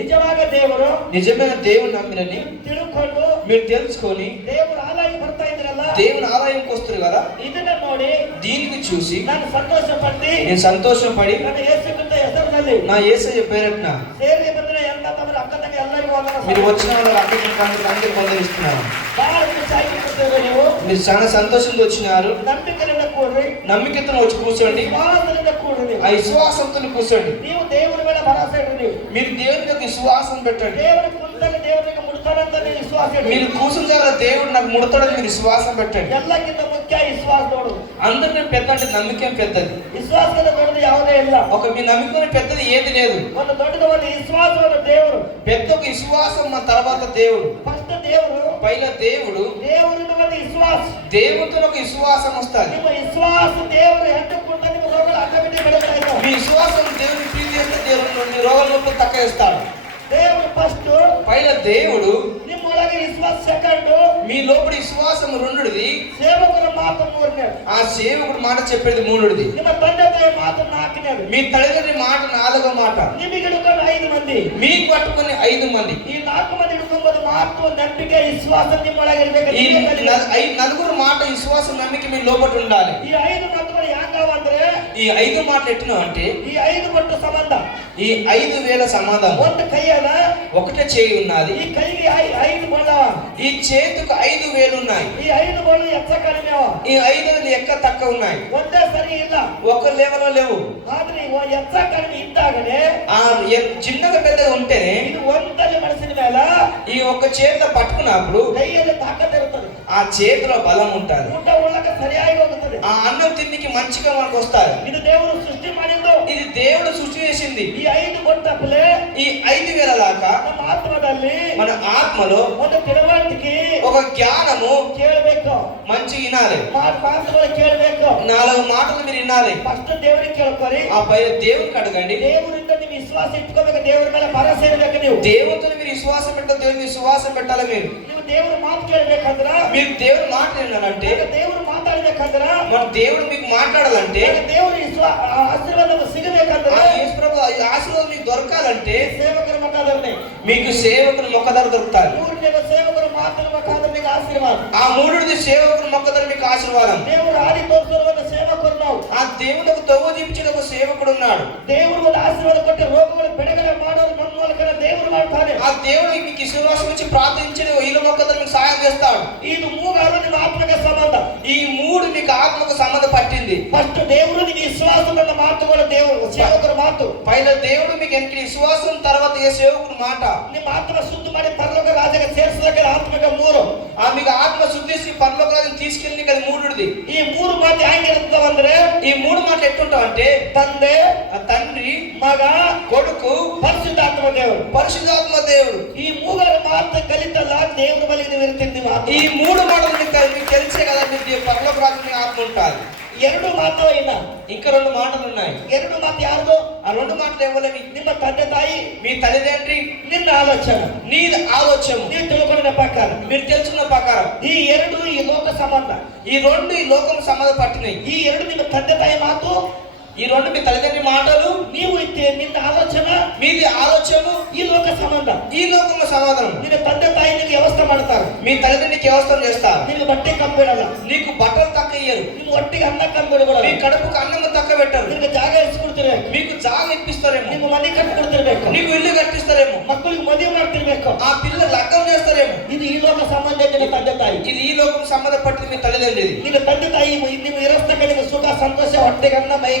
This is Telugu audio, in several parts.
నిజమైన దేవుడు నిజమైన దేవుని నమ్మినని ತಿಳ್ಕೊಂಡು మీరు తెలుసుకొని ದೇವರ ಆಲಯಕ್ಕೆ ಬರ್ತಾ ಇದ್ರಲ್ಲ, దేవుని ఆలయంకి వస్తారు కదా, ಇದನ್ನ ನೋಡಿ దీనికి చూసి ನಾನು ಸಂತೋಷ ಪಡ್ತಿ నేను సంతోషపడి ನನ್ನ ಯೇಸು ಕ್ರಿಸ್ತ ಹೆಸರಿನಲ್ಲಿ నా యేసయ్య పేరట ಸೇರಿ ಬಂದ್ರೆ ಎಲ್ಲ ತಮ್ಮ ಅಕ್ಕ ತಂಗಿ ಎಲ್ಲರಿಗೂ మీరు వచ్చిన వాళ్ళకి అందరికీ పొందరిస్తున్నాను. ಬಹಳ ಖುಷಿಯಾಗಿ ಕೊಡ್ತೇವೆ. మీరు చాలా సంతోషంతో వచ్చినారు. ನಂಬಿಕೆಯಿಂದ ಕೂಡ್ರಿ, నమ్మికతో వచ్చి కూర్చోండి, ವಿಶ್ವಾಸದಿಂದ ಕೂಡ್ರಿ, ఆ విశ్వాసంతో కూర్చోండి. ನೀವು ದೇವರ ಮೇಲೆ ಭರವಸೆ ಇಡ್ರಿ, మీరు దేవుని యొక్క విశ్వాసం పెట్టండి. ದೇವರ ಕುಂತಲ್ಲಿ ದೇವರಿಗೆ ಮುಡ್ತಾರಂತ ನೀವು ವಿಶ್ವಾಸ ಇಡ್ರಿ. మీరు కూర్చున్న దగ్గర దేవుడు నాకు ముడతాడని మీరు విశ్వాసం పెట్టండి. ಎಲ್ಲಕ್ಕಿಂತ ಮುಖ್ಯ ವಿಶ್ವಾಸ ನೋಡು. అందరినీ పెద్ద అంటే నమ్మకం పెద్దది. విశ్వాసದಿಂದ దೊಡ್ಡದು ಯಾವುದೇ ಇಲ್ಲ. ఒక మీ నమ్మకం పెద్దది ఏది లేదు. ಒಂದು ದೊಡ್ಡದು ಒಂದು ವಿಶ್ವಾಸವನ್ನು ದೇವರು, పెద్ద ఒక విశ్వాసం మన తర్వాత దేవుడు. ಫಸ್ಟ್ ದೇವರು, పైన దేవుడు, ದೇವರಿಂದ ಒಂದು ವಿಶ್ವಾಸ, దేవునితో ఒక విశ్వాసం వస్తుంది. ನಿಮ್ಮ ವಿಶ್ವಾಸ ದೇವರು ಹೆಟ್ಟುಕೊಂಡ ನಿಮ್ಮ ರೋಗಗಳು ಆಟೋಮೆಟಿಕ್ ಬೆಳೀತಾ ಇದ್ದಾವೆ. మీ విశ్వాసం దేవుని ప్రీతి చేస్తే దేవుడు నీ రోగాల నొప్పులు తగ్గేస్తాడు. దేవుడు ఫస్ట్, పైన దేవుడు, ನಿಮ್ಮೊಳಗೆ ವಿಶ್ವಾಸ ಸೆಕೆಂಡ್, మీ లోపల విశ్వాసం రెండుది, ಸೇವಕರ ಮಾತು ಮೂರನೇದು, ఆ సేవకుడు మాట చెప్పేది మూడుది, ನಿಮ್ಮ ತಂದೆ ತಾಯಿ ಮಾತು ನಾಲ್ಕನೇದು, మీ తల్లిదండ్రి మాట నాలుగో మాట, ನಿಮಗೆ ಹಿಡ್ಕೊಂಡು 5 ಮಂದಿ, మీకు పట్టుకుని 5 మంది. ಈ 4 ಮಂದಿ ಹಿಡ್ಕೊಂಬೋದು ಮಾತು ನಂಬಿಕೆ ವಿಶ್ವಾಸ ನಿಮ್ಮೊಳಗೆ ಇರ್ಬೇಕು. ఈ నలుగురు మాట విశ్వాసం నమ్మిక మీ లోపల ఉండాలి. ಈ 5 ಮಾತುಗಳು ಹ್ಯಾಂಗವ ಅಂದ್ರೆ, ఈ 5 మాటలు ఎట్టినా అంటే ಈ 5 ಪಟ್ಟು ಸಂಬಂಧ, ఈ 5,000 సంబంధం. ಒಂದು ಕೈ ಅದ, ఒకటే చేయి ఉన్నది, ಈ ಕೈಗೆ 5 ಬಣ್ಣವ, ఈ చేతికి 5,000 ఉన్నాయి. ಈ 5 ಬಣ್ಣ ಹೆಚ್ಚ ಕಡಿಮೆ ಅವ, ఈ 5 ఎక్క తక్కువ ఉన్నాయి. ಒಂದೇ ಸರಿ ಇಲ್ಲ, ఒక లెవెల్లో లేవు. ಆದ್ರೆ ಹೆಚ್ಚ ಕಡಿಮೆ ಇದ್ದಾಗನೇ ఆ చిన్నగా పెద్దగా ఉంటేనే ಇದು ಒಂದಲ್ಲಿ ಮನಸ್ಸಿನ ಮೇಲೆ ఈ ఒక్క చేతిలో పట్టుకున్నప్పుడు ಕೈಯಲ್ಲಿ ತಾಕತ್ ಇರುತ್ತದೆ, ఆ చేతిలో బలం ఉంటుంది. ಊಟ ಉಳ್ಳಕ್ಕೆ ಸರಿಯಾಗಿ ಹೋಗುತ್ತದೆ. ఆ అన్నం తిండికి మంచిగా మనకు వస్తారు. ಇದು ದೇವರು ಸೃಷ್ಟಿ ಮಾಡಿದ್ದು. ఇది దేవుడు సృష్టి చేసింది. ಈ 5 ಕೊಟ್ಟಪ್ಪಲೆ ఈ 5,000 లాగా ನಮ್ಮ ಆತ್ಮದಲ್ಲಿ మన ఆత్మలో ಒಂದು ತಿಳುವಳಿಕೆ ఒక జ్ఞానము ಕೇಳಬೇಕು, మంచి వినాలి. ಮಾತುಗಳು ಕೇಳಬೇಕು. 4 మాటలు మీరు వినాలి. ಫಸ್ಟ್ ದೇವರಿಗೆ ಕೇಳ್ಕೊರಿ, ఆ పై దేవునికి అడగండి. ದೇವರಿಂದ ನೀವು ವಿಶ್ವಾಸ ಇಟ್ಕೋಬೇಕು, ದೇವರ ಮೇಲೆ ಭರವಸೆ ಇರಬೇಕು. ನೀವು దేవునితో మీరు విశ్వాసం పెట్టాలి, దేవుని విశ్వాసం పెట్టాలి. ನೀವು ದೇವರ ಮಾತು ಕೇಳಬೇಕಂದ್ರ, మీరు దేవుని మాట వినాలంటే, ದೇವರು ಮಾತಾಡ್ಬೇಕಂದ್ರ, మన దేవుడు మీకు మాట్లాడాలంటే, ದೇವರ ಆಶೀರ್ವಾದ ಸಿಗಬೇಕಂದ್ರ, ఆ యేసు ప్రభు ఆశీర్వాదం మీకు దొరకాలంటే ಸೇವಕರ ಮುಖಾಂತರನೇ, మీకు సేవకుని మొక్కదర దొరుకుతారు. 3 ಸೇವಕರ ಮಾತಿನ ಮುಖಾಂತರ మీకు ಆಶೀರ್ವಾದ. ఆ 3ది సేవకుని మొక్కదర మీకు ఆశీర్వాదం. దేవుడు ఆది ತೋರಿಸುವ ಸೇವಕರು ನಾವು. ఆ దేవునికి తవ్వు చూపించిన ఒక సేవకుడు ఉన్నాడు. దేవుడు ಒಂದು ಆಶೀರ್ವಾದ ಕೊಟ್ಟು ರೋಗಗಳು ಬಿಡುಗಡೆ ಮಾಡೋರು ನಮ್ಮ ಮೂಲಕ ದೇವರು ಮಾಡ್ತಾನೆ. ఆ దేవుడు మీకు విశ్వాసం వచ్చి ప్రార్థించిన ఇల్లు మొక్కదర మీకు సహాయం చేస్తాడు. ಇದು ಮೂಗಾರು ನಿಮ್ಮ ಆತ್ಮಕ ಸಂಬಂಧ. ఈ 3 మీకు ఆత్మకు సంబంధం పట్టింది. ಫಸ್ಟ್ ದೇವರು ನಿಮ್ಮ ವಿಶ್ವಾಸದ ಮಾತುಗಳು, ದೇವರು ಸೇವಕರ ಮಾತು. పైన దేవుడు మీకు ఎంత విశ్వాసం, తర్వాత ఏ సేవకుని మాట. ನಿಮ್ಮ ಆತ್ಮ ಶುದ್ಧ ಮಾಡಿ ಪರಲೋಕ ರಾಜ್ಯಕ್ಕೆ ಸೇರಿಸಲಿಕ್ಕೆ ಆತ್ಮಕ 3. ఆ మీకు ఆత్మ శుద్ధిసి పరలోక రాజ్యం తీసుకెళ్ళి అది 3ది. ಈ 3 ಮಾತು ಹೆಂಗಿರುತ್ತವಂದ್ರೆ, ఈ 3 మాటలు ఎట్టుంటావంటే, ತಂದೆ, తండ్రి, ಮಗ, కొడుకు, ಪರಿಶುದ್ಧಾತ್ಮ ದೇವರು. పరిశుద్ధాత్మ దేవుడు. ಈ 3 ಮಾತು ಕಲಿತಲ್ಲ ದೇವರ ಬಳಿ ನೀವು ಇರ್ತೀರಿ. ಮಾತು ఈ 3 మాటలు మీకు తెలిసే కదా మీకు పరలోక రాజ్యం మీ ఆత్మ ఉంటుంది. 2 ಮಾತು ಇಲ್ಲ, ఇంకా 2 మాటలు ఉన్నాయి. 2 మాತು ಯಾರ್ದು? ఆ 2 మాటలు ఎవరివి? ನಿಮ್ಮ ತಂದೆ ತಾಯಿ, మీ తల్లిదండ్రి, ನಿನ್ನ ಆಲೋಚನೆ, నీ ఆలోచన, ನೀವು ತಿಳ್ಕೊಂಡ ಪ್ರಕಾರ. మీరు తెలుసుకున్న ప్రకారం ಈ 2 ಈ ಲೋಕ ಸಂಬಂಧ. ఈ 2 ఈ లోకం సంబంధ పట్టినాయి. ಈ 2 ನಿಮ್ಮ ತಂದೆ ತಾಯಿ ಮಾತು, ఈ 2 మీ తల్లిదండ్రి మాటలు, ನೀವು ನಿನ್ನ ಆಲೋಚನೆ, మీది ఆలోచన, ಈ ಲೋಕ ಸಂಬಂಧ. ఈ లోకం సమాధానం. ನಿನ್ನ ತಂದೆ ತಾಯಿ ನಿಮಗೆ ವ್ಯವಸ್ಥೆ ಮಾಡ್ತಾರೆ, మీ తల్లిదండ్రికి వ్యవస్థ చేస్తారు. ನಿಮಗೆ ಬಟ್ಟೆ ಕಂಬಿಡಲ್ಲ, నీకు బట్టలు తక్కువ ఇయ్యరు, ನಿಮ್ಮ ಒಟ್ಟಿಗೆ ಅನ್ನ ಕಂಬಿಡಲ್ಲ, మీ కడుపుకు అన్నం తక్కువ పెట్టరు, ನಿಮಗೆ ಜಾಗ ಇರಿಸಿಕೊಡ್ತಿರ್ಬೇಕು, మీకు జాగ ఇప్పిస్తారేమో, ನಿಮ್ಮ ಮನೆ ಕಟ್ಟಿಕೊಡ್ತಿರ್ಬೇಕು, నీకు ఇల్లు కట్టిస్తారేమో, ಮಕ್ಕಳಿಗೆ ಮದುವೆ ಮಾಡ್ತಿರ್ಬೇಕು. ఆ పిల్లలు లగ్గం చేస్తారేమో. ಇದು ಈ ಲೋಕ ಸಂಬಂಧ. ನಿನ್ನ ತಂದೆ ತಾಯಿ, ఇది ఈ లోకం సంబంధ పట్టింది మీ తల్లిదండ్రిది. ನಿನ್ನ ತಂದೆ ತಾಯಿ ನೀವು ಇರಸ್ತಕ್ಕ ನಿಮಗೆ ಸುಖ ಸಂತೋಷ, ಹೊಟ್ಟೆಗೆ ಅನ್ನ, ಮೈ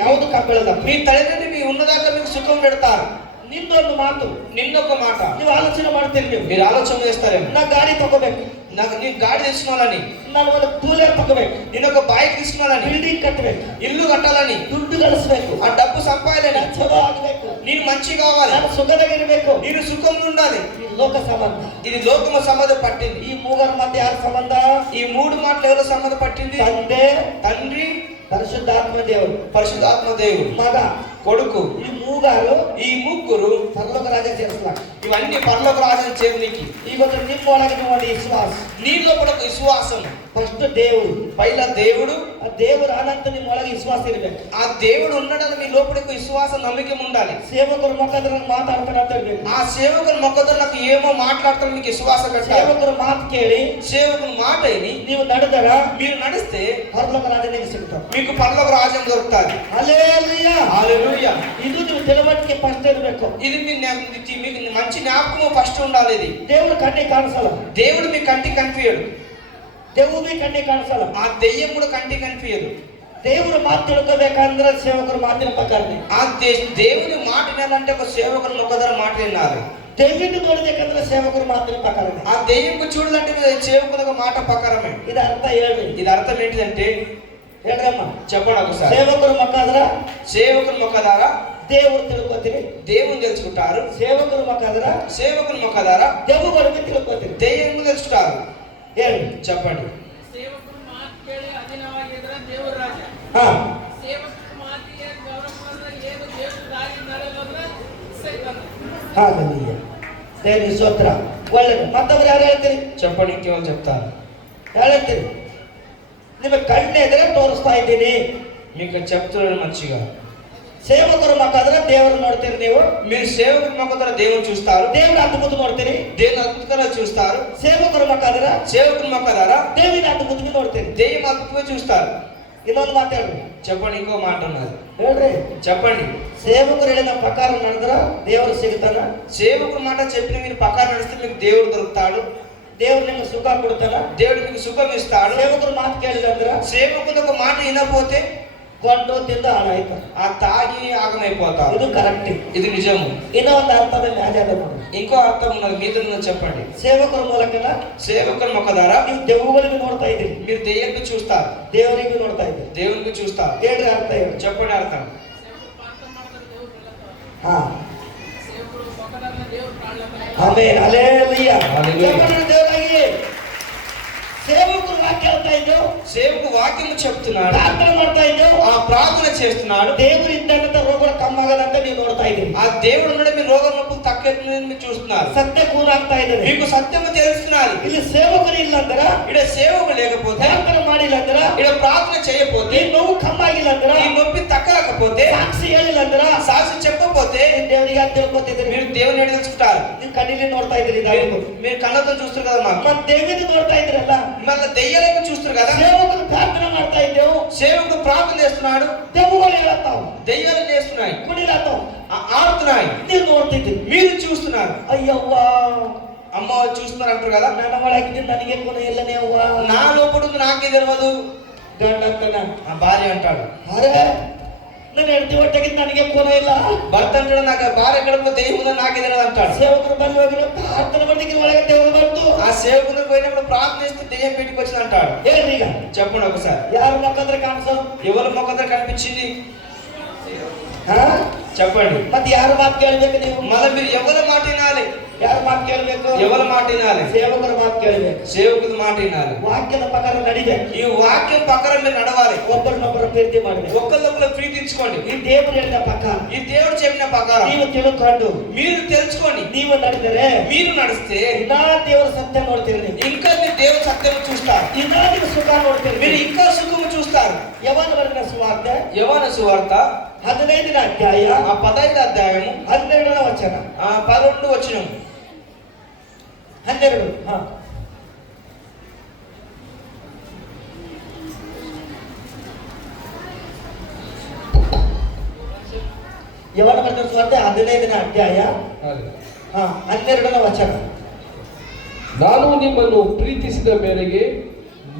ಯಾವುದು ಕಂಬಿಡಲ್ಲ. మీ తల్లిదండ్రి మీ ఉన్నదాకా మీకు సుఖం పెడతారు. ನಿನ್ನೊಂದು ಮಾತು, నిన్నొక మాట ನೀವು ಆಲೋಚನೆ ಮಾಡ್ತೀರಿ. మీరు ఆలోచన చేస్తారేమో, ನಾ ಗಾಡಿ ತಗೋಬೇಕು, నాకు నీ గాడి తీసుకోవాలని, ನಾನು ಒಂದು ಟೂಲರ್ ತಗೋಬೇಕು, నేను ఒక బైక్ తీసుకోవాలని, ಬಿಲ್ಡಿಂಗ್ ಕಟ್ಟಬೇಕು, ఇల్లు కట్టాలని, ದುಡ್ಡು ಗಳಿಸಬೇಕು, ఆ డబ్బు సంపాదాలని, ಚಲೋ ಆಗ್ಬೇಕು, నేను మంచి కావాలి, ನಾನು ಸುಖದಾಗಿರ್ಬೇಕು. నేను సుఖంలో ఉండాలి. ಇದು ಲೋಕ ಸಂಬಂಧ. ఇది లోకమ సంబంధ పట్టింది. ಈ 3 ಮಧ್ಯೆ ಯಾರ ಸಂಬಂಧ? ఈ 3 మాటలు ఎవరి సంబంధ పట్టింది? ತಂದೆ, తండ్రి, ಪರಿಶುದ್ಧಾತ್ಮ ದೇವರು, పరిశుద్ధాత్మ దేవుడు, ಮಗ, కొడుకు. ಈ 3 ఈ ముగ్గురు ಪರಲೋಕ ರಾಜ್ಯ ಸೇರಿಸ್ಲಾಕ. ఇవన్నీ పరలోక రాజ్యం చేరునికి. ಇವತ್ತು ನಿಮ್ಮೊಳಗೆ ಒಂದು ವಿಶ್ವಾಸ. నీలో కూడా ఒక విశ్వాసం. ಫಸ್ಟ್ ದೇವರು, పైన దేవుడు, ದೇವರು ಅನಂತ ನಿಮ್ಮ ಒಳಗೆ ವಿಶ್ವಾಸ ಇರಬೇಕು. ఆ దేవుడు ఉన్నాడని మీ లోపల ఒక విశ్వాసం నమ్మకం ఉండాలి. ಸೇವಕರು ಮುಖಾಂತರ ಮಾತಾಡ್ತಾರೆ ಅಂತ ಹೇಳ್ಬೇಕು. ఆ సేవకుని మొక్కతో నాకు ఏమో మాట్లాడతాను మీకు విశ్వాసం కట్టాలి. ಸೇವಕರು ಮಾತು ಕೇಳಿ సేవకుని మాట విని ನೀವು ನಡೆದರ మీరు నడిస్తే ಪರಲೋಕ ರಾಜ್ಯ ನಿಮಗೆ ಸಿಗ್ತದೆ. మీకు పరలోక రాజ్యం దొరుకుతుంది. హల్లెలూయా. హల్లెలూయా. ಇದು ನೀವು ತಿಳುವಳಿಕೆ ಫಸ್ಟ್ ಇರಬೇಕು. ఇది మీకు మంచి జ్ఞాపకం ఫస్ట్ ఉండాలి. ఇది ದೇವರು ಕಣ್ಣಿಗೆ ಕಾಣಿಸಲ್ಲ. దేవుడు మీ కంటికి కనిపించడు. ದೇವು ಬಿ ಕಣ್ಣಿಗೆ ಕಾಣಿಸಲ್ಲ. ఆ దెయ్యం కూడా కంటికి కనిపించదు. ದೇವರು ಮಾತು ತಿಳ್ಕೋಬೇಕಂದ್ರೆ ಸೇವಕರು ಮಾತಿನ ಪ್ರಕಾರನೇ. ఆ దేవుని మాట వినాలంటే ఒక సేవకుడు మొక్కదర మాట వినాలి. దెయ్యాన్ని ನೋಡಬೇಕಂದ್ರೆ ಸೇವಕರು ಮಾತಿನ ಪ್ರಕಾರನೇ. ఆ దెయ్యంకు చూడాలంటే సేవకుడు ఒక మాట ప్రకారమే. ఇది ಅರ್ಥ ಹೇಳ್ರಿ. ఇది అర్థం ఏంటిదంటే ಹೇಳ್ರಮ್ಮ చెప్పండి ఒకసారి. ಸೇವಕರು ಮುಖಾಂತರ సేవకుని మొక్కదారా ದೇವರು ತಿಳ್ಕೊತೀರಿ. దేవుని తెలుసుకుంటారు. ಸೇವಕರು ಮುಖಾಂತರ సేవకుని మొక్కదారా ದೆವ್ವಗಳನ್ನು ತಿಳ್ಕೊತೀರಿ. దెయ్యం తెలుసుకుంటారు. ಹೇಳಿ చెప్పండి. ಸೇವಕರು ಮಾತು ಕೇಳಿ ಅಧೀನವಾಗಿದ್ರೆ ದೇವರ ರಾಜ್ಯ. ಹಾ ಸೇವಕರು ಮಾತಿಗೆ ಗೌರವ ಮಾಡಿದ್ರೆ ಏನು ದೇವರ ರಾಜ್ಯ ನಡೆಯೋದಂದ್ರೆ ಸೈತಾನ. ಹಾಗಲ್ಲ ದೇವರ ಸ್ತೋತ್ರ. ಒಳ್ಳೆದು. ಮತ್ತೊಬ್ರು ಯಾರು ಹೇಳ್ತೀರಿ? చెప్పండి. ఇంకేమో చెప్తారు. ಹೇಳ್ತೀರಿ ನಿಮಗೆ ಕಣ್ಣೆದ್ರೆ ತೋರಿಸ್ತಾ ಇದ್ದೀನಿ. మీకు చెప్తున్నాడు మంచిగా. ಸೇವಕರು ಮುಖಾಂತರ ದೇವರು ನೋಡ್ತೀರಿ. మీరు సేవకుని మొక్కదర దేవుని చూస్తారు. ದೇವರ ಅದ್ಭುತ ನೋಡ್ತೀರಿ. దేవుని అద్భుతంగా చూస్తారు. ಸೇವಕರು ಮುಖಾಂತರ సేవకుని మొక్కదారా ದೇವಿನ ಅದ್ಭುತ ನೋಡ್ತೀರಿ. దెయ్యం అద్భుతంగా చూస్తారు. ಇನ್ನೊಂದು ಮಾತಾಡ್ರಿ. చెప్పండి. ఇంకో మాట ఉన్నది. ಹೇಳ್ರಿ. చెప్పండి. ಸೇವಕರು ಹೇಳಿದ ಪ್ರಕಾರ ನಡೆದ್ರ ದೇವರು ಸಿಗ್ತಾನ. సేవకుడు మాట చెప్పిన మీరు పక్కన నడిస్తే మీకు దేవుడు దొరుకుతాడు. ದೇವ್ರು ನಿಮ್ಗೆ ಸುಖ ಕೊಡ್ತಾನ. దేవుడు మీకు సుఖం ఇస్తాడు. ಸೇವಕರು ಮಾತು ಕೇಳಿಲ್ಲ ಅಂದ್ರ సేవకుడు ఒక మాట వినకపోతే ಕೊಂಡು ತಿಂದ ಹಾಳಾಯ್ತು. ఆ తాగి ఆగమైపోతారు. ಇದು ಕರೆಕ್ಟ್. ఇది నిజము. ಇನ್ನೂ ಒಂದು ಅರ್ಥದ ಮ್ಯಾಜಾದ ನೋಡಿ. ఇంకో అర్థం ఉన్నది. మీద చెప్పండి. ಸೇವಕರ ಮೂಲಕನ సేవకుని మొక్కదారా ನೀವು ದೆವ್ವಗಳಿಗೂ ನೋಡ್ತಾ ಇದ್ದೀರಿ. మీరు దెయ్యాన్ని చూస్తారు. ದೇವರಿಗೂ ನೋಡ್ತಾ ಇದ್ದೀರಿ. దేవునికి చూస్తారు. ಹೇಳ್ರಿ ಅರ್ಥ ಹೇಳಿ. చెప్పండి అర్థం. ಸೇವಕರು ಪ್ರಾರ್ಥನೆ ಮಾಡಿದ್ರೆ ದೇವರು ಬೆಳಗ್ತಾರೆ. ಹಾ ಸೇವಕರು ಮೊಕದನ್ನ ದೇವರು ಕಾಣಲಾಕ. ಆಮೆನ್. ಹಲ್ಲೆಲೂಯಾ. ಹಲ್ಲೆಲೂಯಾ. ದೇವರಾಗಿ ಸೇವಕರು ವಾಕ್ಯ ಹೇಳ್ತಾ ಇದ್ದೆವು. సేవకు వాక్యము చెప్తున్నాడు. ಪ್ರಾರ್ಥನೆ ಮಾಡ್ತಾ ಇದ್ದೆವು. ఆ ప్రార్థన చేస్తున్నాడు. ದೇವರು ಇದ್ದಂತ ರೋಗಗಳು ಕಮ್ಮಾಗದಂತ ನೀವು ನೋಡ್ತಾ ಇದ್ದೀರಿ. ఆ దేవుడు ఉన్నాడు. మీ రోగం నొప్పులు తక్కువ మీరు చూస్తున్నారు. ಸತ್ಯ ಕೂರಾಗ್ತಾ ಇದ್ದಾರೆ. మీకు సత్యము తెలుస్తున్నారు. ಇಲ್ಲಿ ಸೇವಕರು ಇಲ್ಲ ಅಂದ್ರ ఇక్కడ సేవకు లేకపోతే ಪ್ರಾರ್ಥನೆ ಮಾಡಿಲ್ಲ ಅಂದ್ರ ఇక్కడ ప్రార్థన చేయకపోతే ಈ ನೋವು ಕಮ್ಮಾಗಿಲ್ಲ ಅಂದ್ರ ఈ నొప్పి తగ్గకపోతే ಸಾಕ್ಷಿ ಹೇಳಿಲ್ಲ ಅಂದ್ರ సాక్షి చెప్పకపోతే ದೇವರಿಗೆ ಅಂತ ತಿಳ್ಕೊತಿದ್ದೀರಿ. మీరు దేవుని ఎడ తెలుసుకుంటారు. ನೀವು ಕಣ್ಣಿಲಿ ನೋಡ್ತಾ ಇದ್ದೀರಿ. ಇದಾಗಿ మీరు కళ్ళతో చూస్తారు కదా. మాకు ಮತ್ತೆ ದೇವಿని ನೋಡ್ತಾ ಇದ್ದೀರಲ್ಲ. మళ్ళీ దెయ్యాలకు చూస్తారు కదా. ಸೇವಕರು ಪ್ರಾರ್ಥನೆ ಮಾಡ್ತಾ ಇದ್ದೆವು. సేవకుడు ప్రార్థన చేస్తున్నాడు. ದೆವ್ವಗಳು ಹೇಳತ್ತಾವ. దెయ్యాలు చేస్తున్నాయి. ಕುಡಿಲತ್ತಾವ. ఆడుతున్నాయి. ನೀವು ನೋಡ್ತಿದ್ದೀರಿ. మీరు చూస్తున్నారు. ಅಯ್ಯವ್ವ అమ్మ చూస్తున్నారు అంటారు కదా. ನನ್ನ ಒಳಗಿದ್ದು ನನಗೆ ಕೊನೆ ಇಲ್ಲನೇ ಅವ್ವ. నా లోపల ఉంది నాకే తెలియదు. ಗಂಡ ಅಂತಾನ. ఆ భార్య అంటాడు. ಅರೆ ನನ್ನ ಹೆಂಡತಿ ಹೊಟ್ಟೆಗಿದ್ದು ನನಗೆ ಕೊನೆ ಇಲ್ಲ. భర్త అంటాడు నాకు భార్య ఎక్కడ దెయ్యం ఉందో నాకే తెలియదు ಅಂటాడు. ಸೇವಕರು ಬಂದು ಹೋಗಿರೋ ಪ್ರಾರ್ಥನೆ ಮಾಡಿದ್ರೆ ಒಳಗೆ ದೇವರು ಬಂತು. ఆ సేవకుడు పోయినప్పుడు ప్రార్థన చేస్తే దెయ్యం పెట్టుకు వచ్చింది అంటాడు. ಹೇಳ್ರಿ ಈಗ చెప్పండి ఒకసారి. ಯಾರು ಮುಖಾಂತರ ಕಾಣಿಸೋದು? ఎవరి మొక్కతో కనిపించింది ಹಾ చెప్పండి. ಮತ್ತೆ ಯಾರು ಮಾತು ಕೇಳಬೇಕು ನೀವು? మళ్ళీ మీరు ఎవరి మాట వినాలి? ಯಾರು ಮಾತು ಕೇಳಬೇಕು? ఎవరి మాట వినాలి? ಸೇವಕರ ಮಾತು ಕೇಳಬೇಕು. సేవకుడి మాట వినాలి. ವಾಕ್ಯದ ಪ್ರಕಾರ ನಡಿಬೇಕು. ఈ వాక్యం ప్రకారం మీరు నడవాలి. ಒಬ್ಬರನ್ನೊಬ್ಬರು ಪ್ರೀತಿ ಮಾಡಬೇಕು. ఒకళ్ళొకరు ప్రీతించుకోండి. ಈ ದೇವರು ಹೇಳಿದ ಪ್ರಕಾರ ఈ దేవుడు చెప్పిన ప్రకారం ನೀವು ತಿಳ್ಕೊಂಡು మీరు తెలుసుకోండి. ನೀವು ನಡೆದರೆ మీరు నడిస్తే ಇನ್ನ ದೇವರ ಸತ್ಯ ನೋಡ್ತೀರಿ. ನೀವು ఇంకా మీరు దేవుడు సత్యం చూస్తారు. ಇನ್ನ ನೀವು ಸುಖ ನೋಡ್ತೀರಿ. మీరు ఇంకా సుఖము చూస్తారు. ಯವನ ಬರೆದ ಸುವಾರ್ತೆ యోహాను సువార్త 15ನೇ ಅಧ್ಯಾಯ 15వ అధ్యాయము 12వ ವಚನ 11 వచనం 12. ಹಾ ಯವನ ಬರೆದ ಸುವಾರ್ತೆ 15ನೇ ಅಧ್ಯಾಯ 12వ ವಚನ. ನಾನು ನಿಮ್ಮನ್ನು ಪ್ರೀತಿಸಿದ ಮೇರೆಗೆ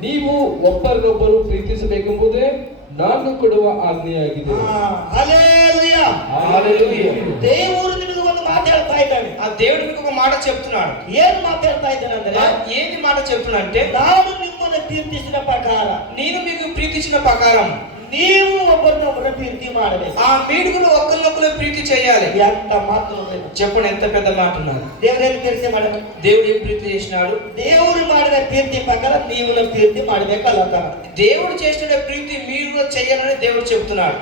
ನೀವು ಒಬ್ಬರನ್ನೊಬ್ಬರು ಪ್ರೀತಿಸಬೇಕೆಂಬುದೇ ನಾನು ಕೊಡುವ ಆಜ್ಞೆಯಾಗಿದೆ. ಹಲ್ಲೆಲೂಯಾ. ಹಲ್ಲೆಲೂಯಾ. ದೇವರು ನಿಮಗೆ ಒಂದು ಮಾತು ಹೇಳ್ತಾ ಇದ್ದಾನೆ. ఆ దేవుడు మీకు ఒక మాట చెప్తున్నాడు. ಏನು ಮಾತು ಹೇಳ್ತಾ ಇದ್ದಾನೆ ಅಂದ್ರೆ ఏంది మాట చెప్తున్నా అంటే ನಾನು ನಿಮ್ಮನ್ನು ಪ್ರೀತಿಸಿದ ಪ್ರಕಾರ నేను మీకు ప్రీతించిన ప్రకారం ನೀವು ಒಬ್ಬರನ್ನೊಬ್ಬರ ಪ್ರೀತಿ ಮಾಡಬೇಕು. ఆ మీడుగులు ఒకరినొకరు ప్రీతి చేయాలి. ఎంత ಮಾತು ನೋಡ್ಬೇಕು. చెప్పండి ఎంత పెద్ద మాట ఉన్నారు. ದೇವರೇನು ಪ್ರೀತಿ ಮಾಡಬೇಕು? దేవుడు ఏం ప్రీతి చేసినాడు? ದೇವರು ಮಾಡಿದ ಪ್ರೀತಿ ಪ್ರಕಾರ ನೀವು ಪ್ರೀತಿ ಮಾಡಬೇಕಲ್ಲ. దేవుడు చేసిన ప్రీతి మీరు చేయాలని దేవుడు చెప్తున్నాడు.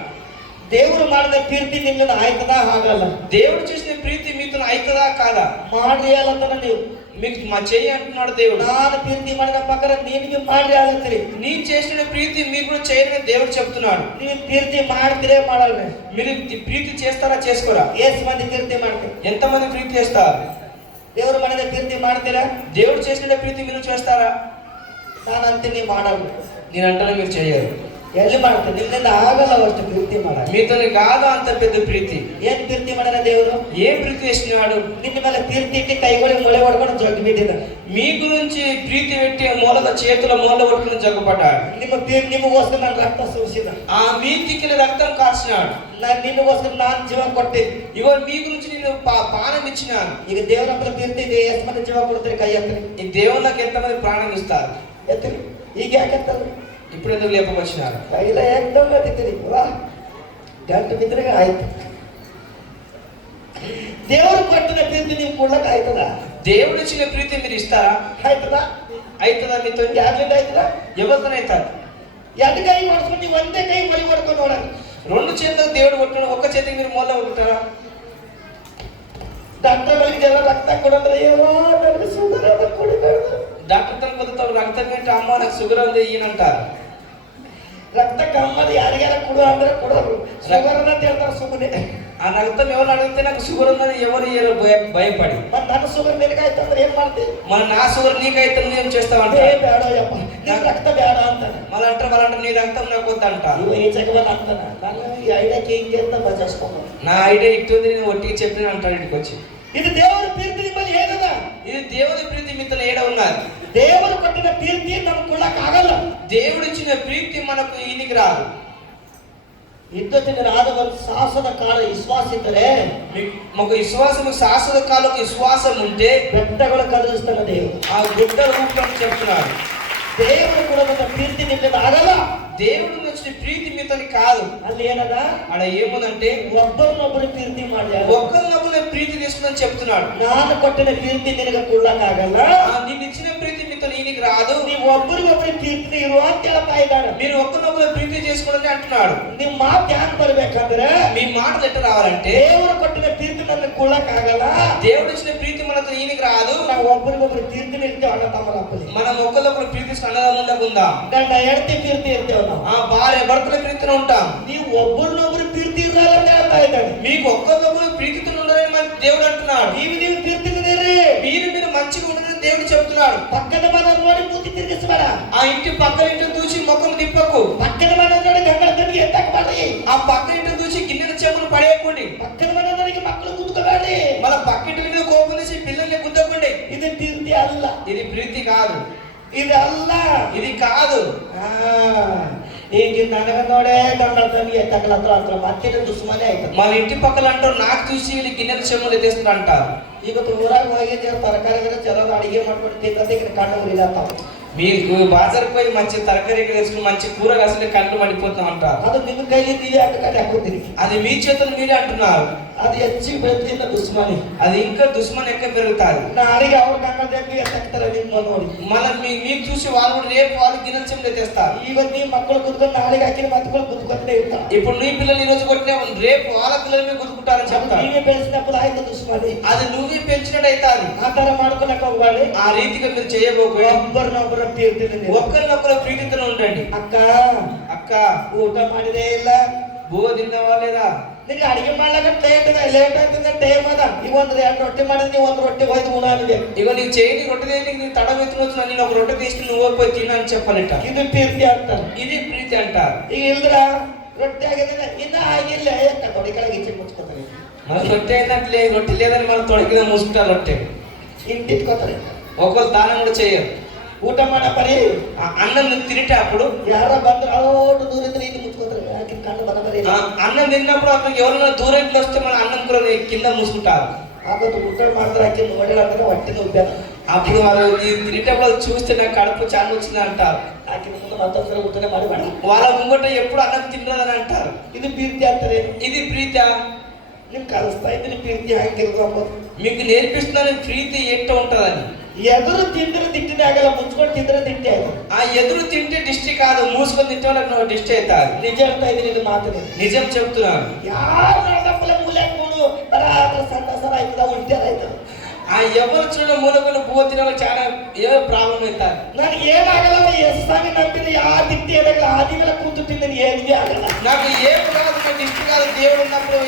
ದೇವರು ಮಾಡಿದ ಪ್ರೀತಿ ನಿಮ್ಮನ್ನ ಆಯ್ತದ? ಹಾಗಲ್ಲ. దేవుడు చేసిన ಪ್ರೀತಿ మీతో అవుతుందా కాదా? ಮಾಡ್ರಿ ಅಲ್ಲಂತಾನ ನೀವು మీకు మా చెయ్యి అంటున్నాడు దేవుడు. ನಾನು ಪ್ರೀತಿ ಮಾಡಿದ ಪ್ರಕಾರ ನೀನಿಗೆ ಮಾಡ್ರಿ ಅಲ್ಲಂತೀರಿ. నేను చేసిన ప్రీతి మీరు కూడా చేయని దేవుడు చెప్తున్నాడు. ನೀವು ಪ್ರೀತಿ ಮಾಡ್ತೀರೇ ಮಾಡಲ್ರಿ? మీరు ప్రీతి చేస్తారా చేసుకోరా? ಎಷ್ಟು ಮಂದಿ ಪ್ರೀತಿ ಮಾಡ್ತೀರಿ? ఎంతమంది ప్రీతి చేస్తారు? ದೇವ್ರ ಮನೆಗೆ ಪ್ರೀತಿ ಮಾಡ್ತೀರಾ? దేవుడు చేసిన ప్రీతి మీరు చేస్తారా? ನಾನು ಅಂತೀನಿ ಮಾಡಲ್ರಿ. నేను అంటాను మీరు చేయరు. ಎಲ್ಲಿ ಮಾಡ್ತೀನಿ? ನಿನ್ನಿಂದ ಆಗಲ್ಲ ಅಷ್ಟು ಪ್ರೀತಿ ಮಾಡ. మీతోని కాదు అంత పెద్ద ప్రీతి. ಏನ್ ಪ್ರೀತಿ ಮಾಡ್ಯಾರ ದೇವರು? ఏం ప్రీతి చేసినాడు? ನಿನ್ನ ಮೇಲೆ ಪ್ರೀತಿ ಇಟ್ಟು ಕೈಗಳಿಗೆ ಮೊಳೆ ಹೊಡ್ಕೊಂಡು ಜಗ್ಗಿ ಬಿದ್ದಿದ್ದ. మీ గురించి ప్రీతి పెట్టి మూలగా చేతుల మూల కొట్టుకుని జగ్గపడ్డాడు. ನಿಮಗೋಸ್ಕರ ನಾನು ರಕ್ತ ಸುರಿಸಿದ. ఆ మీదికి రక్తం కార్చినాడు. ನಿಮಗೋಸ್ಕರ ನಾನು ಜೀವ ಕೊಟ್ಟಿದ್ದೆ. ఇగో మీ గురించి నేను ప్రాణం ఇచ్చినాను. ಈಗ ದೇವರ ಹತ್ರ ಪ್ರೀತಿ ಇದೆ. ಎಷ್ಟು ಮಂದಿ ಜೀವ ಕೊಡ್ತೀರಿ? ಕೈ ಎತ್ತರಿ. ఈ దేవుళ్ళకి ఎంతమంది ప్రాణం ఇస్తారు? ಎತ್ತರಿ. ಈಗ ಯಾಕೆ ಎತ್ತಲ್ಲ? ఇప్పుడు ఎందుకు లేపకొచ్చినారు? ಕೈಲ ಏಕ್ದಮ್ ಎತ್ತಿರಿ. ವಾ ಗಂಟು ಬಿದ್ದರೆ ಆಯ್ತು. ದೇವರು ಕೊಟ್ಟಿನ ಪ್ರೀತಿ ನೀವು ಕೊಡ್ಲಕ್ಕ ಆಯ್ತದ? దేవుడు ఇచ్చిన ప్రీతి మీరు ఇస్తారా? ಆಯ್ತದ? అవుతుందా మీతో? ಯಾರಿಂದ ಆಯ್ತದ? ఎవరితో అవుతారు? ಎರಡು ಕೈ ಹೊಡ್ಸ್ಕೊಂಡು ನೀವು ಒಂದೇ ಕೈ ಮೊಳೆ ಹೊಡ್ಕೊಂಡು ನೋಡೋಣ. రెండు చేతులకు దేవుడు కొట్టిన ఒక్క చేతికి మీరు మూల కొట్టారా? ಡಾಕ್ಟರ್ಗಳಿಗೆ ಎಲ್ಲ ರಕ್ತ ಕೊಡಂದ್ರೆ ಏನೋ ನನಗೆ ಸುಗರ್ ಅದ ಕೊಡಬೇಡ. డాక్టర్ తన కొద్దితో రక్తం ఏంటి అమ్మ నాకు షుగర్ ఉంది ఈయనంటారు. ರಕ್ತ ಕಮ್ಮದು ಯಾರಿಗಾರ ಕೊಡು ಅಂದ್ರೆ ಕೊಡೋರು. ಶುಗರ್ ಅಂತ ಹೇಳ್ತಾರೆ ಸುಮ್ಮನೆ. ఆ రక్తం ఎవరు అడిగితే నాకు షుగర్ ఉందని ఎవరు ఇయ్యరు భయపడి. ಮತ್ತೆ ನನ್ನ ಶುಗರ್ ನಿನಗಾಯ್ತು ಅಂದ್ರೆ ಏನ್ ಮಾಡ್ತೀವಿ? మన నా షుగర్ నీకైతే ఏం చేస్తావంట? ಬೇಡ ಯಪ್ಪ ನಿನ್ ರಕ್ತ ಬೇಡ ಅಂತಾನೆ. వాళ్ళంటే నీ రక్తం నాకు వద్దంట. ಇವ ಈ ಜಗವನ್ನ ಅಂತಾನೆ. ನಾನು ಈ ಐಡಕ್ಕೆ ಹಿಂಗೆ ಅಂತ ಬಚಾಯಿಸ್ಕೊಂಡು నా ఐడియా ఇట్టుంది నేను ఒట్టికి చెప్పిన అంటాడు ఇంటికి వచ్చి. ಇದು ದೇವರ ಪ್ರೀತಿ ನಿಮ್ಮಲ್ಲಿ ಏನದ? ఇది దేవుని ప్రీతి మీతో ఏడ ఉన్నది. ದೇವರು ಕೊಟ್ಟಿನ ಪ್ರೀತಿ ನಮ್ಗೆ ಕೊಡಕ್ ಆಗಲ್ಲ. దేవుడు ఇచ్చిన ప్రీతి మనకు ఈయనకి రాదు. ಇದ್ದತಿನ ಆದ ಒಂದು ಸಾಹಸದ ಕಾಲ ವಿಶ್ವಾಸ ಇದ್ದರೆ మాకు విశ్వాసం శాశ్వత కాలకు విశ్వాసం ఉంటే ಬೆಟ್ಟಗಳು ಕದಲಿಸ್ತಾನೆ ದೇವರು. ఆ గుడ్డ రూపం చెప్తున్నాడు. ದೇವರು ಕೊಡೋದ ಪ್ರೀತಿ ನಿಮ್ಮಿಂದ ಆಗಲ್ಲ. దేవుడు వచ్చిన ప్రీతి మీతోని కాదు. ಅಲ್ಲಿ ಏನದ? ఆడ ఏముందంటే ಒಬ್ಬರನ್ನೊಬ್ಬರು ಪ್ರೀತಿ ಮಾಡಿ ఒక్కరినొకరు ప్రీతి తీసుకుని చెప్తున్నాడు. ನಾನು ಕೊಟ್ಟಿನ ಪ್ರೀತಿ ನಿನಗೆ ಕೊಡ್ಲಕ್ ಆಗಲ್ಲ. నేను ఇచ్చిన ప్రీతి మీతో ఈయనకి రాదు. ನೀವು ಒಬ್ಬರಿಗೊಬ್ಬರು ಪ್ರೀತಿ ಇರುವ ಅಂತ ಹೇಳ್ತಾ ಇದ್ದಾನೆ. మీరు ఒక్కరినొకరు ప్రీతి చేసుకోవడం అంటున్నాడు. ನಿಮ್ ಮಾತು ಹ್ಯಾಂಗ್ ಬರ್ಬೇಕಂದ್ರೆ మీ మాటలు ఎట్లా రావాలంటే ದೇವರು ಕೊಟ್ಟಿನ ಪ್ರೀತಿ ನನಗೆ ಕೊಡ್ಲಕ್ ಆಗಲ್ಲ. దేవుడు ఇచ్చిన ప్రీతి మనతో ఈయనకి రాదు. ನಾವು ಒಬ್ಬರಿಗೊಬ್ಬರು ಪ್ರೀತಿ ಇರ್ತೇವೆ ಅಣ್ಣ ತಮ್ಮರಪ್ಪಲಿ. మనం ఒక్కరినొకరు ప్రీతి అన్నదమ్ములకు ఉందాం. ಗಂಡ ಹೆಂಡತಿ ಪ್ರೀತಿ ಇರ್ತೇವೆ ನಾವು. ఆ భార్య భర్తల ప్రీతిలో ఉంటాం. ನೀವು ಒಬ್ಬರನ್ನೊಬ್ಬರು ಪ್ರೀತಿ ಇರಲ್ಲ ಅಂತ ಹೇಳ್ತಾ ಇದ್ದಾನೆ. మీకు ఒక్కరినొకరు ప్రీతితో ఉండాలని మన దేవుడు అంటున్నాడు. ನೀವು ಪ್ರೀತಿಗಿದ್ದೀರಿ. మీరు మంచిగా ఉండాలని దేవుడు చెప్తున్నాడు. పక్కన మన ನೋಡಿ ಮೂತಿ ತಿರುಗಿಸಬೇಡ. ఆ ఇంటి పక్కన ఇంటి దూసి ముఖం తిప్పకు. పక్కన మన ನೋಡಿ ಗಂಗಳ ದಂಡಿಗೆ ಎತ್ತಕಬೇಡಿ. ఆ పక్క ఇంటి దూసి గిన్నెల చెప్పులు పడేయకండి. పక్కన మన ನೋಡಿ ಮಕ್ಕಳು ಗುದ್ದುಕೋಬೇಡಿ. మన పక్కింటి మీద కోపం చేసి పిల్లల్ని గుద్దకండి. ಇದು ಪ್ರೀತಿ ಅಲ್ಲ. ఇది ప్రీతి కాదు. ಇದು ಅಲ್ಲ. ఇది కాదు. ಈಗ ನನಗ ನೋಡೇ ಗಂಗಳ ದಂಡಿಗೆ ಎತ್ತಕಲತ್ರ ಅಂತ ಮತ್ತೆ ದುಶ್ಮನೆ ಆಯ್ತು. మన ఇంటి పక్కల అంటారు నాకు చూసి వీళ్ళు గిన్నెల చెప్పులు ఎత్తేస్తున్నారు ಅಂటారు. ಇವತ್ತು ಊರಾಗ ಹೋಗಿದ್ದೆ ತರಕಾರಿಗಳ ಚಲೋದ ಅಡಿಗೆ ಮಾಡ್ಕೊಂಡು ತಿಂತ ಈಗ ಕಣ್ಣು ಉರಿಲತ್ತಾವ. మీకు బాజార్కి పోయి మంచి తరకారీ తెచ్చుకుని మంచి కూర కాసుకుని కళ్ళు మండిపోతాం అంటారు. ಅದು ನಿಮ್ಮ ಕೈಲಿ ನೀವೇ ಅಡ್ಡಕಟ್ಟಿ ಹಾಕೋತೀರಿ. అది మీ చేతులు మీరే అంటున్నారు. ಅದು ಹೆಚ್ಚಿಗೆ ಬೆಳೆದಿಲ್ಲ ದುಶ್ಮನಿ. అది ఇంకా దుష్మన్ ఎక్క పెరుగుతారు. ನಾಳೆಗೆ ಅವ್ರ ಗಂಗಳ ದಂಡಿಗೆ ಎತ್ತಕ್ತಾರೆ ನಿಮ್ಮ ನೋಡಿ. మీకు చూసి వాళ్ళు కూడా రేపు వాళ్ళు గిన్నెల చెప్పులు ఎత్తేస్తారు. ಇವತ್ತು ನೀವು ಮಕ್ಕಳು ಕುತ್ಕೊಂಡು ನಾಳೆಗೆ ಹಾಕಿನ ಮಕ್ಕಳು ಕುತ್ಕೊಂಡೇ ಇರ್ತಾರೆ. ఇప్పుడు నీ పిల్లలు ఈ రోజు కొట్టిన రేపు వాళ్ళ పిల్లల మీద గుద్దుకుంటారని చెప్తారు. ನೀವೇ ಬೆಳೆಸಿನప్పుడు ಆಯ್ತು ದುಶ್ಮನಿ. అది నువ్వే పెంచినట్టు అవుతాది. ಆ ತರ ಮಾಡ್ಕೊಳಕ್ ಹೋಗ್ಬೇಡಿ. ఆ రీతిగా మీరు చేయబోకు. ಒಬ್ಬರನ್ನೊಬ್ಬರ ಪ್ರೀತಿ. ఒక్కరినొకరు ప్రీతితో ఉండండి. ಅಕ್ಕ అక్క ಊಟ ಮಾಡಿದೇ ಇಲ್ಲ. బువ్వ తిన్నావా లేదా? ನಿನಗೆ ಅಡಿಗೆ ಮಾಡ್ಲಕ್ಕ ಲೇಟ್ ಆಗ್ತದೆ ಟೈಮ್ ಅದ. ಈಗ ಒಂದು 2 ರೊಟ್ಟಿ ಮಾಡಿದ್ರೆ ನೀವು 1 ರೊಟ್ಟಿ ಹೋಯ್ತು ಉಣಾನಿದೆ. ఇగో నీకు చేయని రొట్టె దేనికి నీకు తడ వెతునొచ్చు నేను ఒక రొట్టె తీసి నువ్వు పోయి తినని చెప్పాలట. ಇದು ಪ್ರೀತಿ ಅಂತಾರೆ. ఇది ప్రీతి అంటారు. ಈಗ ಇಲ್ದ್ರ ರೊಟ್ಟಿ ಆಗಿದೆ ಇನ್ನ ಆಗಿಲ್ಲ ತೊಡೆ ಕೆಳಗೆ ಇಚ್ಚಿ ಮುಚ್ಕೋತಾರೆ. మన రొట్టె అయినట్లే రొట్టె లేదని మన తొడకిన మూసుకుంటారు రొట్టె. ఇంటికోತಾರೆ. ఒకరు దానం కూడా చేయరు. ಊಟ ಮಾಡ ಬರೀ అన్నం తినేట అప్పుడు ಯಾರ ಬಂದ್ರೆ ಅಷ್ಟು ದೂರ ಇದ್ರೆ ಇದು ಮುಚ್ಕೋತಾರೆ. ಯಾಕೆ ಕಣ್ಣು ಬರಬರಿ అన్నం తిన్నప్పుడు అతను ఎవరైనా దూరం ఇంట్లో వస్తే మన అన్నం కూర కింద మూసుకుంటారు. ಆಗೋದು ಊಟ ಮಾಡ್ತಾರೆ. ಆಕೆ ನೋಡಿದ್ರೆ ಹೊಟ್ಟೆ ಉಪ್ಪಾರ. అప్పుడు వాళ్ళు తినేటప్పుడు చూస్తే నాకు కడుపు చాలా వచ్చింది అంటారు. ಆಕೆ ಮುಂದೆ ಮತ್ತೊಂದ್ಸಲ ಊಟನೇ ಮಾಡಿ ಬೇಡ. వాళ్ళ ముంగట ఎప్పుడు అన్నం తినదని అంటారు. ಇದು ಪ್ರೀತಿ ಅಂತಾರೆ. ఇది ప్రీతి. ನಿಮ್ ಕಲಿಸ್ತಾ ಇದ್ದೀನಿ ಪ್ರೀತಿ ಹಾಕಿರೋದು ಅಂಬೋದು. మీకు నేర్పిస్తున్నాను ప్రీతి ఏంటో ఉంటుందని. ಎದುರು ತಿಂದ್ರೆ ದಿಟ್ಟಿನೇ ಆಗಲ್ಲ, ಮುಚ್ಕೊಂಡು ತಿಂದ್ರೆ ದಿಟ್ಟಿ ಆಯ್ತು. ఆ ఎదురు తింటే దిష్టి కాదు, మూసుకొని తింటే వాళ్ళకి నువ్వు దిష్టి అవుతారు. ನಿಜ ಹೇಳ್ತಾ ಇದ್ದೀನಿ. ಇದು ಮಾತು నిజం చెప్తున్నాను. ಯಾರು ಮೂಲೆ ಕೂಡು ಸಣ್ಣ ಸರ ఎవరు చూడ మూలకులు పువ్వు తిన చాలా ఏదో ప్రాబ్లం అవుతారు. ನನಗೆ ಏನಾಗಲ್ಲ ಎಸ್ಸಾಮಿ ನಂಬಿದ್ರೆ ಆ ದಿಟ್ಟಿ ಎದಗಲ್ಲ ಆ ದಿನ ಕೂತುತ್ತಿಂದ ಏನಿಗೆ ಆಗಲ್ಲ. నాకు ఏమి కాదు, నాకు ఇష్టం కాదు. దేవుడు ఉన్నప్పుడు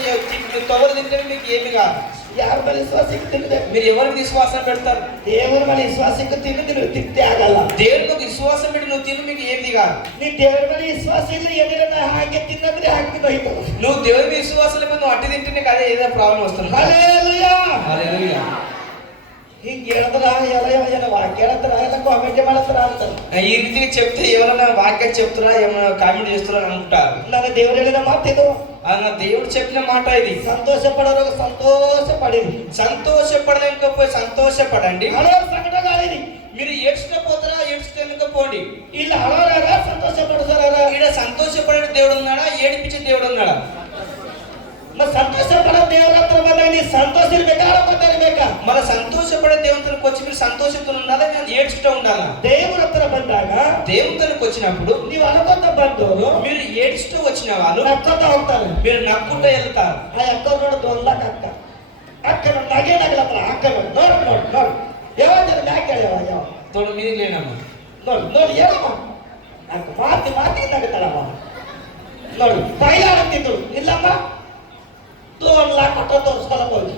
తొగలు తింటే మీకు ఏమి కాదు. ಯಾರ ಮೇಲೆ ವಿಶ್ವಾಸಕ್ಕೆ ತಿಂದೆ మీరు ఎవరికి విశ్వాసం పెడతారు? ದೇವರ ಮೇಲೆ ವಿಶ್ವಾಸಕ್ಕೆ ತಿಂದು ನಿನಗೆ ತಿಂತೆ ಆಗಲ್ಲ. దేవుడికి విశ్వాసం పెట్టి నువ్వు తిను, మీకు ఏమి కాదు. ನೀ ದೇವರ ಮೇಲೆ ವಿಶ್ವಾಸ ಇಲ್ಲ ಏನಿಲ್ಲ ಹಾಗೆ ತಿನ್ನದ್ರೆ ಹಾಕಿ ಹೋಯ್ತು. నువ్వు దేవుడి విశ్వాసం లేకపోతే నువ్వు అట్టి తింటే నీకు అదే ఏదో ప్రాబ్లం వస్తుంది. హల్లెలూయా హల్లెలూయా. ಹಿಂಗೆ ಹೇಳಿದ್ರ ಎಲ್ಲ ವಾಕ್ಯ ಹೇಳ್ತಾರ ಎಲ್ಲ ಕಾಮೆಂಟ್ ಮಾಡ್ತಾರ ಅಂತಾರೆ. ఈ రీతిగా చెప్తే ఎవరైనా వాక్యం చెప్తారా, ఏమైనా కామెంట్ చేస్తారా అని అనుకుంటారు. ನನ್ನ ದೇವರು ಹೇಳಿದ ಮಾತಿದು, నా దేవుడు చెప్పిన మాట ఇది. సంతోష పడరు సంతోష పడింది, సంతోషపడలేకపోయి సంతోషపడండి. హలో సంకటగాలిది. మీరు ఏడ్చుకపోతారా, ఏడ్చుకోపోండి. ಇಲ್ಲ ಹಳೋರಾರ ಸಂತೋಷ ಪಡಿಸೋರಾರ. ఈడ సంతోషపడే దేవుడు ఉన్నాడా, ఏడిపించే దేవుడు ఉన్నాడా? ಮತ್ತೆ ಸಂತೋಷ ಪಡೋ ದೇವರ ಹತ್ರ ಬಂದಾಗ ನೀ ಸಂತೋಷ ಇರ್ಬೇಕಾ ಅಳಕೋತ ಇರ್ಬೇಕಾ? మన సంతోషపడే దేవునికి వచ్చి మీరు సంతోషంతో ఉండాలా, నేను ఏడ్చుతూ ఉండాలా? ದೇವರ హತ್ರ ಬಂದಾಗ దేవునికి వచ్చినప్పుడు ನೀವು ಅಳಕೋತ ಬಂದವರು మీరు ఏడ్చుతూ వచ్చిన వాళ్ళు ನಕ್ಕೋತ ಹೋಗ್ತಾರೆ. మీరు నక్కుంటూ వెళ్తారు. ಆ ಅಕ್ಕ ನೋಡೋದು ಒಂದಕ್ಕ ಅಕ್ಕ ಅಕ್ಕನ ನಗೆ ನಗಲತ್ರ ಅಕ್ಕ ನೋಡು ಯಾವಾಗ ಮ್ಯಾಕ್ ಹೇಳ್ಯವ ಯಾವ తోడు మీది లేనమ్మా. ನೋಡಿ ಹೇಳಮ್ಮ ಅಕ್ಕ ಮಾತಿ ನಗತಾಳಮ್ಮ. ನೋಡು ಬೈಲಾಡುತ್ತಿದ್ದು ಇಲ್ಲಮ್ಮ 2 ಲಕ್ಷ ಕೊಟ್ಟು ತೋರಿಸ್ಕೊಳಕ್ ಹೋಗಿ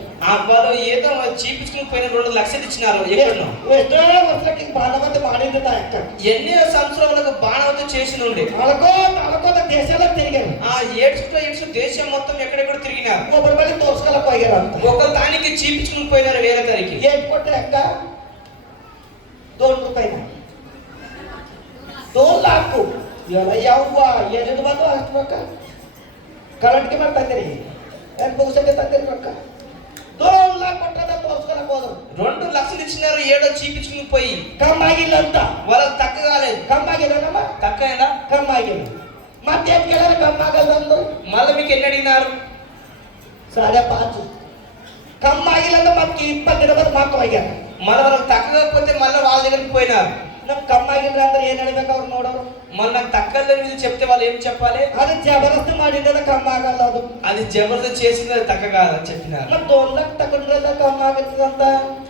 వాళ్ళు ఏదో చూపించుకుని పోయిన 2 లక్షలు ఇచ్చినారు. ఎక్కడో ఎಷ್ಟో వర్షాలకి బాణవతి మాడింది ఆ అక్క. ఎన్నో సంవత్సరాలకు బాణవతి చేసి నుండి అలకోత దేశాల్లో తిరిగారు. ఆ ఏడ్చుతూ దేశం మొత్తం ఎక్కడెక్కడ తిరిగినారు. ಒಬ್ಬರ ಬಳಿ ತೋರಿಸ್ಕೊಳಕ್ ಹೋಗ್ಯಾರ ಅಂತ. ఒక దానికి చూపించుకుని పోయినారు వేరే దానికి. ಏನ್ ಕೊಟ್ಟೆ ಅಕ್ಕ? 2 ರೂಪಾಯಿ 2 ಲಾಖ. ಯವ್ವ ಎಲ್ಲಿಂದ ಬಂದು ಅಷ್ಟು ರೊಕ್ಕ? ಕರೆಂಟ್ಗೆ ಮಾಡಿ ತಂದಿರಿ ಏನ್ ಬಹುಶಃ ತಂದಿರಿ ರೊಕ್ಕ? 2 ಲಾಖ ಕೊಟ್ಟದ ತೋರಿಸ್ಕೊಳಕ್ ಹೋದ್ರು. 2 లక్షలు ఇచ్చినారు. ఏడో చూపించుకుని పోయి ಕಮ್ಮಾಗಿಲ್ಲ ಅಂತ. వాళ్ళకి తక్కువ కాలేదు. ಕಮ್ಮಾಗಿಲ್ಲ ನಮ್ಮ తక్కువైందా? ಕಮ್ಮಾಗಿಲ್ಲ. ಮತ್ತೇನ್ ಕೇಳಾರ ಕಮ್ಮಾಗಲ್ಲ ಅಂದ್ರು. మళ్ళీ మీకు ఎన్ని అడిగినారు? 5.5. ಕಮ್ಮಾಗಿಲ್ಲ ಅಂದ್ರೆ ಮತ್ತೆ 20 ದಿನ ಬಂದು ಮಾತು ಹೋಗ್ಯಾರ. మళ్ళీ వాళ్ళకి తక్కువ కాకపోతే మళ్ళీ వాళ్ళ దగ్గరికి పోయినారు. ನಮ್ ಕಮ್ಮಾಗಿಲ್ಲ ಅಂದ್ರೆ ಏನ್ ಹೇಳ್ಬೇಕು ಅವ್ರು ನೋಡೋರು? మళ్ళీ నాకు తక్కువ మీద చెప్తే వాళ్ళు ఏం చెప్పాలి? ಅದು ಜಬರದಸ್ತಿ ಮಾಡಿದ್ರೆ ಕಮ್ಮಾಗಲ್ಲ ಅದು. అది జబర్దస్త్ చేసింది తక్కువ కాదని చెప్పినారు. ಮತ್ತೆ 2 ಲಕ್ಷ ತಗೊಂಡ್ರೆ ಕಮ್ಮಾಗಿರ್ತದಂತ.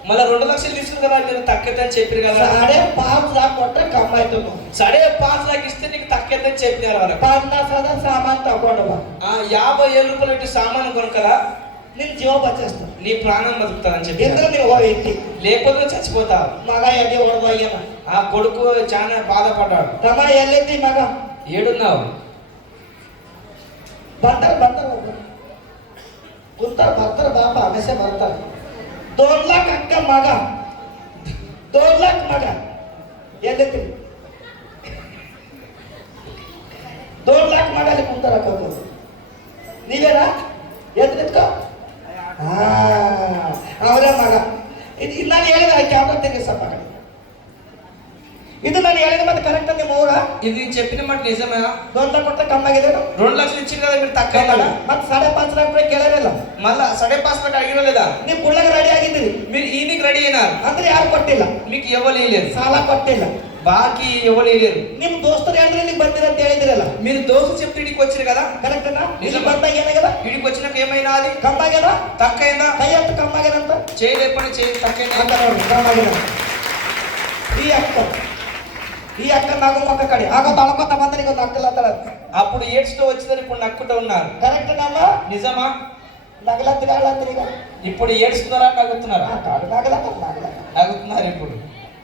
మళ్ళీ 2 లక్షలు తీసుకుని కదా మీరు తక్కువ అని చెప్పారు కదా. 5.5 लाख ಕೊಟ್ರೆ ಕಮ್ಮಿ ಆಯ್ತು. 5.5 లక్షలు ఇస్తే నీకు తక్కువ అని చెప్పినారు వాళ్ళకి. 50,000 సామాన్ తಗೊಂಡು బా. 50,000 రూపాయలు పెట్టి సామాను కొనుక్కదా ನಿನ್ ಜೀವ ಬಚಾಸ್ತಾ, నీ ప్రాణం బతుకుతాదని చెప్పి. ఎందుకు ನೀವು ಹೋಗ್ತಿ లేకపోతే చచ్చిపోతావు. మగ ఎది ಹೊಡೆದೋಗ್ಯಾನ. ఆ కొడుకు చాలా బాధపడ్డాడు. ತಮ್ಮ ಎಲ್ಲಿದ್ದಿ ಮಗ? ఏడున్నావు? ಬರ್ತಾರ ಕುಂತಾರ ಬರ್ತಾರ ಬಾಪ ಅಗಸ್ಯ ಬರ್ತಾರ. 2 लाख ಅಕ್ಕ ಮಗ 2 लाख ಮಗ ಎಲ್ಲಿದ್ದಿ? 2 लाख ಮಗ ಅಲ್ಲಿ ಕುಂತಾರ ಅಕ್ಕ. ನೀವೇನಾ ಎದ್ದು ನಿಂತ್ಕೋ. ಅವರೇ ಮಗ. ಇದು ನಾನು ಹೇಳಿದ ಕ್ಯಾಮ್ರಾ ತೆಗಿಸಪ್ಪ. ಇದು ನಾನು ಹೇಳಿದ ಮತ್ತೆ ಕರೆಕ್ಟ್ ಅಂತ ನಿಮ್ಮ ಊರ? ఇది చెప్పిన మాట నిజమా? 2 लाख ಕೊಟ್ಟ ಕಮ್ಮಾಗಿದೆ. 2 లక్షలు ఇచ్చింది కదా మీరు తక్కువ కదా. ಮತ್ತೆ 5.5 लाख ರೂಪಾಯಿ ಕೇಳಲಿಲ್ಲ. మళ్ళా 5.5 లక్షలు అడిగిరలేదా? ನೀವು ಕುಳ್ಳಗೆ ರೆಡಿ ಆಗಿದ್ದೀರಿ. మీరు ఈయనకి రెడీ అయినారు. ಅಂದ್ರೆ ಯಾರು ಕೊಟ್ಟಿಲ್ಲ, మీకు ఇవ్వలేదు. ಸಾಲ ಕೊಟ್ಟಿಲ್ಲ. బాకీ ఇవ్వలేదు. ನಿಮ್ ದೋಸ್ತರು ಹೇಳಿದ್ರೆ ಇಲ್ಲಿಗೆ ಬಂದಿರ ಅಂತ ಹೇಳಿದಿರಲ್ಲ. మీరు దోస్తు చెప్తే ఇడికి వచ్చారు కదా. ಕರೆಕ್ಟ್ ಅಣ್ಣ? ಇಲ್ಲಿ ಬಂದಾಗ ಏನಾಗ್ಯದ? ఇడికి వచ్చినాక ఏమైనా అది ಕಮ್ಮಾಗ್ಯದ? తక్కువైందా? ಕೈ ಹತ್ತು ಕಮ್ಮಾಗ್ಯದ ಅಂತ చేయలేపని చేయి తక్కువైందా ಅಂತ ನೋಡಿ. ಕಮ್ಮಾಗ್ಯದ. ಈ ಅಕ್ಕ ಮಗು ಮಕ್ಕ ಕಡೆ ಆಗ ತಳ್ಕೊತ ಬಂದ್ರೆ ಈಗ ನಗ್ಲತ್ತಾಳ. అప్పుడు ఏడ్చుతూ వచ్చిందని ఇప్పుడు నక్కుంటూ ఉన్నారు. ಕರೆಕ್ಟ್ ನಮ್ಮ నిజమా? నగలత్తిరాళ్ళత్తిరి ಈಗ ఇప్పుడు ఏడుస్తున్నారా నవ్వుతున్నారా? నవ్వుతున్నారు. ఇప్పుడు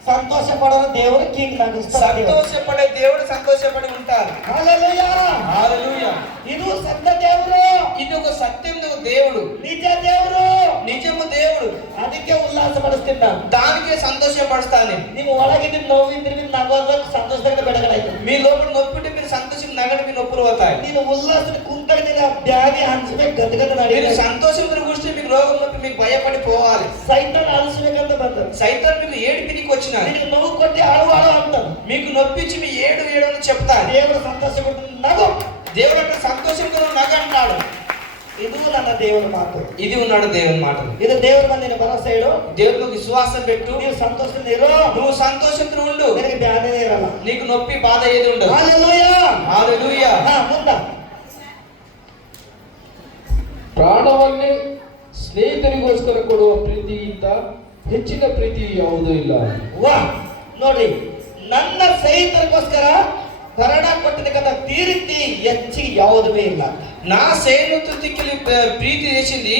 సంతోష పడరు దేవుడు కింగ్ నగుస్తాడు. సంతోషపడే దేవుడు సంతోషపడి ఉంటారు. హల్లెలూయా హల్లెలూయా. ಇದು ಸತ್ಯ ದೇವರು, ఇది ఒక సత్యం దేవుడు, నిజ దేవుడు, నిజము దేవుడు. ಅದಕ್ಕೆ ಉಲ್ಲಾಸ ಪಡಿಸ್ತಿದ್ದಾನೆ, దానికే సంతోషపడతాను. ನೀವು ಒಳಗಿದ್ದು ನೋವಿದ್ರೆ ನಗೋದು ಸಂತೋಷದಿಂದ ಬೆಳಗಾಯ್ತು. మీ లోపల నొప్పితే మీరు సంతోషం నగడు మీ నొప్పులు పోతాయి. ನೀನು ಉಲ್ಲಾಸದ ಕುಂತಾಗ ನಿನ್ನ ಬ್ಯಾಗಿ ಹಂಚಬೇಕು, ಗದಗದ మీరు ನಡಿ. సంతోషంతో కూర్చుంటే మీకు రోగం నొప్పి మీకు భయపడి పోవాలి. ಸೈತಾನ ಅಳಿಸ್ಬೇಕಂತ ಬಂದ. సైతాన్ మీకు ఏడిపినికి వచ్చిన ನಿನಗೆ ನೋವು ಕೊಟ್ಟು ಅಳು ಅಂತ మీకు నొప్పించి మీ ఏడు అని చెప్తారు. ದೇವರ ಸಂತೋಷ ಕೊಟ್ಟು ನಗು. దేవుడు అంటే సంతోషంతో నగ అంటాడు. ಇದು ನನ್ನ ದೇವರ ಮಾತು. ఇది ఉన్నాడు దేవుని మాటలు. ಇದು ದೇವರ ಬಂದಿನ ಭರವಸೆ ಇಡು. దేవుడికి విశ్వాసం పెట్టు. ನೀವು ಸಂತೋಷದಿಂದ ಇರು. నువ్వు సంతోషంతో ఉండు. ನಿನಗೆ ಬ್ಯಾನೇ ಇರಲ್ಲ. నీకు నొప్పి బాధ ఏది ఉండదు. ಹಲ್ಲೆಲೂಯಾ. హల్లెలూయా. ಮುಂದೆ ಪ್ರಾಣವನ್ನೇ ಸ್ನೇಹಿತರಿಗೋಸ್ಕರ ಕೊಡುವ ಪ್ರೀತಿಗಿಂತ ಹೆಚ್ಚಿನ ಪ್ರೀತಿ ಯಾವುದೂ ಇಲ್ಲ. ವಾ ನೋಡ್ರಿ, ನನ್ನ ಸ್ನೇಹಿತರಿಗೋಸ್ಕರ ಪ್ರಾಣ ಕೊಟ್ಟಿದ್ದಕ್ಕಂತ ಪ್ರೀತಿ ಹೆಚ್ಚಿಗೆ ಯಾವುದೂ ಇಲ್ಲ. నా సేనుతుతికి ప్రీతి చేసింది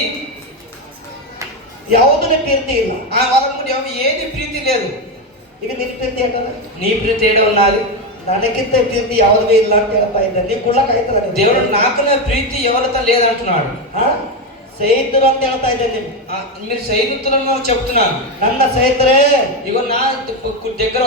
ಯಾವುದೇ ಪ್ರೀತಿ ಇಲ್ಲ. ఆ వాళ్ళ ముందు ఏది ప్రీతి లేదు. ಈಗ ನಿನ್ ಪ್ರೀತಿ ಅಂತಲ್ಲ, నీ ప్రీతి ఏడ ఉన్నది? ನನಗಿಂತ ಪ್ರೀತಿ ಯಾವುದೇ ಇಲ್ಲ ಅಂತ ಹೇಳ್ತಾ ಇದ್ದೆ. ನೀ ಕುಳ್ಳಕಾಯ್ತಲ್ಲ దేవుడు నాకనే ప్రీతి ఎవరితో లేదంటున్నాడు. ಸ್ನೇಹಿತರು ಅಂತ ಹೇಳ್ತಾ ಇದ್ದೇನೆ. మీరు సైనికులను చెప్తున్నాను. ನನ್ನ ಸ್ನೇಹಿತರೇ, ఇగో నా దగ్గర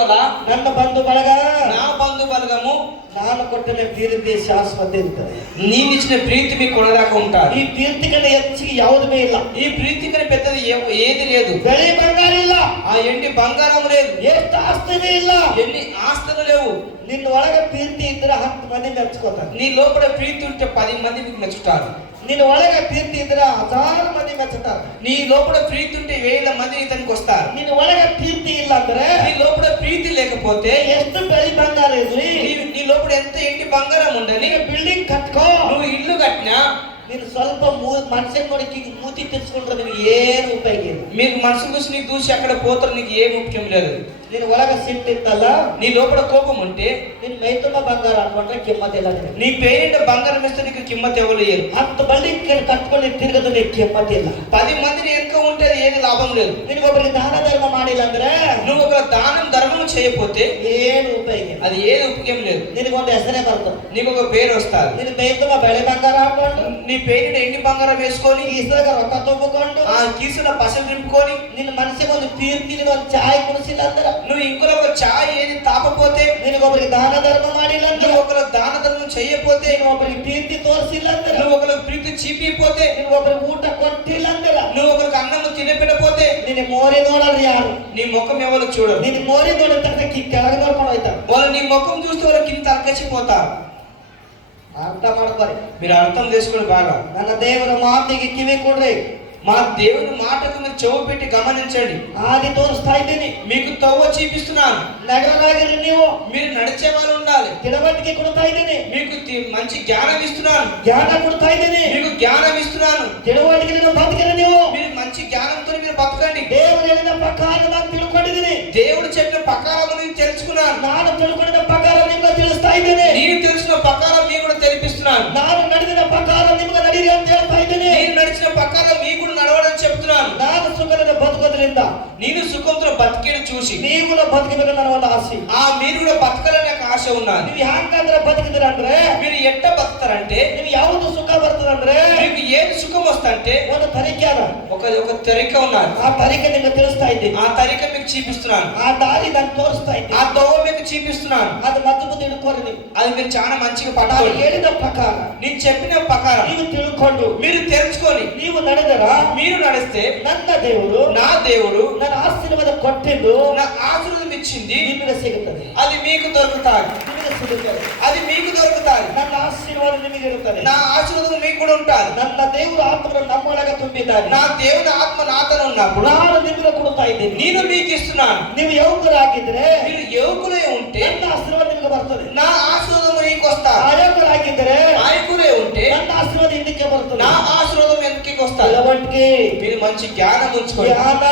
ನನ್ನ ಬಂಧು ಬಳಗ, నా బంధు బలగము, ನಾನು ಕೊಟ್ಟಿನ ಪ್ರೀತಿ ಶಾಶ್ವತ ಇರ್ತದೆ. నీవిచ్చిన ప్రీతి మీకు కొనదాకా ఉంటారు. ఈ ప్రీతి కన్నా ಹೆಚ್ಚಿಗೆ ಯಾವುದೇ ಇಲ್ಲ. ఈ ప్రీతి కన్నా పెద్దది ఏది లేదు. ಬೆಳ್ಳಿ ಬಂಗಾರ ಇಲ್ಲ, ఆ ఎండి బంగారం లేదు, ಎಷ್ಟು ಆಸ್ತಿನೇ ಇಲ್ಲ, ఎన్ని ఆస్తులు లేవు. ನಿನ್ನ ಒಳಗೆ ಪ್ರೀತಿ ಇದ್ರೆ 10 ಮಂದಿ ಮೆಚ್ಕೋತಾರೆ. నీ లోపల ప్రీతి ఉంటే 10 మంది మీకు మెచ్చుతారు. ನಿನ್ನ ಒಳಗೆ ಪ್ರೀತಿ ಇದ್ರೆ 1000 ಮಂದಿ ಮೆಚ್ಚುತ್ತಾರೆ. నీ లోపల ప్రీతి ఉంటే 1000 మంది ఇతనికి వస్తారు. ನಿನ್ನ ಒಳಗೆ ಪ್ರೀತಿ ಇಲ್ಲ ಅಂದ್ರೆ, నీ లోపల ప్రీతి లేకపోతే ಎಷ್ಟು ಬೆಳ್ಳಿ ಬಂಗಾರ ಇರ್ಲಿ, నీ లోపల ఎంత ఎండి బంగారం ఉండని, ಬಿಲ್ಡಿಂಗ್ ಕಟ್ಕೋ, నువ్వు ఇల్లు కట్టినా, ನೀನು ಸ್ವಲ್ಪ ಮನುಷ್ಯನ ನೋಡಿ ಮೂತಿ ತಿರ್ಸ್ಕೊಂಡ್ರೆ ನಿಮ್ಗೆ ಏನು ಉಪಯೋಗ ಇಲ್ಲ. మీరు మనసు చూసి నీకు చూసి అక్కడ పోతారు, నీకు ఏ ముఖ్యం లేదు. ನಿನ್ನ ಒಳಗೆ ಸಿಟ್ಟಿತ್ತಲ್ಲ, నీ లోపల కోపం ఉంటే, ನಿನ್ನ ಮೈ ತುಂಬ ಬಂಗಾರ ಹಾಕೊಂಡ್ರೆ ಕಿಮ್ಮತ್ ಇಲ್ಲ. నీ పేరింట బంగారం ఇస్తే నీకు కిమ్మత్ ఎవరు లేరు. 10 ಬಿಲ್ಡಿಂಗ್ ಕಟ್ಕೊಂಡು ತಿರ್ಗದು నీకు ಕಿಮ್ಮತ್ ಇಲ್ಲ. 10 మందిని వెనుక ఉంటే ఏది లాభం లేదు. ನಿನಗೊಬ್ಬರಿಗೆ ದಾನ ಧರ್ಮ ಮಾಡಿಲ್ಲ ಅಂದ್ರೆ, నువ్వు ఒక దానం ధర్మం చేయకపోతే ಏನು ಉಪಯೋಗ ಇಲ್ಲ. అది ఏది ఉపయోగం లేదు. ನಿನಗೊಂದು ಹೆಸರೇ ಬರ್ತದೆ. నీకు ఒక పేరు వస్తుంది. ನಿನ್ನ ಮೈ ತುಂಬ ಬೆಳೆ ಬಂಗಾರ ಹಾಕೊಂಡು, నీ పేరుని ఎండి బంగారం వేసుకొని, ಈಸಾಗ ರೊಕ್ಕ ತುಂಬಿಕೊಂಡು, ఆ కీసుల పసలు నింపుకొని, ನಿನ್ನ ಮನಸ್ಸಿಗೆ ಒಂದು ಪ್ರೀತಿ ಒಂದು ಚಾಯ್ ಕುಡಿಸಿಲ್ಲ ಅಂದ್ರೆ, నువ్వు ఇంకొక ఒక ఛాయ్ ఏది తాపపోతే, ನಿನಗೊಬ್ಬರಿಗೆ ದಾನ ಧರ್ಮ ಮಾಡಿಲ್ಲ ಅಂದ್ರೆ, నువ్వు ఒకరు దాన ధర్మం చేయకపోతే, ನಿನಗೊಬ್ಬರಿಗೆ ಪ್ರೀತಿ ತೋರಿಸಿಲ್ಲ ಅಂದ್ರೆ, నువ్వు ఒకరు ప్రీతి చీపిపోతే, ನಿನಗೊಬ್ಬರಿಗೆ ಊಟ ಕೊಟ್ಟಿಲ್ಲ ಅಂದ್ರೆ, నువ్వు ఒకరికి అన్నము తినపెట్టపోతే, ನಿನ್ನ ಮೋರಿ ನೋಡೋರು ಯಾರು? నీ ముఖం ఎవరు చూడరు. ನಿನ್ನ ಮೋರಿ ನೋಡಿದ ತಕ್ಷಣ ಕೆಳಗೆ ನೋಡ್ಕೊಂಡು ಹೋಯ್ತಾರೆ. వాళ్ళు నీ ముఖం చూస్తే వాళ్ళు కింద తలకెచ్చిపోతారు. ಅರ್ಥ ಮಾಡ್ಕೊರಿ, మీరు అర్థం చేసుకుని బాగా. ನನ್ನ ದೇವರ ಮಾತಿಗೆ ಕಿವಿ ಕೊಡ್ರಿ. మా దేవుని మాటకు మీరు చెవు పెట్టి గమనించండి. ఆది తోరుస్తా ఇದ್ದೀನಿ, మీకు తవ్వ చూపిస్తున్నాను. నగరలాగిరి ನೀವು, మీరు నడిచే వాళ్ళు ఉండాలి. తినబట్టికి కొడతా ఇದ್ದೀನಿ, మీకు మంచి జ్ఞానం ఇస్తున్నాను. జ్ఞాన కొడతా ఇದ್ದೀನಿ, మీకు జ్ఞానం ఇస్తున్నాను. తినబట్టికి నేను బతికిన ನೀವು, మీరు మంచి జ్ఞానంతో మీరు బతకండి. దేవుడు ಹೇಳಿದ ಪ್ರಕಾರ ನಾನು ತಿಳ್ಕೊಂಡಿದ್ದೀನಿ. దేవుడు చెప్పిన ప్రకారం నేను తెలుసుకున్నాను. ನಾನು ತಿಳ್ಕೊಂಡಿದ್ದ ಪ್ರಕಾರ ನಿಮ್ಗೆ ತಿಳಿಸ್ತಾ ಇದ್ದೀನಿ. నేను తెలిసిన ప్రకారం మీకు కూడా తెలిపిస్తున్నాను. ನಾನು ನಡೆದಿನ ಪ್ರಕಾರ ನಿಮ್ಗೆ ನಡೀರಿ ಅಂತ ಹೇಳ್ತಾ ಇದ್ದೀನಿ. నేను నడిచిన ప్రకారం మీకు కూడా నడవడం చెప్తున్నాను. ನಾನು ಸುಖದ ಬದುಕೋದ್ರಿಂದ నేను సుఖంతో బతికేది చూసి ನೀವು ಬದುಕಬೇಕು ನನ್ನ ಒಂದು ಆಸೆ. మీరు కూడా బతకాలని నాకు ఆశ ఉన్నది. ನೀವು ಹ್ಯಾಂಗಂದ್ರೆ ಬದುಕಿದ್ರ ಅಂದ್ರೆ, మీరు ఎట్ట బతుకుతారంటే, ನೀವು ಯಾವುದು ಸುಖ ಬರ್ತದಂದ್ರೆ, మీకు ఏది సుఖం వస్తుందంటే ಒಂದು ತರಿಕೆ ಅದ. ఒక తరిక ఉన్నది. ಆ ತರಿಕೆ ನಿಮ್ಗೆ ತಿಳಿಸ್ತಾ ಇದ್ದೀನಿ. ఆ తరిక మీకు చూపిస్తున్నాను. ಆ ದಾರಿ ನಾನು ತೋರಿಸ್ತಾ ಇದ್ದೀನಿ. ఆ దోవ మీకు చూపిస్తున్నాను. ಅದು ಮತ್ತೆ ಮುಂದೆ ಹಿಡ್ಕೋರಿ ನೀವು. అది మీరు చాలా మంచిగా ನಾನು పట్టుకోండి. ಹೇಳಿದ ಪ್ರಕಾರ నేను చెప్పిన ప్రకారం ನೀವು ತಿಳ್ಕೊಂಡು మీరు తెలుసుకొని ನೀವು ನಡೆದರ, మీరు నడిస్తే ನನ್ನ ದೇವರು నా దేవుడు ನನ್ನ ಆಶೀರ್ವಾದ ಕೊಟ್ಟಿದ್ದು నా ఆశీర్వాదం ఇచ్చింది ನಿಮಗೆ ಸಿಗುತ್ತದೆ. అది మీకు దొరుకుతాది. ನಿಮಗೆ ಸಿಗುತ್ತದೆ. అది మీకు దొరుకుతాది. ನನ್ನ ಆಶೀರ್ವಾದ ನಿಮಗೆ ಇರುತ್ತದೆ. నా ఆశీర్వాదం మీకు కూడా ఉంటాది. ನನ್ನ ದೇವರ ಆತ್ಮಗಳು ನಮ್ಮೊಳಗೆ ತುಂಬಿದ್ದಾರೆ. నా దేవుని ఆత్మ నాతో ఉన్నప్పుడు ನಾನು ನಿಮಗೆ ಕೊಡ್ತಾ ಇದ್ದೀನಿ. నేను మీకు ఇస్తున్నాను. ನೀವು ಯುವಕರಾಗಿದ್ರೆ మీరు యువకులే ఉంటే ನನ್ನ ಆಶೀರ್ವಾದ ನಿಮಗೆ ಬರ್ತದೆ. నా ఆశీర్వాదం నీకు వస్తారు. ಆಯೋಗರಾಗಿದ್ದರೆ నాయకులే ఉంటే ನನ್ನ ಆಶೀರ್ವಾದ ಹಿಂದಕ್ಕೆ ಬರ್ತದೆ. నా ఆశీర్వాదం ఎందుకు వస్తారు. ತಿಳುವಳಿಕೆ, మీరు మంచి జ్ఞానం ఉంచుకోండి. ಜ್ಞಾನ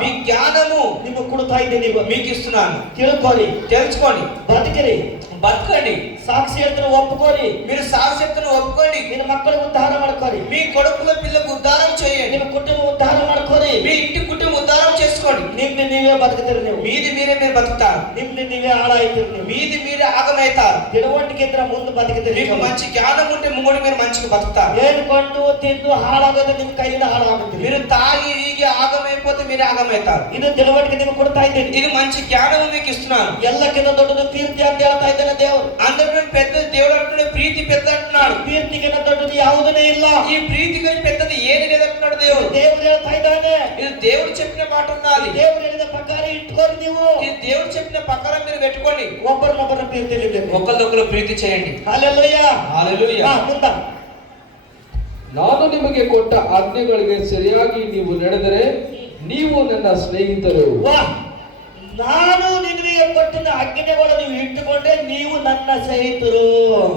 మీ జ్ఞానము ನಿಮಗೆ ಕೊಡ್ತಾ ಇದ್ದೀನಿ. మీకు ఇస్తున్నాను. ತಿಳ್ಕೊಳ್ಳಿ, తెలుసుకోండి, ಬದುಕಿರಿ, బతకండి. ಸಾಕ್ಷಿ ಹೇಳ್ತಾರೆ ಒಪ್ಪಿಕೋರಿ. మీరు సాక్షిత్వను ఒప్పుకోండి. ನಿನ್ನ ಮಕ್ಕಳಿಗೆ ಉದ್ಧಾರ ಮಾಡ್ಕೋರಿ. మీ కొడుకుల పిల్లకు ఉద్ధారం చేయండి. ನಿಮ್ಮ ಕುಟುಂಬ ಉದ್ಧಾರ ಮಾಡ್ಕೋರಿ. మీ ఇంటి కుటుంబం ఉద్ధారం చేసుకోండి. ನಿಮ್ಗೆ ನೀವೇ ಬದುಕುತ್ತೀರಿ. ನೀವು మీది మీరే మీరు బతుకుతారు. ನಿಮ್ಗೆ ನೀವೇ ಹಾಳಾಯ್ತೀರಿ. ನೀವು మీది మీరే ఆగమవుతారు. ತಿಳುವಳಿಕೆ ಇದ್ರೆ ಮುಂದೆ ಬದುಕುತ್ತೀರಿ. మీకు మంచి జ్ఞానం ఉంటే ముంగడు మీరు మంచిగా బతుకుతారు. ಹೇಳ್ಕೊಂಡು ತಿಂದು ಹಾಳಾಗೋದು ನಿಮ್ ಕೈಯಿಂದ ಹಾಳಾಗುತ್ತೀರಿ. మీరు తాగి ఈగి ఆగమైపోతే మీరు ఆగమవుతారు. ಇದು ತಿಳುವಳಿಕೆ ನಿಮ್ಗೆ ಕೊಡ್ತಾ ಇದ್ದೀನಿ. ఇది మంచి జ్ఞానం మీకు ఇస్తున్నాను. ಎಲ್ಲಕ್ಕಿಂತ ದೊಡ್ಡದು ಕೀರ್ತಿ ಅಂತ ಹೇಳ್ತಾ ಇದ್ದಾನೆ ದೇವರು. అందరికీ పెద్ద దేవుడు అంటున్నాడు, ప్రీతి పెద్ద అంటున్నాడు. ಕೀರ್ತಿಗಿಂತ ದೊಡ್ಡದು ಯಾವುದನೇ ಇಲ್ಲ. ఈ ప్రీతి కంటే పెద్దది ఏది లేదంటున్నాడు దేవుడు. ದೇವರು ಹೇಳ್ತಾ ಇದ್ದಾನೆ. ఇది దేవుడు చెప్పిన మాట ఉన్నది. ದೇವರು ಹೇಳಿದ ಪ್ರಕಾರ ಇಟ್ಕೋರಿ. ನೀವು ఇది దేవుడు చెప్పిన ప్రకారం మీరు పెట్టుకోండి. ಒಬ್ಬರನ್ನೊಬ್ಬರ ಪ್ರೀತಿಯಲ್ಲಿರ್ಬೇಕು. ఒకరిదొకరు ప్రీతి చేయండి. ಹಲ್ಲೆಲೂಯಾ. హల్లెలూయా. ಮುಂದ ನಾನು ನಿಮಗೆ ಕೊಟ್ಟ ಆಜ್ಞೆಗಳಿಗೆ ಸರಿಯಾಗಿ ನೀವು ನಡೆದರೆ ನೀವು ನನ್ನ ಸ್ನೇಹಿತರು. ವಾ, ನಾನು ನಿನಗೆ ಕೊಟ್ಟಿನ ಆಜ್ಞೆಗಳು ನೀವು ಇಟ್ಟುಕೊಂಡ್ರೆ ನೀವು ನನ್ನ ಸ್ನೇಹಿತರು.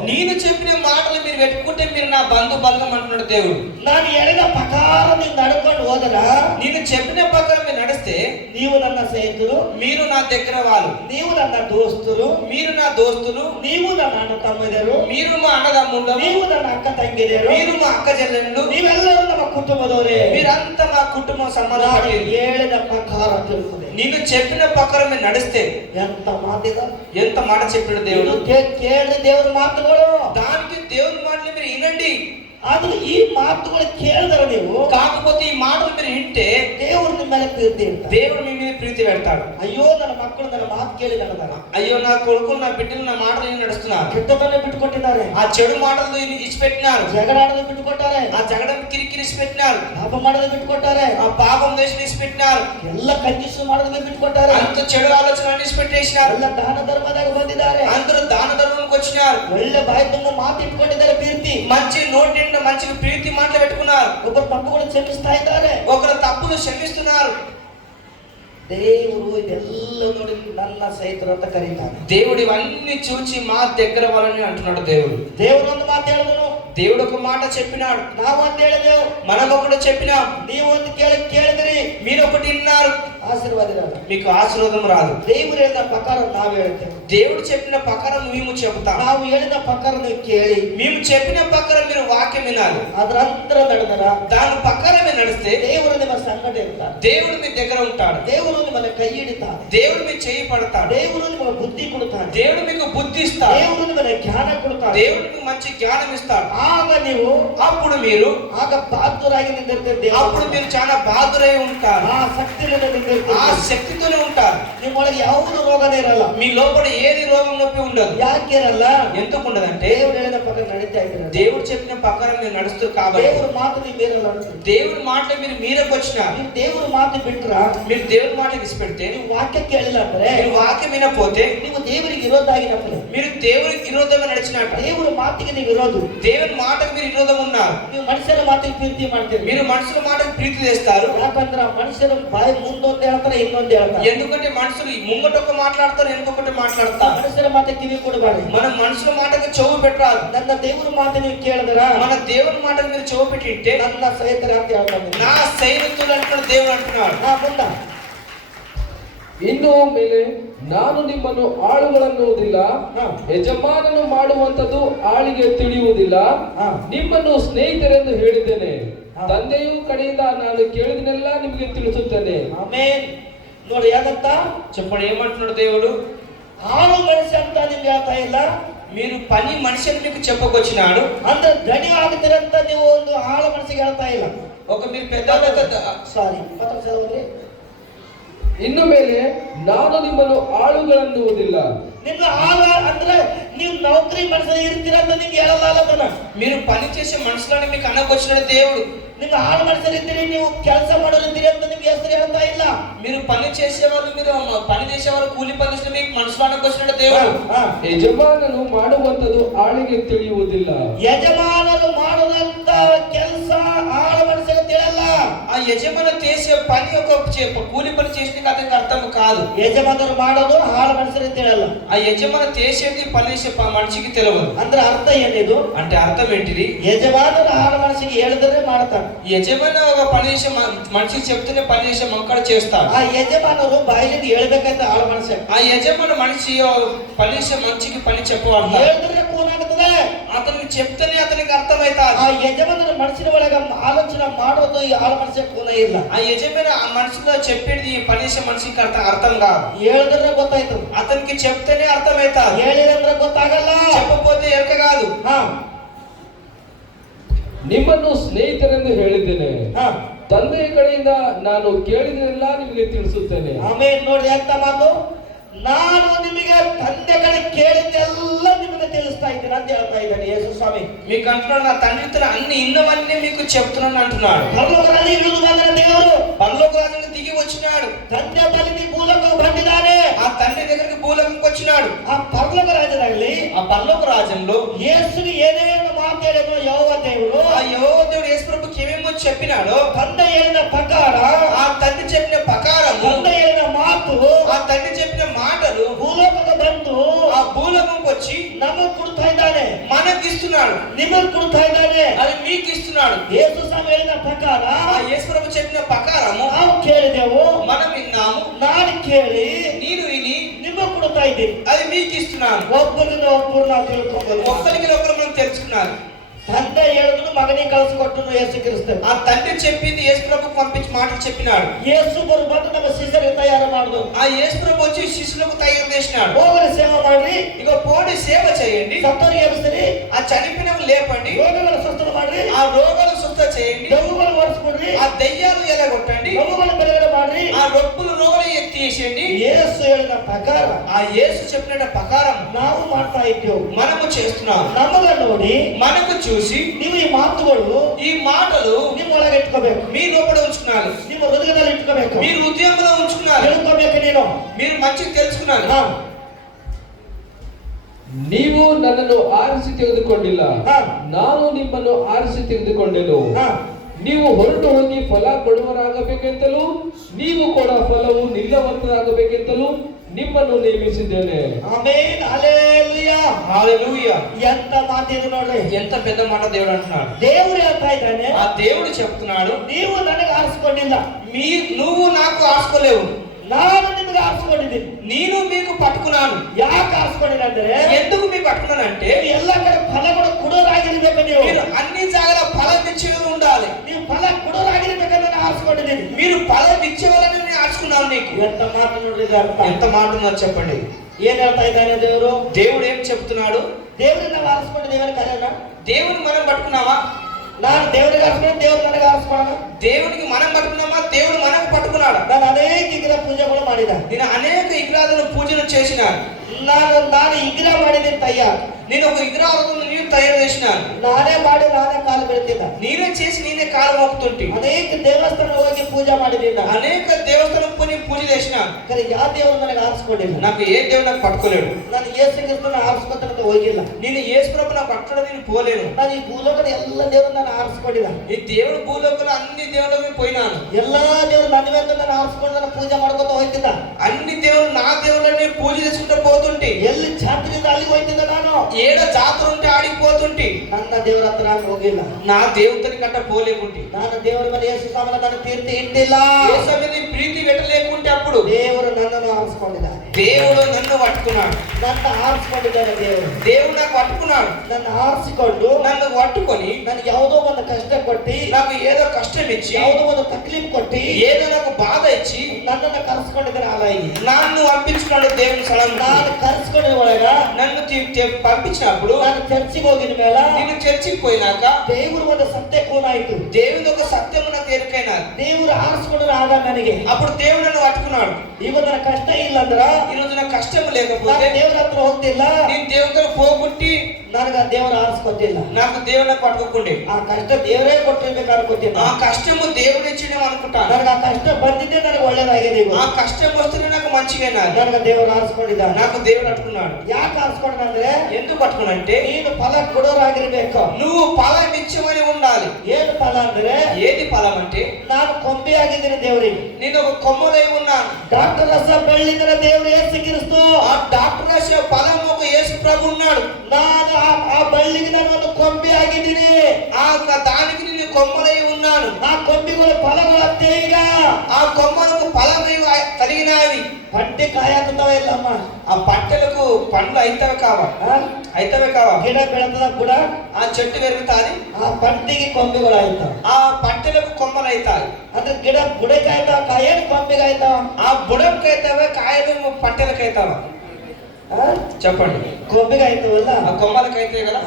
నేను చెప్పిన మాటలు మీరు పెట్టుకుంటే మీరు నా బంధు బలగం అంటున్నాడు దేవుడు. ನಾನು ಹೇಳಿದ ಪ್ರಕಾರ ನೀವು ನಡ್ಕೊಂಡು ಹೋದರ, నేను చెప్పిన ప్రకారం మీరు నడిస్తే నీవు నన్న స్నేహితులు, మీరు నా దగ్గర వాళ్ళు, నీవు నన్న దోస్తులు, మీరు నా దోస్తులు, నీవు నన్న అన్న తమ్ముదేరు, మీరు మా అన్నదమ్ముళ్ళు, నీవు నన్న అక్క ತಂಗಿದೇರು, మీరు మా అక్క చెల్లెళ్ళు, ನೀವೆಲ್ಲರೂ ನಮ್ಮ ಕುಟುಂಬದವರೇ. మీరంతా మా కుటుంబం సంబంధం ನಾನು పట్టేది. ಹೇಳಿದ ಪ್ರಕಾರ ತಿರುಗುತ್ತದೆ. నేను చెప్పిన ప్రకారం మీరు నడిస్తే ఎంత మాತಿದ, ఎంత మాట చెప్పాడు దేవుడు. ಕೇಳಿ ದೇವರ ಮಾತುಗಳು, దానికి దేవుని మాటలు మీరు వినండి. ಆದ್ರೆ ಈ ಮಾತುಗಳು ಕೇಳಿದ್ರೆ ನೀವು, కాకపోతే ఈ మాటలు మీరు వింటే ದೇವರು ನಿಮ್ಮ ಮೇಲೆ ಪ್ರೀತಿ ಇರ್ತಾರೆ. దేవుడు మీ మీద ప్రీతి పెడతాడు. ಅಯ್ಯೋ ನನ್ನ ಮಕ್ಕಳು ನನ್ನ ಮಾತು ಕೇಳಿ ನಡೆದಾರ, అయ్యో నా కొడుకు నా బిడ్డలు నా మాటలు విని నడుస్తున్నారు, ಕೆಟ್ಟದನ್ನ ಬಿಟ್ಟುಕೊಟ್ಟಿದ್ದಾರೆ, ఆ చెడు మాటలు ఇచ్చిపెట్టినారు, ಜಗಳಾಡೋದು ಬಿಟ್ಟುಕೊಟ್ಟಾರೆ, ఆ జగడం కిరికిరి ఇచ్చిపెట్టినారు, ಪಾಪ ಮಾಡೋದು ಬಿಟ್ಟುಕೊಟ್ಟಾರೆ, ఆ పాపం దేశం ఇచ్చిపెట్టినారు, ಎಲ್ಲ ಕಂಜೂಸು ಮಾಡೋದಕ್ಕೆ ಬಿಟ್ಟುಕೊಟ್ಟಾರೆ, అంత చెడు ఆలోచన ఇచ్చిపెట్టేసినారు, ಎಲ್ಲ ದಾನ ಧರ್ಮದಾಗ ಬಂದಿದ್ದಾರೆ, అందరూ దాన ధర్మంకి వచ్చినారు, ಒಳ್ಳೆ ಬಾಯಿ ತುಂಬ ಮಾತು ಇಟ್ಕೊಂಡಿದ್ದಾರೆ, ಪ್ರೀತಿ, మంచి నోటి నిండా మంచిగా ప్రీతి మాటలు పెట్టుకున్నారు, ಒಬ್ಬರು ತಪ್ಪುಗಳು ಕ್ಷಮಿಸ್ತಾ ಇದ್ದಾರೆ. ఒకరు తప్పులు క్షమిస్తున్నారు. ದೇವರು ಇದೆಲ್ಲ ನೋಡಿ ನನ್ನ ಸ್ನೇಹಿತರು ಅಂತ ಕರೀತಾನೆ. దేవుడు ఇవన్నీ చూచి మా దగ్గర వాళ్ళని అంటున్నాడు. దేవుడు ದೇವರು ಒಂದು ಮಾತು ಹೇಳಿದನು, దేవుడు ఒక మాట చెప్పినాడు, ನಾವೊಂದು ಹೇಳಿದೆವು, మనం ఒకటి చెప్పినాం, ನೀವೊಂದು ಕೇಳಿದ್ರಿ, మీరు ఒకటి విన్నారు, ಆಶೀರ್ವಾದ ಇರಲ್ಲ. మీకు ఆశీర్వాదం రాదు. ದೇವರು ಹೇಳಿದ ಪ್ರಕಾರ ನಾವು ಹೇಳ್ತೇವೆ, దేవుడు చెప్పిన ప్రకారం మేము చెబుతాం, ನಾವು ಹೇಳಿದ ಪ್ರಕಾರ ನೀವು ಕೇಳಿ, మేము చెప్పిన ప్రకారం మీరు వాక్యం వినాలి, ಅದ್ರ ಅಂತರ ನಡೆದರ దాని ప్రకారం మీరు నడిస్తే ದೇವರು ನಿಮ್ಮ ಸಂಗಡ ಇರ್ತಾರೆ, దేవుడు మీ దగ్గర ఉంటాడు, ದೇವರು ನಿಮ್ಮನ್ನ ಕೈ ಹಿಡಿತಾನೆ, దేవుడు మీ చేయి పడతాడు, ದೇವರು ನಿಮಗೆ ಬುದ್ಧಿ ಕೊಡ್ತಾನೆ, దేవుడు మీకు బుద్ధి ఇస్తాడు, ದೇವರು ನಿಮಗೆ ಜ್ಞಾನ ಕೊಡ್ತಾನೆ, దేవుడు మీకు మంచి జ్ఞానం ఇస్తాడు. ಆಗ ನೀವು అప్పుడు మీరు ಆಗ ಬಹದ್ದೂರಾಗಿ ನಿಂತಿರ್ತೀರಿ, అప్పుడు మీరు చాలా బాధురై ఉంటారు, ಆ ಶಕ್ತಿಯಿಂದ ఆ ನಿಂತಿರ್ತೀರಿ, శక్తితోనే ఉంటారు. ನಿಮ್ಮೊಳಗೆ ಯಾವುದು ರೋಗನೇ ಇರಲ್ಲ. మీ లోపల ఏది రోగం నొప్పి ఉండదు. ಯಾಕೆ ಇರಲ್ಲ? ఎందుకు ఉండదంటే ದೇವರು ಹೇಳಿದ ಪ್ರಕಾರ ನಡೀತಾ ಇದ್ದೀರ, దేవుడు చెప్పిన ప్రకారం మీరు నడుస్తారు కాబట్టి. ದೇವರು ಮಾತು ನೀವು ಮೀರಲ್ಲ ಅಂತೀರಿ. దేవుడి మాటలు మీరు మీరకొచ్చినారు, ನೀವು ದೇವರು ಮಾತು ಬಿಟ್ರ, మీరు దేవుడి మాట విడిచిపెడితే, ನೀವು ವಾಕ್ಯ ಕೇಳಿಲ್ಲ ಅಂದ್ರೆ, మీరు వాక్యం వినపోతే ನೀವು ದೇವರಿಗೆ ವಿರೋಧಾಗಿನప్పుడు, మీరు దేవుడికి విరోధంగా నడిచినట్టు, ದೇವರ ಮಾತಿಗೆ ನೀವು ವಿರೋಧ, దేవుని మాటకు మీరు విరోధం ఉన్నారు. ನೀವು ಮನುಷ್ಯರ ಮಾತಿಗೆ ಪ್ರೀತಿ ಮಾಡ್ತೀರಿ. మీరు మనుషుల మాటకు ప్రీతి చేస్తారు. ಯಾಕಂದ್ರೆ ಮನುಷ್ಯರ ಬಾಯಿ ಮುಂದೊಂದು ಹೇಳ್ತಾರೆ, ಇನ್ನೊಂದು ಹೇಳ್ತಾರೆ. ఎందుకంటే మనుషులు ముంగట ఒక మాట్లాడతారు, వెనుకొకటి మాట్లాడతారు. ಮನುಷ್ಯರ ಮಾತಿಗೆ ಕಿವಿ ಕೊಡಬಾರ್ದು. మనం మనుషుల మాటకు చెవు పెట్టరాదు. ನನ್ನ ದೇವರ ಮಾತು ನೀವು ಕೇಳಿದ್ರ, మన దేవుని మాటకు మీరు చెవు పెట్టింటే ನನ್ನ ಸಹಿತರ ಅಂತ ಹೇಳ್ತಾನೆ. నా సైనికులు అంటున్నాడు దేవుడు అంటున్నాడు. ಮುಂದ ಇನ್ನು ಮೇಲೆ ನಾನು ನಿಮ್ಮನ್ನು ಆಳುಗಳನ್ನುವುದಿಲ್ಲ, ಯಜಮಾನನು ಮಾಡುವಂತದ್ದು ಆಳಿಗೆ ತಿಳಿಯುವುದಿಲ್ಲ, ನಿಮ್ಮನ್ನು ಸ್ನೇಹಿತರೆಂದು ಹೇಳಿದ್ದೇನೆ, ತಂದೆಯು ಕಡೆಯಿಂದ ನಾನು ಕೇಳಿದನೆಲ್ಲ ನಿಮಗೆ ತಿಳಿಸುತ್ತೇನೆ. ಆಮೇನ್. ನೋಡಿ ಯಾಕಂತ చెప్పండి ఏమంటున్నాడు దేవుడు. ಆಳು ಮನುಷ್ಯ ಅಂತ ನಿಮ್ಗೆ ಹೇಳ್ತಾ ಇಲ್ಲ, మీరు పని మనిషి అని మీకు చెప్పకొచ్చినాడు. ಅಂದ್ರೆ ಧನಿ ಆಗ್ತಿರಂತ ನೀವು ಒಂದು ಆಳು ಮನಸ್ಸಿಗೆ ಹೇಳ್ತಾ ಇಲ್ಲ. ఒక మీరు పెద్ద ಸಾರಿ ಮತ್ತೆ ಇನ್ನು ಮೇಲೆ ನಾನು ನಿಮ್ಮನ್ನು ಆಳುಗಳನ್ನುವುದಿಲ್ಲ. ನಿಮ್ಗೆ ಆಳು ಅಂದ್ರೆ ನೀವು ನೌಕರಿ ಮನಸ್ಸಲ್ಲಿ ಇರ್ತೀರಂತ ನಿಮ್ಗೆ ಹೇಳಲ್ಲ ಅದನ್ನ. మీరు పని చేసే మనుషులని మీకు అనకొచ్చినాడు దేవుడు. ನಿಮ್ಗೆ ಆಳು ಮನಸ್ಸಲ್ಲಿ ಇದ್ದೀರಿ, ನೀವು ಕೆಲಸ ಮಾಡೋರಿದ್ದೀರಿ ಅಂತ ನಿಮ್ಗೆ ಹೆಸರು ಹೇಳ್ತಾ ಇಲ್ಲ. మీరు పని చేసేవాళ్ళు, మీరు పని చేసేవాళ్ళు, కూలి పని చేసిన మీకు మనుషులు అనకొచ్చినాడు దేవుడు. ಯಜಮಾನನು ಮಾಡುವಂತದ್ದು ಆಳಿಗೆ ತಿಳಿಯುವುದಿಲ್ಲ. ಯಜಮಾನರು ಮಾಡುವಂತ ಕೆಲಸ ಆಳು ಮನಸ್ಸಿಗೆ ತಿಳಿಯಲ್ಲ. ఆ యజమాన చేసే పని ఒక కూలి పని చేసిన అతనికి అర్థం కాదు. ಯಜಮಾನರು ಮಾಡೋದು ಆಳು ಮನಸ್ಸಿಗೆ ತಿಳಿಯಲ್ಲ. ఆ యజమాన చేసేది పని చేసే మనిషికి తెలియదు. ಅಂದ್ರೆ ಅರ್ಥ ಏನಿದು? అంటే అర్థం ఏంటిది? ಯಜಮಾನರು ಆಳು ಮನಸ್ಸಿಗೆ ಹೇಳಿದ್ರೆ ಮಾಡ್ತಾರೆ. యజమాన ఒక పని చేసే మనిషికి చెప్తూనే పని చేసే మంకాడ చేస్తాడు. ಆ ಯಜಮಾನರು ಬಾಯಿಲಿಂದ ಹೇಳ್ಬೇಕಂತ ಆಳು ಮನಸ್ಸು. ఆ యజమాన మనిషి పని చేసే మనిషికి పని చెప్పవాడు. ಹೇಳಿದ್ರೆ ಕೂನಾಗುತ್ತದೆ. అతనికి చెప్తేనే అతనికి అర్థమవుతాది. ಆ ಯಜಮಾನರ ಮನಸ್ಸಿನ ಒಳಗ ಆಲೋಚನೆ ಮಾಡೋದು ಈ ಆಳು ಮನಸ್ಸಿಗೆ ಕೂನ ಇಲ್ಲ. ఆ యజమాన ఆ మనసులో చెప్పేది పని చేసే మనిషికి అర్థం కాదు. ಹೇಳಿದ್ರೆ ಗೊತ್ತಾಯ್ತು, అతనికి చెప్తేనే అర్థమవుతాది. ಹೇಳಿದ್ರೆ ಗೊತ್ತಾಗಲ್ಲ. చెప్పకపోతే ఎరక కాదు. ನಿಮ್ಮನ್ನು ಸ್ನೇಹಿತರೆಂದು ಹೇಳಿದ್ದೇನೆ, ತಂದೆಯ ಕಡೆಯಿಂದ ನಾನು ಕೇಳಿದನೆಲ್ಲ ನಿಮಗೆ ತಿಳಿಸುತ್ತೇನೆ. ಆಮೇಲೆ ನೋಡಿ ಎಂತ ಮಾತು, ನಾನು ನಿಮಗೆ ತಂದೆ ಕಡೆ ಕೇಳಿದ್ದೆಲ್ಲ ನಿಮಗೆ ತಿಳಿಸ್ತಾ ಇದ್ದೇನೆ ಅಂತ ಹೇಳ್ತಾ ಇದ್ದಾನೆ ಯೇಸು ಸ್ವಾಮಿ. మీకు అంటున్నాడు, నా తండ్రితో అన్ని ఇన్నవన్నీ మీకు చెప్తున్నాను అంటున్నాడు. ಪರಲೋಕದಲ್ಲಿ ಇಳಿದು ಬಂದ ದೇವರು పరలోక రాజ్యానికి దిగి వచ్చినాడు. ತಂದೆ ಬಲಿಗೆ ಭೂಲೋಕಕ್ಕೆ ಬಂದಿದ್ದಾನೆ. ఆ తండ్రి దగ్గరికి భూలోకంకి వచ్చినాడు. ಆ ಪರಲೋಕ ರಾಜ್ಯದಲ್ಲಿ ఆ పరలోక రాజ్యంలో ಯೇಸುಗೆ ಏನೇನು ಮಾತಾಡಿದೋ ಯೆಹೋವ ದೇವರು, ఆ యెహోవా దేవుడు యేసు ప్రభుకి ఏమేమో చెప్పినాడో, ತಂದೆ ಹೇಳಿದ ಪ್ರಕಾರ, ఆ తండ్రి చెప్పిన ప్రకారము, ತಂದೆ ಹೇಳಿದ ಮಾತು, ఆ తండ్రి చెప్పిన మాటలు ಭೂಲೋಕಕ್ಕೆ ಬಂದು ఆ భూలోకంకి వచ్చి ನಮಗ್ ಕೊಡ್ತಾ ಇದ್ದಾನೆ, మనకి ఇస్తున్నాడు. ನಿಮಗ್ ಕೊಡ್ತಾ ಇದ್ದಾನೆ. అది మీకు ఇస్తున్నాడు. ಯೇಸು ಸ್ವಾಮಿ ಹೇಳಿದ ಪ್ರಕಾರ ఆ యేసు ప్రభు చెప్పిన ప్రకారము ನಾವು ಕೇಳಿದೆವು, మనం విన్నాము, ನಾನು ಕೇಳಿ నేను విని ನಿಮಗೆ ಕೊಡ್ತಾ ಇದ್ದೀನಿ. అది మీకు ఇస్తున్నాను. ಒಬ್ಬರಿಂದ ಒಬ್ಬರು ನಾವು ತಿಳ್ಕೊಬೋದು. ఒక్కరికి ఒకరు మనం తెలుసుకున్నారు. ತಂದೆ ಹೇಳಿದ್ರು ಮಗನಿಗೆ ಕಳಿಸ್ಕೊಟ್ಟನು ಯೇಸು ಕ್ರಿಸ್ತ. ఆ తండ్రి చెప్పింది యేసు ప్రభు పంపించి మాటలు చెప్పినాడు. ಯೇಸು ಬರ್ಬಂದು ನಮ್ಮ ಶಿಷ್ಯರಿಗೆ ತಯಾರು ಮಾಡಿದ್ರು. ఆ యేసు ప్రభు వచ్చి శిష్యులకు తయారు చేసినాడు. ಹೋಗಲಿ ಸೇವೆ ಮಾಡ್ರಿ, ఇక పోడి సేవ చేయండి, ಸತ್ತವರಿಗೆ ಎಬ್ಬಿಸ್ರಿ, ఆ చనిపోయినవి లేపండి, ರೋಗಗಳ ಸ್ವಸ್ಥ ಮಾಡ್ರಿ, ఆ రోగాలు స్వస్థ చేయండి, ದೆವ್ವಗಳು ಓಡಿಸ್ಬಿಡ್ರಿ, ఆ దయ్యాలు ఎలగొట్టండి, ನೋವುಗಳು ಬಿಡುಗಡೆ ಮಾಡ್ರಿ. ఆ రొప్పులు రోగాలు ఎత్తేసేయండి. ಯೇಸು ಹೇಳಿದ ಪ್ರಕಾರ ఆ యేసు చెప్పిన ప్రకారం ನಾವು ಮಾಡ್ತಾ ಇದ್ದೇವೆ. మనము చేస్తున్నాం. ನಮಗ ನೋಡಿ, మనకు చూసి ನೀವು ಈ ಮಾತುಗಳು ఈ మాటలు ನಿಮ್ಮ ಒಳಗೆ ಇಟ್ಕೋಬೇಕು, మీ లోపల ఉంచుకున్నారు, ನಿಮ್ಮ ಹೃದಯದಲ್ಲಿ ಇಟ್ಕೋಬೇಕು, మీరు హృదయంలో ఉంచుకున్నారు, ತಿಳ್ಕೋಬೇಕು. ನೀನು మీరు మంచిగా తెలుసుకున్నారు. ಹಾ, ನೀವು ನನ್ನನ್ನು ಆರಿಸಿ ತೆಗೆದುಕೊಂಡಿಲ್ಲ, ಹಾ. ನಾನು ನಿಮ್ಮನ್ನು ಆರಿಸಿ ತೆಗೆದುಕೊಂಡೆನು. ಹಾ. ನೀವು ಹೊರಟು ಹೋಗಿ ಫಲ ಕೊಡುವರಾಗಬೇಕೆಂತಲೂ ನೀವು ಕೂಡ ಫಲವು ನಿಲ್ಲುವಂತಾಗಬೇಕೆಂತಲೂ ನಿಮ್ಮನ್ನು ನೇಮಿಸಿದ್ದೇನೆ. Amen, hallelujah. హల్లెలూయా. ఎంత మాట ಇದು ನೋಡ್ರಿ. ఎంత పెద్ద మాట దేవుడు అంటున్నాడు. దేవుడు ಹೇಳ್ತಾ ಇದ್ದಾನೆ, ఆ దేవుడు చెప్తున్నాడు, ನೀವು ನನಗೆ ಆರಿಸಿಕೊಂಡಿಲ್ಲ, నువ్వు నాకు ఆసుకోలేవు, ನಾನು ನಿಮಗೆ ಆರಿಸಿಕೊಂಡಿದ್ದೀನಿ. నేను మీకు పట్టుకున్నాను. ಯಾಕೆ ಆರಿಸಿಕೊಂಡಿಲ್ಲ ಅಂದ್ರೆ, ఎందుకు మీకు పట్టుకున్నానంటే ನೀವು ಎಲ್ಲ ಕಡೆ ಫಲಗಳು ಕೊಡೋರಾಗಿರ್ಬೇಕು. ನೀವು మీరు అన్ని జాగాల ఫలం ఇచ్చేవారు ఉండాలి. ನೀವು ಫಲ ಕೊಡೋರಾಗಿರ್ಬೇಕಂತ ನಾನು ಆರಿಸಿಕೊಂಡಿದ್ದೀನಿ. మీరు ఫలం ఇచ్చే వాళ్ళని నేను ఆడుకున్నాను. నీకు ఎంత మాట ನೋಡ್ರಿ ಇದು ಅರ್ಥ. ఎంత మాట ఉందో చెప్పండి. ಏನ್ ಹೇಳ್ತಾ ಇದ್ದಾನೆ ದೇವರು? దేవుడు ఏం చెప్తున్నాడు? ದೇವ್ರನ್ನ ನಾವು ಆರಿಸಿಕೊಂಡಿದ್ದೇವೆ ಕರೆಯೋಣ. దేవుని మనం పట్టుకున్నావా? ನಾನು ದೇವರಿಗೆ ಆರಿಸ್ಕೊಂಡು ದೇವ್ರು ನನಗೆ ಆರಿಸ್ಕೊಳ್ಳೋಣ. దేవునికి మనం పట్టుకున్నామా? దేవుడు మనకు పట్టుకున్నాడు. ನಾನು ಅನೇಕ ವಿಗ್ರಹ ಪೂಜೆಗಳು ಮಾಡಿದ. నేను అనేక విగ్రహాలను పూజలు చేసిన. ನಾನು ವಿಗ್ರಹ ಮಾಡಿದ್ದೀನಿ ತಯ್ಯ. నేను ఒక విగ్రహాలను నేను తయారు చేసినాను. ನಾನೇ ಮಾಡಿ ನಾನೇ ಕಾಲು ಬೀಳ್ತಿದ್ದ. నేనే చేసి నేనే కాలు మోపుతుంటి. ಅನೇಕ ದೇವಸ್ಥಾನ ಹೋಗಿ ಪೂಜೆ ಮಾಡಿದ್ದೀನಿ. అనేక దేవస్థానం పోయి పూజ చేసినాను. కానీ ಯಾವ ದೇವರು ನನಗೆ ಆರಿಸ್ಕೊಂಡಿಲ್ಲ. నాకు ఏ దేవుడు నాకు పట్టుకోలేడు. ನಾನು ಯೇಸು ಕ್ರಿಸ್ತನ ಆರಿಸ್ಕೊತಾನಂತ ಹೋಗಿಲ್ಲ. నేను యేసు ప్రభు నాకు పట్టుకోవడం నేను పోలేను. ನಾನು ಈ ಭೂಲೋಕದ ಎಲ್ಲ ದೇವರು ನಾನು ಆರಿಸ್ಕೊಂಡಿಲ್ಲ. ఈ దేవుడు భూలోకంలో అన్ని దేవుళ్ళకి పోయినాను. ಎಲ್ಲಾ ದೇವರು ನನ್ನ ಮೇಲೆ ನಾನು ಆರಿಸ್ಕೊಂಡು ನಾನು ಪೂಜೆ ಮಾಡ್ಕೊತ ಹೋಗ್ತಿದ್ದ. అన్ని దేవుళ్ళు నా దేవుళ్ళని పూజ చేసుకుంటూ పోతుంటే, ಎಲ್ಲಿ ಜಾತ್ರೆಯಿಂದ ಅಲ್ಲಿಗೆ ಹೋಗ್ತಿದ್ದ. ನಾನು ఏడ జాతర ఉంటే ఆడిపోతుంటే ನನ್ನ ದೇವರ ಹತ್ರ ನಾನು ಹೋಗಿಲ್ಲ. నా దేవుడిని గట్ట పోలేకుంటే, ನಾನು ದೇವರ ಮೇಲೆ ಯೇಸು ಸ್ವಾಮಿನ ನಾನು ತೀರ್ತಿ ಇಟ್ಟಿಲ್ಲ. యేసు మీద ప్రీతి పెట్టలేకుంటే అప్పుడు ದೇವರು ನನ್ನನ್ನು ಆರಿಸ್ಕೊಂಡಿದ್ದಾನೆ. దేవుడు నన్ను పట్టుకున్నాడు. ನನ್ನ ಆರಿಸ್ಕೊಂಡಿದ್ದಾನೆ ದೇವರು. దేవుడు నాకు పట్టుకున్నాడు. ನನ್ನ ಆರಿಸಿಕೊಂಡು నన్ను పట్టుకొని ನನಗೆ ಯಾವುದೋ ಒಂದು ಕಷ್ಟ ಕೊಟ್ಟಿ, నాకు ఏదో కష్టం ఇచ్చి, ಯಾವುದೋ ಒಂದು ತಕ್ಲೀಫ್ ಕೊಟ್ಟಿ, ఏదో నాకు బాధ ఇచ్చి ನನ್ನನ್ನು ಕರೆಸ್ಕೊಂಡಿದ್ದಾನೆ ಆಲಾಯಿಗೆ. నన్ను పంపించుకున్నాడు దేవుని స్థలం. ನಾನು ಕರೆಸ್ಕೊಂಡಿದ ಒಳಗ నన్ను పంపించినప్పుడు ನಾನು ಚರ್ಚಿಗೆ ಹೋಗಿದ ಮೇಲೆ నేను చర్చికి పోయినాక ದೇವರು ಒಂದು ಸತ್ಯ ಕೂನಾಯಿತು. దేవుని ఒక సత్యం నాకు ఎరుకైనారు. ದೇವರು ಆರಿಸ್ಕೊಂಡ್ರೆ ಆಗ ನನಗೆ అప్పుడు దేవుడు నన్ను పట్టుకున్నాడు. ಇವತ್ತು ನನ್ನ ಕಷ್ಟ ಇಲ್ಲ ಅಂದ್ರ ఈ రోజు నాకు కష్టం లేకపోతే ನಾನು ದೇವರ ಹತ್ರ ಹೋಗ್ತಿಲ್ಲ. నేను దేవుడితో పోగొట్టి ನನಗ ದೇವರ ಆರಿಸ್ಕೊತಿಲ್ಲ. నాకు దేవుడు నాకు పట్టుకోకుండే. ಆ ಕಷ್ಟ ದೇವರೇ ಕೊಟ್ಟಿರ್ಬೇಕು ಅನ್ಕೋತೀನಿ. ఆ కష్టము దేవుడు ఇచ్చినేమో అనుకుంటాను. ನನಗೆ ಆ ಕಷ್ಟ ಬಂದಿದ್ದೆ ನನಗೆ ಒಳ್ಳೇದಾಗಿದೆ. ಈಗ ఆ కష్టం వస్తేనే నాకు మంచిగా ನನಗೆ ದೇವರು ಆರಿಸ್ಕೊಂಡಿದ್ದಾನೆ. నాకు దేవుడు పట్టుకున్నాడు. ಯಾಕೆ ಆರಿಸ್ಕೊಂಡ್ರೆ, ఎందుకు పట్టుకున్నంటే ನೀನು ಫಲ ಕೊಡೋರಾಗಿರ್ಬೇಕು. నువ్వు ఫలం ఇచ్చమని ఉండాలి. ಏನು ಫಲ ಅಂದ್ರೆ, ఏది ఫలం అంటే, ನಾನು ಕೊಂಬೆ ಆಗಿದ್ದೀನಿ ದೇವರಿಗೆ. నేను ఒక కొమ్మలై ఉన్నాను. ಡಾಕ್ಟರ್ ರಸ ಬೆಳ್ಳಿದ್ರೆ ದೇವರು ಯೇಸು ಕ್ರಿಸ್ತು. ఆ డాక్టర్ రాసే ఫలం ఒక యేసు ప్రభు ఉన్నాడు. ನಾನು ಆ ಬಳ್ಳಿಗೆ ನಾನು ಒಂದು ಕೊಂಬೆ ಆಗಿದ್ದೀನಿ. ఆ దానికి నేను కొమ్మలై ఉన్నాను. ಆ ಕೊಂಬೆಗಳು ಫಲಗಳು ಹತ್ತೆ ಈಗ. ఆ కొమ్మలకు ఫలం కలిగినవి. ಪಟ್ಟಿ ಕಾಯಕತ್ತಾವ ಇಲ್ಲಮ್ಮ. ఆ పంటలకు పండ్లు అయితవే కావా? అయితవే కావా? ಗಿಡ ಬೆಳೆದ ಕೂಡ ఆ చెట్టు పెరుగుతాది. ಆ ಪಟ್ಟಿಗೆ ಕೊಂಬೆಗಳು ಆಯ್ತಾವ. ఆ పంటలకు కొమ్మలు అవుతాయి. ಅಂದ್ರೆ ಗಿಡ ಬುಡಕ್ಕೆ ಆಯ್ತಾವ, ಕಾಯೇನು ಕೊಂಬೆಗೆ ಆಯ್ತಾವ. ఆ బుడంకి అయితవే, కాయలు పంటలకు అవుతావా? చెప్పండి. ಕೊಂಬೆಗೆ ಆಯ್ತವಲ್ಲ, ఆ కొమ్మలకు అయితే కదా.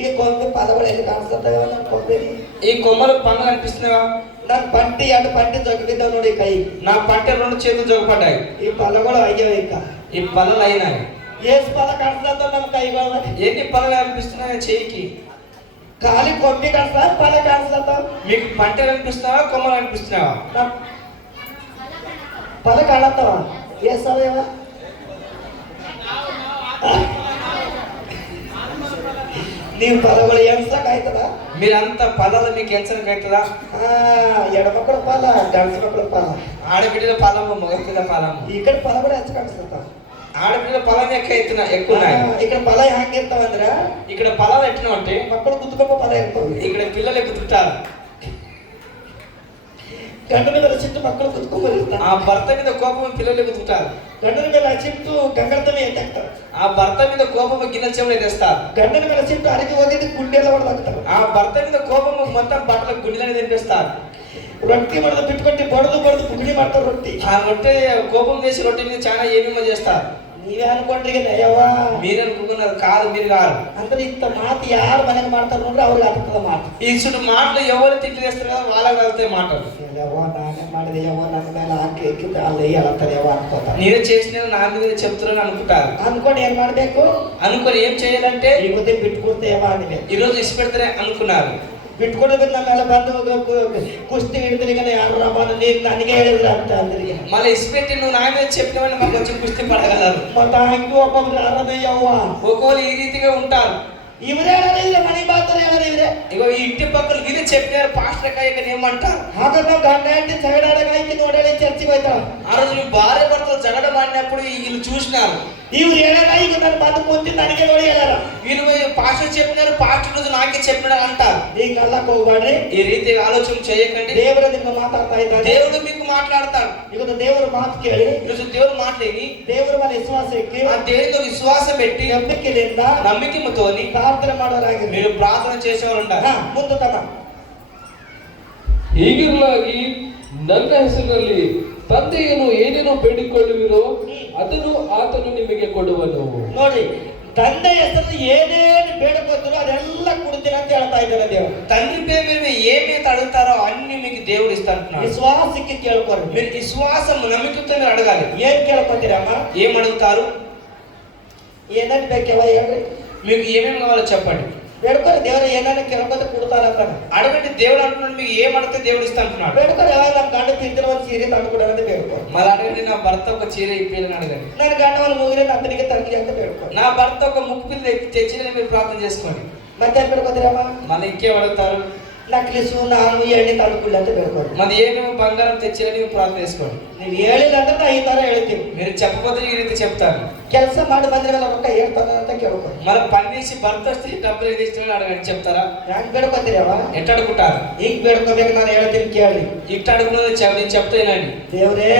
ಈಗ ಕೊಂಬೆ ಪದಗಳು ಎಲ್ಲಿ ಕಾಣಿಸ್ತವೆ ನನ್ನ ಕೊಂಬೆಗೆ. ఈ కొమ్మలకు పండ్లు కనిపిస్తున్నావా? ನನ್ನ ಪಟ್ಟಿ ಎರಡು ಪಟ್ಟಿ ಜೊಗ್ಗಿದ್ದಾವ ನೋಡಿ ಕೈ. నా పంట రెండు చేతులు జోగపడ్డాయి. ಈ ಪದಗಳು ಅಯ್ಯವ ಈಗ. ఈ పనులు అయినాయి. ಏಸ್ ಪದ ಕಾಣಿಸ್ತದ ನಮ್ಮ ಕೈಗಳ. ఎన్ని పనులు కనిపిస్తున్నాయి చెయ్యికి? ಖಾಲಿ ಕೊಂಬೆ ಕಾಣಿಸ್ತಾ, ಪದ ಕಾಣಿಸ್ತದ. మీకు పంటలు కనిపిస్తున్నావా, కొమ్మలు కనిపిస్తున్నావా? ಪದ ಕಾಣತ್ತವ. ಏಸ್ ಅವ ನೀವು ಪದಗಳು ಎಣ್ಸಕ್ ಆಯ್ತದ. మీరంతా పదాలు మీకు ఎంచడానికి అవుతుందా? ಹೆಣ್ಮಕ್ಳ ಪಾಲ, ಗಂಡ ಮಕ್ಳ ಪಾಲ. ఆడబిడ్డల పదము, మగపిల్ల పదము. ಈ ಕಡೆ ಪದಗಳು ಹೆಚ್ಚು ಕಾಣಿಸ್ತಾವ. ఆడపిల్ల పదం ఎక్కువ ఉన్నాయి. ఇక్కడ ಪದ ಹೆಂಗಿರ್ತಾವಂದ್ರ, ఇక్కడ పదాలు ఎట్లా అంటే ಮಕ್ಕಳು ಕುತ್ಕೊಂಡ ಪದ ಇರ್ತಾವ. ఇక్కడ పిల్లలు ఎక్కుతుంటారు. ಗಂಡನ ಮೇಲೆ ಸಿಟ್ಟು ಮಕ್ಕಳು ಕುತ್ಕೊಂಡ್ಬರ್ತಾರೆ. ఆ భర్త మీద కోపం పిల్లలు ఎగుతుంటారు. ಗಂಡನ ಮೇಲೆ ಹಸಿಟ್ಟು ಗಂಗರ್ತಮೆ ಎತ್ತಾಕ್ತಾರೆ. ఆ భర్త మీద కోపము గిన్నెల చెవులు తెస్తారు. ಗಂಡನ ಮೇಲೆ ಹಸಿಟ್ಟು ಅರಿಗೆ ಹೋಗಿದ್ದು ಗುಂಡಿ ಎಲ್ಲ ಹೊಡೆದಾಕ್ತಾರೆ. ఆ భర్త మీద కోపము మొత్తం బట్టల గుండెలని తెప్పిస్తారు. ರೊಟ್ಟಿ ಮಾಡೋದು ಬಿಟ್ಕೊಟ್ಟು ಬಡದು ಪುಗಡಿ ಮಾಡ್ತಾರೆ ರೊಟ್ಟಿ. ఆ రొట్టె కోపం చేసి రొట్టె మీద చాలా ఏమేమో చేస్తారు. ನೀವೇ ಅನ್ಕೊಂಡ್ರಿಗೆ ನಯವ మీరు అనుకున్నారు కాదు, మీరు కాదు. ಅಂದ್ರೆ ಇಂಥ ಮಾತು ಯಾರು ಮನೆಗೆ ಮಾಡ್ತಾರೆ ನೋಡ್ರಿ ಅವ್ರಿಗೆ ಆಗ್ತದ ಮಾತು. ఈ చుట్టూ మాటలు ఎవరు తిట్లు చేస్తారు కదా వాళ్ళకి వెళ్తాయి మాటలు. ಯವ್ವ ನಾನೇ ಮಾಡಿದೆ, ಯವ್ವ ನನ್ನ ಮೇಲೆ ಹಾಕಿ ಇಕ್ಕಿದ್ದೆ ಅಲ್ಲಿ ಹೇಳ್ತಾರೆ ಯವ್ವ ಅನ್ಕೋತಾರೆ. నేనే చేసిన నా మీద చెప్తున్నాను అనుకుంటారు. ಅನ್ಕೊಂಡು ಏನ್ ಮಾಡ್ಬೇಕು? అనుకొని ఏం చేయాలంటే ಈ ಗೊತ್ತೇ ಬಿಟ್ಕೊಡ್ತೆ ಯವ್ವ ಅನ್ಬೇಕು. ఈ రోజు ఇష్టపెడతారే అనుకున్నారు. ಬಿಟ್ಕೊಡೋದು ನಮ್ಮ ಮೇಲೆ ಬಂದು ಕುಸ್ತಿ ಹಿಡಿದ್ರಿಗ ಯಾರು ಬಂದು ನೀನು ನನಗೆ ಹೇಳಿದ್ರೆ ಅಂತ ಅಂದ್ರಿಗೆ మళ్ళీ ఇష్టపెట్టి నువ్వు నా మీద చెప్పినవని మాకు వచ్చి కుస్తీ పడగలరు. ಮತ್ತೆ ಹಂಗೆ ಒಬ್ಬೊಬ್ರು ಯಾರದೇ ಯವ್ವ ఒక్కోలు ఈ రీతిగా ఉంటారు. ಇವರೇ ಹೇಳಿದ್ರೆ ಮನೆ ಮಾತ್ರ ಹೇಳಿದ್ರೆ ಇವ್ರೆ ఇగో ఈ ఇంటి పక్కన వీళ్ళు చెప్పినారు పాస్టర్ కాయకని ఏమంటారు. ಹಾಗಾದ್ರೆ ನಾವು ಗಂಡ ಹೆಂಡತಿ ಜಗಳಾಡಗಾಯ್ತು ನೋಡೇಳಿ ಚರ್ಚಿಗೆ ಹೋಯ್ತಾಳ. ఆ రోజు నీ భార్య భర్తలు జగడం ఆడినప్పుడు వీళ్ళు చూసినారు. ಇವ್ರು ಹೇಳಲ್ಲ ಈಗ ನನ್ನ ಮಾತು ಕುಂತಿ ನನಗೆ ನೋಡಿ ಹೇಳಲ್ಲ. వీళ్ళు పాస్టర్ చెప్పినారు, పాస్టర్ రోజు నాకే చెప్పినారు అంటారు. ಹಿಂಗ ಅಲ್ಲಕ್ಕೆ ಹೋಗ್ಬೇಡ್ರಿ. ఈ రీతిగా ఆలోచన చేయకండి. ದೇವರ ನಿಮ್ಗೆ ಮಾತಾಡ್ತಾ ಇದ್ದಾನೆ. దేవుడు మీకు మాట్లాడతాడు. ಇವತ್ತು ದೇವರ ಮಾತು ಕೇಳಿ ఈరోజు దేవుడు మాట్లాడి ದೇವರ ಮೇಲೆ ವಿಶ್ವಾಸ ಇಕ್ಕಿ ఆ దేవుడితో విశ్వాసం పెట్టి ನಂಬಿಕೆಯಿಂದ నమ్మికతోని ಪ್ರಾರ್ಥನೆ ಮಾಡೋರಾಗಿರ್ರಿ. మీరు ప్రార్థన చేసేవారు ఉండాలి. ಮುಂದೆ ತಮ್ಮ ಹೀಗಿರಲಾಗಿ ನನ್ನ ಹೆಸರಿನಲ್ಲಿ ತಂದೆಯನ್ನು ಏನೇನು ಬೇಡಿಕೊಳ್ಳುವಿರೋ ಅದನ್ನು ಆತನು ನಿಮಗೆ ಕೊಡುವನು. ನೋಡಿ, ತಂದೆ ಹೆಸರು ಏನೇನು ಬೇಡಕೋದ್ರು ಅದೆಲ್ಲ ಕೊಡ್ತೀನಿ ಅಂತ ಹೇಳ್ತಾ ಇದ್ದಾರೆ ದೇವರು. తండ్రి పేరు మీద ఏమైతే అడుగుతారో అన్ని మీకు దేవుడు ఇస్తాడు. ವಿಶ್ವಾಸಕ್ಕೆ ಕೇಳ್ಕೊರಿ. మీరు విశ్వాసం నమ్మికతో మీరు అడగాలి. ಏನ್ ಕೇಳ್ಕೊತೀರಮ್ಮ? ఏం అడుగుతారు? ಏನನ್ ಬೇಕವ ಹೇಳ್ರಿ. మీకు ఏమేమి కావాలో చెప్పండి. ಬೇಡ್ಕೊರಿ, ದೇವ್ರು ಏನಾನ ಕೇಳ್ಕೊತ ಕೊಡ್ತಾರ ಅಂತಾನೆ. అడగండి, దేవుడు అంటున్నాడు మీకు ఏం అడిగితే దేవుడు ఇస్తా అంటున్నాడు. ಬೇಡ್ಕೊರಿ, ಯಾವಾಗ ನಮ್ಮ ಗಂಡ ತಿಂತಿರೋ ಒಂದು ಸೀರೆ ತಂದು ಕೊಡೋದಂತ ಬೇಡ್ಕೊರಿ. మళ్ళీ అడగండి, నా భర్త ఒక చీర ఇప్పిలని అడగండి. ನನ್ನ ಗಂಡ ಒಂದು ಮೂಗಿನ ಅತನಿಗೆ ತರಲಿ ಅಂತ ಬೇಡ್ಕೊರಿ. నా భర్త ఒక ముక్కు పిల్ల తెచ్చినని మీరు ప్రార్థన చేసుకోండి. ಮತ್ತೇನ್ ಬೇಡ್ಕೊತೀರಮ್ಮ? మళ్ళీ ఇంకేం అడుగుతారు? ನಕ್ಲಿಸು ನಾನು ಎಣ್ಣೆ ತಂದು ಕೊಡ್ಲಿ ಅಂತ ಬೇಡ್ಕೊರಿ. మరి ఏమేమి బంగారం తెచ్చినని మీరు ಪ್ರಾర్థన చేసుకోండి. ನೀವು ಹೇಳಿಲ್ಲ ಅಂದ್ರೆ ನಾ ಈ ತರ ಹೇಳ್ತೀವಿ. మీరు చెప్పకపోతే ఈ రీతి చెప్తాను. ಕೆಲಸ ಮಾಡಿ ಬಂದ್ರೆ ರೊಕ್ಕ ಹೇಳ್ತಾನ ಅಂತ ಕೇಳ್ಕೊರಿ. మన పని చేసి భర్త వస్తే డబ్బులు ఏది ఇష్టమని అడగండి, చెప్తారా? ಹೆಂಗ್ ಬೇಡ್ಕೊತೀರವ? ఎట్ట అడుగుంటారు? ಹಿಂಗ್ ಬೇಡ್ಕೋಬೇಕು, ನಾನು ಹೇಳ್ತೀನಿ ಕೇಳಿ. ఇట్ట అడుగున్నది నేను చెప్తానండి. ದೇವ್ರೇ,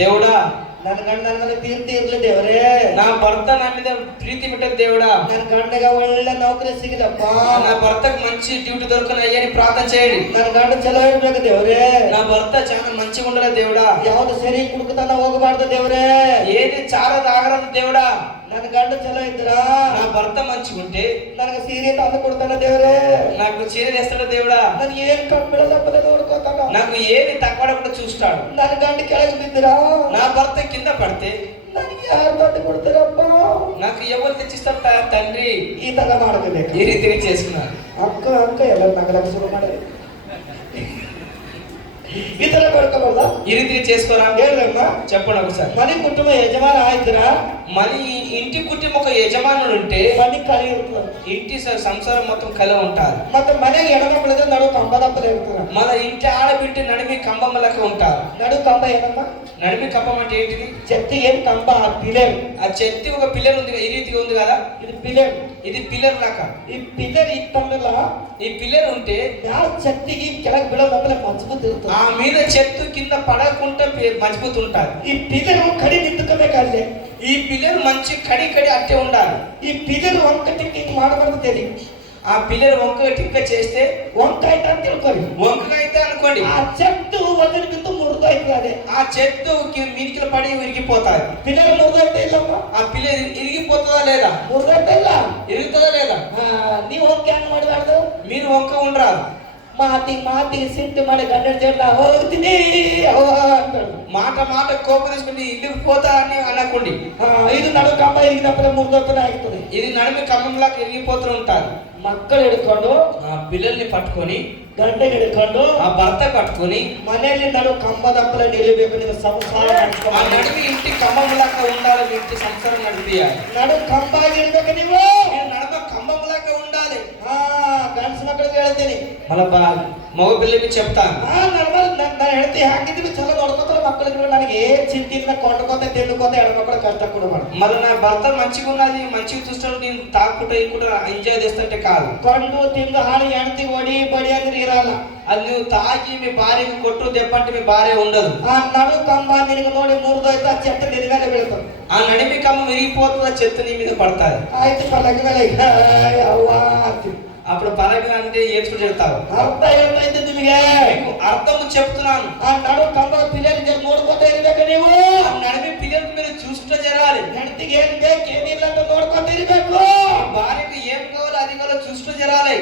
దేవుడా, ನನ್ನ ಗಂಡ ನನ್ನ ಮೇಲೆ ಪ್ರೀತಿ ಇರ್ಲಿ ದೇವ್ರೇ. నా భర్త నా మీద ప్రీతి పెట్టదు దేవుడా. ನನ್ನ ಗಂಡಗ ಒಳ್ಳೆ ನೌಕರಿ ಸಿಗಲಪ್ಪ. నా భర్తకు మంచి డ్యూటీ దొరకని అయ్యని ప్రార్థన చేయండి. ನನ್ನ ಗಂಡ ಚಲೋ ಇರ್ಬೇಕು ದೇವ್ರೇ. నా భర్త చాలా మంచిగా ఉండాలి దేవుడా. ಯಾವ್ದು ಸರಿ ಕುಡ್ಕತಾನ ಹೋಗಬಾರ್ದು ದೇವ್ರೇ. ఏది చాలా తాగరదు దేవుడా. ನನ್ನ ಗಂಡ ಚಲೋ ಇದ್ರ నా భర్త మంచిగా ఉంటే ನನಗೆ సీರೆ ತಂದು కొడతాನ దేವ್ರೇ. నాకు చీర తెస్తాడు దేవుడా. ನನಗೆ ಏನ್ ಕಮ್ಮಿಳಲ್ಲ ನೋಡ್ಕೋತಾನ. నాకు ఏది తక్కువ చూస్తాడు. ನನ್ನ ಗಂಡ ಕೆಳಗೆ ಬಿದ್ದಿರ నా భర్త కింద పడితే ನನಗೆ ಯಾರು ತಂದು ಕೊಡ್ತಾರಪ್ಪ? నాకు ఎవరు తెచ్చిస్తారు? తండ్రి. ಈ ತರ ಮಾಡ್ಕೋಬೇಕು. ఈ రీతిగా చేసుకున్నారు. ಅಕ್ಕ ಎಲ್ಲ ನಗರಕ್ಕೆ ಶುರು ಮಾಡಿ ಈ ತರ ಮಾಡ್ಕೋಬಾರ್ದ? ఈ రీతిగా చేసుకోరా? ಹೇಳ್ರಮ್ಮ, చెప్పండి ఒకసారి. ಮನೆ ಕುಟುಂಬ ಯಜಮಾನ ಆಯ್ತರ మరి ఇంటి కుటుంబం ఒక యజమానుడు ఉంటే ಮನೆ ಕಳಿ ಇರ್ತದೆ. ఇంటి సంసారం మొత్తం కలిగి ఉంటారు. ಮತ್ತೆ ಮನೆಗೆ ಹೆಣ್ಮಕ್ಳಿದ್ರೆ ನಡು ಕಂಬದಪ್ಪಲೆ ಇರ್ತಾರೆ. మన ఇంటి ఆడబిడ్డ నడిమి కంబం లెక్క ఉంటారు. ನಡು ಕಂಬ ಏನಮ್ಮ? నడిమి కంబం అంటే ఏంటిది? చెత్తి ఏం కంబ? పిల్లర్. ఆ చెత్తి ఒక పిల్లర్ ఉంది, ఈ రీతిగా ఉంది కదా. ఇది పిల్లర్. ఇది పిల్లర్ లాగా. ಈ ಪಿಲ್ಲರ್ ಇತ್ತಂದ್ರಲ್ಲ, ఈ పిల్లర్ ఉంటే ಯಾವ చెತ್ತಿಗೆ ಕೆಳಗೆ ಬೀಳೋದಪ್ಪಲೆ ಮಜಬೂತ್ ಇರ್ತದೆ. ఆ మీద చెట్టు కింద పడకుండా మజబూత్ ఉంటారు. ಈ ಪಿಲ್ಲರ್ ಕಡಿ ನಿಂತ್ಕೋಬೇಕಾದ್ರೆ ఈ పిల్లర్ మంచి కడి అట్టే ఉండాలి. ಈ ಪಿಲ್ಲರ್ ಒಂಕಟಿಂಗ್ ಹಿಂಗ್ ಮಾಡಬಾರ್ದು ಹೇಳಿ. ఆ పిల్లర్ వంక టిక్క చేస్తే వంకాಯ್ತ ಅಂತ ತಿಳ್ಕೊರಿ. వంకగా అయితే అనుకోండి, ಆ చెట్టు వదిలి బిందు మురిదోಯ್ತು. అదే ఆ చెట్టు మీదికి పడి విరిగిపోతాయి. పిల్లర్ మురిదోಯ್తే ఇಲ್ಲಮ್ಮ? ఆ పిల్లర్ ఇరిగిపోతుందా లేదా? మురిదోಯ್తే ಇಲ್ಲ. ఇరుగుతుందా లేదా? ನೀವು ಹೋಗಿ ಹ್ಯಾಂಗ್ ಮಾಡಬಾರ್ದು? మీరు వంక ఉండరాదు. ಮಾತಿ ಸಿಟ್ಟು ಮಾಡಿ ಗಂಡ ಜಡ್ಲ ಹೋಗ್ತೀನಿ ಅವ್ವ ಅಂತಾడు. మాట కోపం తీసుకుని ఇల్లుకి పోతా అని అనకండి. ಇದು ನಡು ಕಂಬ ಇರಿಗಿನಪ್ಪಲೆ ಮುರಿದೋಗ್ತಾನೆ ಆಗ್ತದೆ. ఇది నడిమి కంబంలాగా ఇరిగిపోతూ ఉంటారు. ಮಕ್ಕಳು ಹಿಡ್ಕೊಂಡು ఆ పిల్లల్ని పట్టుకొని, ಗಂಟೆಗೆ ಹಿಡ್ಕೊಂಡು ఆ భర్త పట్టుకొని ಮನೆಯಲ್ಲಿ ನಡು ಕಂಬದಪ್ಪಲೆ ನಿಲ್ಲಬೇಕು. ನಿಮ್ಮ ಸಂಸಾರ ఆ ನಡೆಸ್ಕೊಂಡು నడిమి ఇంటి కంబంలాగా ఉండాలి. మీ ఇంటి సంసారం నడిపియాలి. ನಡು ಕಂಬ ಆಗಿರ್ಬೇಕು ನೀವು. నడమ కంబంలాగా ఉండాలి. ಗಂಡ್ಸ್ ಮಕ್ಕಳಿಗೆ ಹೇಳ್ತೀನಿ, మన మగ పిల్లలకి చెప్తాను. ನಾನು ಹೇಳ್ತಿ ಹಾಕಿದ್ದೀನಿ ಚಲೋ ನೋಡ್ಕೋತಾರೆ ಮಕ್ಕಳಿಗೆ. ನನಗೆ ಏನ್ ಚಿಂತಿಲ್ಲ, ಕೊಂಡ್ಕೋತ ತಿನ್ನುಕೋತ ಹೆಣ್ಮಕ್ಳು ಕಷ್ಟ ಕೊಡಬಾರ್ದು. మరి నా భర్త మంచిగా ఉన్నది, మంచిగా చూస్తాడు, నేను తాక్కుంటా ఇంకుంటా ఎంజాయ్ చేస్తుంటే కాదు. ಕೊಂಡು ತಿಂದು ಹಾಳು ಹೆಣ್ತಿ ಒಡಿ ಬಡಿ ಅಂದ್ರೆ ಇರಲ್ಲ. అది నువ్వు తాగి మీ భార్యకు కొట్టు దెబ్బంటే మీ భార్య ఉండదు. ಆ ನಡು ಕಂಬ ನಿನಗೆ ನೋಡಿ ಮುರಿದೋಯ್ತು, ಆ చెట్టు నిన్నగానే బీಳ್ತದೆ. ఆ నడిమి కమ్మ విరిగిపోతుంది, ఆ చెత్త నీ మీద పడతాది. ಆಯ್ತು ಪಲಕ ಮೇಲೆ ಅವ್ವ ಅಂತೀವಿ. అప్పుడు పలక అంటే ఏడ్చుకుని చెప్తావు. ಅರ್ಥ ಏನಾಯ್ತು ನಿಮಗೆ? మీకు అర్థము చెప్తున్నాను. ಆ ನಡು ಕಂಬ ಪಿಲ್ಲರಿಗೆ ನೋಡ್ಕೊತಾ ಇರ್ಬೇಕು ನೀವು. ఆ నడిమి పిల్లలకు మీరు చూసుకుంటూ జరగాలి. ಹೆಂಡತಿಗೆ ಏನ್ ಬೇಕು ಏನಿಲ್ಲ ಅಂತ ನೋಡ್ಕೊತಾ ಇರ್ಬೇಕು. భార్యకు ఏం కావాలో అది కావాలో చూసుకుంటూ జరగాలి.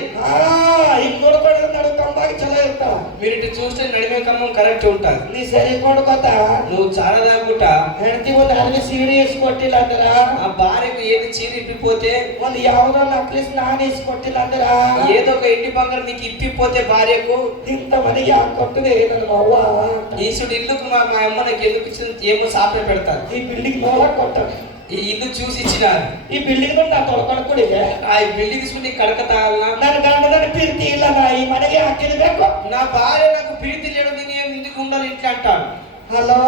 ಹಿಂಗ್ ನೋಡ್ಕೊಂಡ್ರೆ ನಡು ಕಂಬಾಗಿ ಚಲೋ ಇರ್ತಾವ. మీరు ఇటు చూస్తే నడిమే కమ్మం కరెక్ట్ ఉంటుంది. ನೀ ಸರಿ ನೋಡ್ಕೊತ నువ్వు చాలా దాగుంటా ಹೆಂಡತಿ ಒಂದು ಅರ್ವಿ ಸೀರೆ ಇಸ್ಕೊಟ್ಟಿಲ್ಲ ಅಂದ್ರ, ఆ భార్యకు ఏది చీర ఇప్పిపోతే, ಒಂದು ಯಾವ್ದೋ ನಕ್ಲಿ ಸ್ನಾನ ಇಸ್ಕೊಟ್ಟಿಲ್ಲ ಅಂದ್ರ, ఏదో ఒక ఇంటి బంగారం నీకు ఇప్పిపోతే భార్యకు ಇಂಥ ಮನೆಗೆ ಯಾಕೆ ಕೊಟ್ಟಿದೆ ನನ್ನ ಅವ್ವ ಅಂತ. ఈసుడు ఇల్లుకు మా అమ్మ నాకు ఎందుకు ఇచ్చింది ఏమో సాపే పెడతారు. ಈ ಬಿಲ್ಡಿಂಗ್ ನೋಡಕ್ ಕೊಟ್ಟ, ఈ ఇల్లు చూసి ఇచ్చినారు. ಈ ಬಿಲ್ಡಿಂಗ್ ನಾ ತೊಳ್ಕೊಂಡ್ಕೊಡಿದೆ. ఆ బిల్డింగ్ తీసుకుని కడక తాగాలనా? ನನ್ನ ಗಂಡನ ಪ್ರೀತಿ ಇಲ್ಲ, ನಾ ಈ ಮನೆಗೆ ಹಾಕಿರ್ಬೇಕು. నా భార్య నాకు ప్రీతి లేడు, నేను ఎందుకు ఉండాలి ఇంట్లో అంటాడు. ಹಲೋ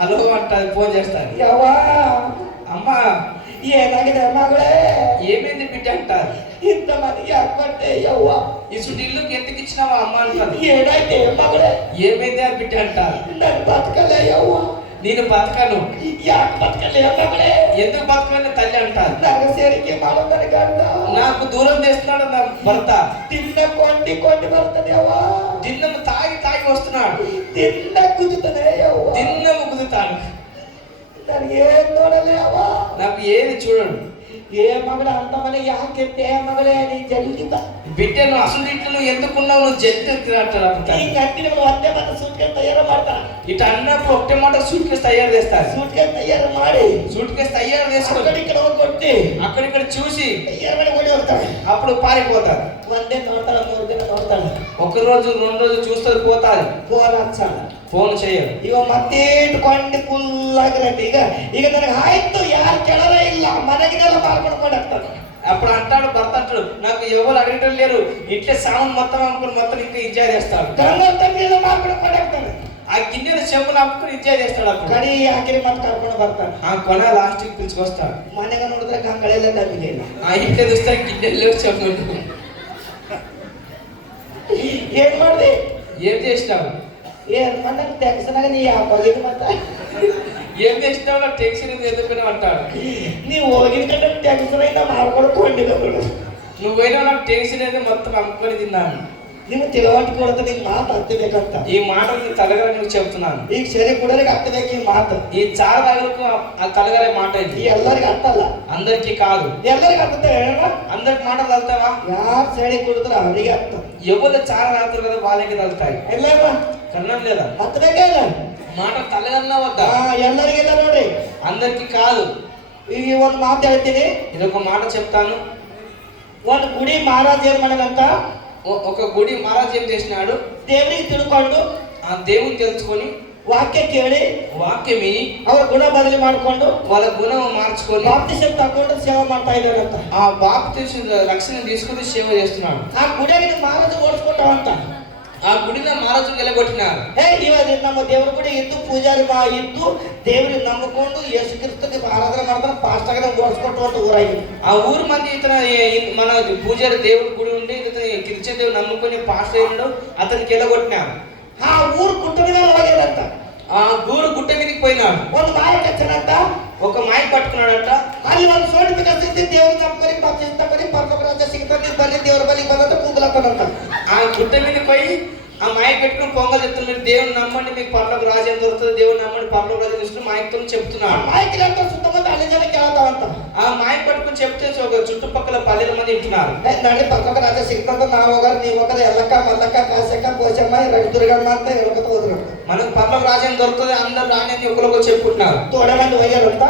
హలో అంటారు, ఫోన్ చేస్తారు. ಯವ್ವ అమ్మా ಏನಾಗಿದೆ ಮಗಳೇ, ఏమైంది బిడ్డ అంటారు. ಇಂಥ ಮನೆಗೆ ಹಾಕೊಟ್ಟೆ ಯವ್ವ, ఇసుడు ఇల్లుకి ఎందుకు ఇచ్చినావా అమ్మ అంటారు. ಏನಾಯ್ತೆ ಮಗಳೇ, ఏమైంది ఆ బిడ్డ అంటారు. ನನ್ನ ಬದುಕಲ್ಲ ಯವ್ವ. నేను బతకను. ಯಾಕೆ ಬದುಕಲ್ಲ ಮಗಳೇ, ఎందుకు బతకని తల్లి అంటారు. నాకు ಸೇರಿಕೆ ಮಾಡೋ ನನ್ನ ಗಂಡ నాకు దూరం చేస్తున్నాడు నా భర్త. ತಿನ್ನ ಕೊಂಡಿ ಬರ್ತದೆ ಯವ್ವ, దిన్నము తాగి తాగి వస్తున్నాడు. ತಿನ್ನ ಕುದುತ್ತದೆ ಯವ್ವ. దిన్నము కుదుతాడు. ನನಗೇನ್ ನೋಡಲ್ಲ ಯವ್ವ. నాకు ఏది చూడడు. ఏ మగడ అంత మನೆ ಯಾಕೆ ಮಗಳೇ ನೀ ಜಲ್ದಿ ಬಾ. బిడ్డ నువ్వు అసలు ఇంట్లో నువ్వు ఎందుకున్నావు, నువ్వు జల్ది తినట్టు. ಈ ಗಂಟಿನ ಒಂದೇ ಮತ್ತೆ ಸೂಟ್ಗೆ ತಯಾರು ಮಾಡ್ತಾರ. ఇటు అన్నప్పుడు ఒకటే మాట సూట్ కేసు తయారు చేస్తారు. ಸೂಟ್ಗೆ ತಯಾರು ಮಾಡಿ సూట్ కేసు తయారు చేసుకొని ಅಕ್ಕಡಿ ಹೋಗಿ ಕೊಟ್ಟಿ అక్కడిక్కడ చూసి ತಯಾರು ಮಾಡಿ ಓಡಿ ಹೋಗ್ತಾಳೆ. అప్పుడు పారిపోతారు. ಒಂದೇ ನೋಡ್ತಾಳ, 3 ದಿನ ನೋಡ್ತಾಳೆ, ఒక రోజు 2 రోజులు చూస్తుంది, పోతాది. ಫೋನ್ ಹಚ್ಚಾಳ, ఫోన్ చేయరు. ಇವ ಮತ್ತೆ ಇಟ್ಕೊಂಡು ಫುಲ್ ಆಗಿರತ್ತೆ. ಈಗ ನನಗೆ ಆಯ್ತು, ಯಾರು ಕೆಳರ ಇಲ್ಲ, ಮನೆಗಿನೆಲ್ಲ ಮಾಡ್ಕೊಂಡು ಆಗ್ತಾನೆ. అప్పుడు అంటాడు భర్త, అంటాడు నాకు ఎవరు అడగటం లేరు, ఇట్లే సౌండ్ మొత్తం అనుకుని మొత్తం ఇంకా ఎంజాయ్ చేస్తాడు. ಗಂಡ ತಂಗಿಯೆಲ್ಲ ಮಾಡ್ಕೊಂಡು ಆಗ್ತಾನೆ. ఆ గిన్నెల చెంపులు అప్పుకుని ఎంజాయ్ చేస్తాడు. అప్పుడు ಕಡಿ ಹಾಕಿರಿ ಮತ್ತೆ ಕರ್ಕೊಂಡು ಬರ್ತಾನೆ. ఆ కొన లాస్ట్ కి పిలుచుకొస్తాడు. ಮನೆಗೆ ನೋಡಿದ್ರೆ ಗಂಗಳೆಲ್ಲ ತಂಗಿಗೆ ಇಲ್ಲ. ఆ ఇంట్లో చూస్తే గిన్నెలు చెంపులు. ಏನ್ ಮಾಡ್ದೆ, ఏం చేసినావు, ಏನ್ ಮನೆ ಟೆನ್ಷನ್ ನೀ ಯಾಕೆ ಹೋಗಿದ್ದು ಮತ್ತೆ, ఏం చేసినావు, టెన్షన్ ఎందుకు అంటాడు. ನೀವು ಹೋಗಿದ ಕಡೆ ಟೆನ್ಷನ್ ಇಂದ ಮಾಡ್ಕೊಂಡು ಕೊಂಡಿದ್ದು. నువ్వైనా నాకు టెన్షన్ అయితే మొత్తం అమ్ముకొని తిన్నాను. ನಿಮ್ಗೆ ತಿಳುವಳಿಕೆ ಕೊಡುತ್ತೆ, ನಿಂಗೆ ಮಾತು ಹತ್ತಬೇಕಂತ. ఈ మాట నీకు తలగల నువ్వు చెప్తున్నాను. ಈಗ ಸರಿ ಕುಡಲಿಕ್ಕೆ ಹತ್ತಬೇಕು ಈ ಮಾತು. ఈ చాలా దగ్గరకు ఆ తలగల మాట ఇది. ಈ ಎಲ್ಲರಿಗೆ ಹತ್ತಲ್ಲ, అందరికి కాదు. ಎಲ್ಲರಿಗೆ ಹತ್ತುತ್ತೆ ಹೇಳ. అందరికి మాట తగులుతావా? ಯಾರು ಸರಿ ಕುಡಿದ್ರೆ ಅವರಿಗೆ ಹತ್ತ. ఎవరు చాలా తాగుతారు కదా వాళ్ళకి తగులుతాయి. ಎಲ್ಲ కన్నం లేదా? ಹತ್ತಬೇಕೇ ಇಲ್ಲ. మాట తలగన్నా వద్దా? ಎಲ್ಲರಿಗೆಲ್ಲ ನೋಡ್ರಿ, అందరికి కాదు. ಈಗ ಒಂದು ಮಾತು ಹೇಳ್ತೀನಿ. ఇది ఒక మాట చెప్తాను. ಒಂದು ಗುಡಿ ಮಹಾರಾಜ್ ಏನ್ ಮಾಡದಂತ, ఒక గుడి మహారాజ్ ఏం చేసినాడు, ದೇವರಿಗೆ ತಿಳ್ಕೊಂಡು ఆ దేవుని తెలుసుకొని ವಾಕ್ಯ ಕೇಳಿ వాక్యం విని ಅವ್ರ ಗುಣ ಬದಲಿ ಮಾಡ್ಕೊಂಡು వాళ్ళ గుణం మార్చుకొని ಬಾಪ್ತಿಸಂ ತಗೊಂಡು ಸೇವೆ ಮಾಡ್ತಾ ಇದ್ದಾರಂತ. ఆ బాప్తిసం రక్షణ తీసుకుని సేవ చేస్తున్నాడు. ಆ ಗುಡಿಯಾಗಿ ಮಹಾರಾಜ ಓಡಿಸ್ಕೊಟ್ಟವಂತ. ఆ గుడిలో మహారాజు నిలగొట్టినారు. ಇವಾಗ ನಮ್ಮ ದೇವ್ರ ಗುಡಿ ಇದ್ದು ಪೂಜಾರಿ ಇದ್ದು ದೇವ್ರಿಗೆ ನಂಬಿಕೊಂಡು ಯೇಸು ಕ್ರಿಸ್ತನಿಗೆ ಆರಾಧನೆ ಮಾಡ್ತಾನೆ, ಫಾಸ್ಟ್ ಆಗಿ ಓಡಿಸ್ಕೊಟ್ಟು ಅಂತ ಊರಾಗಿ. ఆ ఊరు మంది ఇతను మన పూజారి దేవుడి గుడి ఉండి ఇతను కిరిచే దేవుడు నమ్ముకొని పాస్ట్ అయ్యాడు, అతనికి ఎలగొట్టినారు. ಆ ಊರು ಕುಟ್ಟದ ಮೇಲೆ ಹೋಗ್ಯಾರಂತ. ఆ ఊరు గుట్ట మీదకి పోయినాడు. ಒಂದು ಮಾಯ ಕಚ್ಚನಂತ, ఒక మాయ పట్టుకున్నాడంట. ಅಲ್ಲಿ ಒಂದು ಸೋಟಿ ಕಸಿದ್ದು ದೇವ್ರಿಗೆ ನಂಬ್కొని ಬಾಪ್ತಿಸ್ಮ ತಗೊಂಡು ಪರಲೋಕ ರಾಜ್ಯ ಸಿಗ್ತದೆ, ಬರ್ರಿ ದೇವ್ರ ಬಳಿಗೆ ಬಂದಂತ ಕೂಗ್ಲತ್ತಾನಂತ. ఆ గుట్ట మీదకి పోయి ఆ మాయకు పెట్టుకుని పొంగల్ చెప్తున్నారు, మీరు దేవుని నమ్మండి మీకు పరలోక రాజ్యం దొరుకుతుంది, దేవుని నమ్మండి పరలోక రాజ్యం తీసుకుని మాయకుతో ಆ చెప్తున్నాడు. ಮಾಯಕಿలంతా ಸುತ್ತಮುತ್ತ ಅಲ್ಲಿ ಜನ ಕೇಳ್ತಾವಂತ. ఆ మాయ పట్టుకుని చెప్తే ఒక చుట్టుపక్కల 10 మంది వింటున్నారు. ನಡಿ ಪರಲೋಕ ರಾಜ್ಯ ಸಿಗ್ತಂತ, ನಾವು ಹೋಗಾರ ನೀವು ಹೋಗಾರ ಎಲ್ಲಕ್ಕ ಮಲ್ಲಕ್ಕ ಕಾಸಕ್ಕ ಕೋಚಮ್ಮ ದುರ್ಗಮ್ಮ ಅಂತ ಹೇಳ್ಕೊತ ಹೋದ್ರು. మనకు పరలోక రాజ్యం దొరుకుతుంది, అందరు రాని ఒకరికి చెప్పుకుంటున్నారు. ತೋಡೆ ಮಂದಿ ಹೋಗ್ಯಾರಂತ.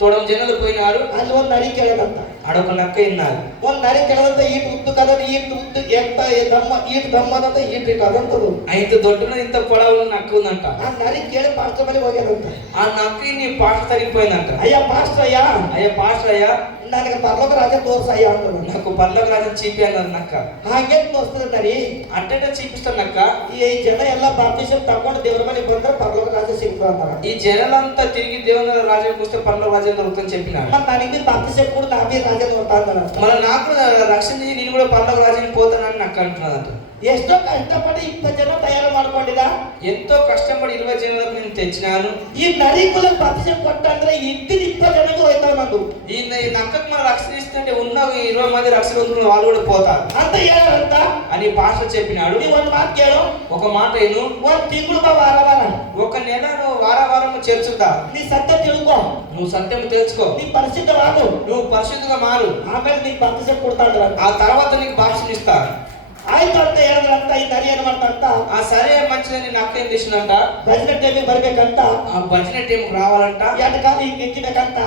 తోడం జనాలు పోయినారు. ಅಲ್ಲಿ ಒಂದು ನರಿ ಕೇಳದಂತ. అడొక నక్క విన్నారు. ಒಂದು ನರಿ ಕೇಳದಂತ, ಈಟ್ ಉದ್ದು ಕದ ಈಟ್ ಉದ್ದು ಎಂತ ದಮ್ಮ ಈಟ್ ದಮ್ಮದಂತ ಈಟ್ ಅದಂತದು. ఇంత దొడ్డున ఇంత పొడవు నక్క ఉందంట. ಆ ನರಿ ಕೇಳಿ ಪಾಸ್టర్ ಬಳಿ ಹೋಗ್ಯಾರಂತ. ఆ నక్కి నీ పాట తరిగిపోయిందంట. ಅಯ್ಯ ಪಾಸ್టర్ ಅಯ್ಯ, అయ్యా పాస్టర్ అయ్యా ನನಗೆ పరలోక రాజ్య తోర్సయ్య అంటారు. నాకు పరలోక రాజ్యం చూపి అన్నది నక్క. ಹಾಗೆ ತೋರಿಸ್ತದೆ ನರಿ. అట్టేట చూపిస్తాను నక్క. ಈ ಜನ ಎಲ್ಲ ಬಾಪ್ತಿಸಂ ತಗೊಂಡು ದೇವ್ರ ಬಳಿ ಬಂದ್ರೆ ಪರಲೋಕ ರಾಜ್ಯ సిగ్గుతున్నారు. ఈ జనాలంతా తిరిగి దేవుని రాజ్యానికి వస్తే పరలోక రాజ్యం దొరుకుతుందని చెప్పినాడు. మరి దానికి బాప్తిసం కూడా నా మీద రాజ్యం వస్తాను. మన నాకు రక్షణ చేసి నేను కూడా పరలోక రాజ్యానికి పోతానని నాకు అంటున్నదంట. ಎಷ್ಟೋ ಕಷ್ಟಪಟ್ಟು 20 ಜನ ತಯಾರು ಮಾಡ್ಕೊಂಡಿದ. ఎంతో కష్టపడి 20 జనాలకు నేను తెచ్చినాను. ఈ నరీకులకు బాప్తిసం కొట్టంದ್ರೆ ఇద్దరు 20 జనకు ಹೋಯ್ತಾವ ನಂದು. ఈ నక్కకు మన రక్షణ ఇస్తుంటే ఉన్న 20 మంది రక్షణ పొందుకున్న వాళ్ళు కూడా పోతారు ಅಂತ ಹೇಳಂತ అని పాస్టర్ చెప్పినాడు. ನೀ ಒಂದು ಮಾತು ಕೇಳು. ఒక మాట విను. ಒಂದು ತಿಂಗಳು ಬಾ ವಾರ ವಾರ. ఒక నెల నువ్వు వారం చర్చుదా. నీ సత్యం తిಳುకో. నువ్వు సత్యం తెలుసుకో. నీ పరిశుద్ధవాగు. నువ్వు పరిశుద్ధంగా మారు. ఆಮೇಲೆ నీకు బాప్తిసం కొడతాడు. ఆ తర్వాత నీకు బాప్తిసం ఇస్తారు. ಆಯ್ತು ಅಂತ ಹೇಳಿದ್ರಂತ. ಈ ನರಿ ಏನ್ ಮಾಡ್ತಂತ, ఆ సరే మంచిదని నక్క ఏం చేసిందంట, ಭಜನೆ ಟೈಮಿಗೆ ಬರ್ಬೇಕಂತ, ఆ భజన టైం రావాలంట, 2 ಕಾಲು ಹಿಂಗ್ ಎತ್ತಿಬೇಕಂತ,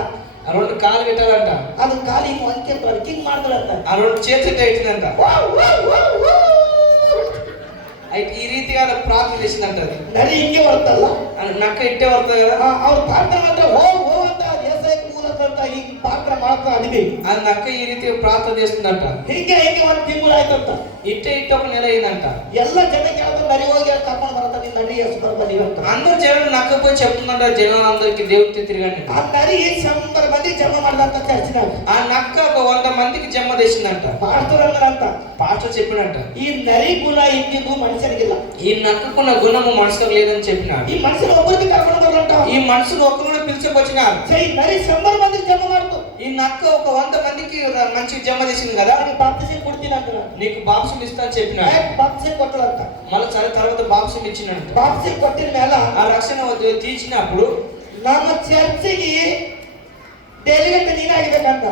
ఆ 2 కాలు పెట్టాలంట, ಅದು ಕಾಲು ಹಿಂಗ್ ಒಂಕೆ ವರ್ಕಿಂಗ್ ಮಾಡಿದ್ರಂತ. ఆ 2 చేతులు అయితుందంట. అయితే ఈ రీతిగా ప్రార్థన చేసిందంట. అది ನರಿ ಹಿಂಗೆ ಬರ್ತಲ್ಲ, నక్క ఇట్టే వస్తుంది కదా. ಅವ್ರ ಪಾತ್ರ ಮಾತ್ರ ಹೋ ಹೋ ಅಂತ ದೇಸಾಯಿ ಕೂಲಂತ ಹಿಂಗ್ ಪಾತ್ರ ಮಾಡ್ತಾ ಅದಿವಿ. ఆ నక్క ఈ రీతిగా ప్రార్థన చేస్తుందంట. ಹಿಂಗೆ ಒಂದು ತಿಂಗಳು ಆಯ್ತಂತ. ఇట్టే ఒక నెల అయిందంట. ಎಲ್ಲ ಜನ ಕೇಳ್ತಾರೆ, ನರಿ ಹೋಗಿ ಕರ್ಕೊಂಡು ಬರತ್ತ, ನೀನ್ ನರಿ ಎಷ್ಟು ಬರ್ಬದಿ ಅಂತ. అందరు జనం నక్క పోయి చెప్తుందంట జనాలందరికి దేవుడికి తిరగండి. ಆ ನರಿ 100 ಮಂದಿ ಜಮ ಮಾಡ್ದಂತ ಚರ್ಚಿನಾಗ. ఆ నక్క ఒక 100 మందికి జమ చేసిందంట. ಪಾಸ್ಟರ್ ಅಂದ್ರಂತ, పాస్టర్ చెప్పినట్ట, ಈ ನರಿ ಗುಣ ಇದ್ದಿದ್ದು ಮನುಷ್ಯನಿಗಿಲ್ಲ. ఈ నక్కకున్న గుణము మనుషులకు లేదని చెప్పినాడు. ಈ ಮನುಷ್ಯನ ಒಬ್ಬರಿಗೆ ಕರ್ಕೊಂಡು ಬರలంట. ఈ మనుషులు ఒక్కరు పిలిచిపోచ్చినారు. ಈ ನರಿ 100 ಮಂದಿಗೆ ಜಮ ಮಾಡ್ತು. ఈ నక్క ఒక 100 మందికి మంచి జమ చేసింది కదా. ನನಗೆ ಬಾಪ್ತಿಸಂ ಕೊಡ್ತೀನಿ ಅಂತ. నీకు బాప్సం ఇస్తా అని చెప్పినాడు. ಬಾಪ್ತಿಸಂ ಕೊಟ್ಟಳಂತ. మళ్ళీ సరే తర్వాత బాప్సం ఇచ్చినట్టు. ಬಾಪ್ತಿಸಂ ಕೊಟ್ಟಿದ ಮೇಲೆ ఆ రక్షణ తీర్చినప్పుడు ನಮ್ಮ ಚರ್ಚಿಗೆ డెలిగేట్ ನೀನೇ ಆಗಿಬೇಕಂತ.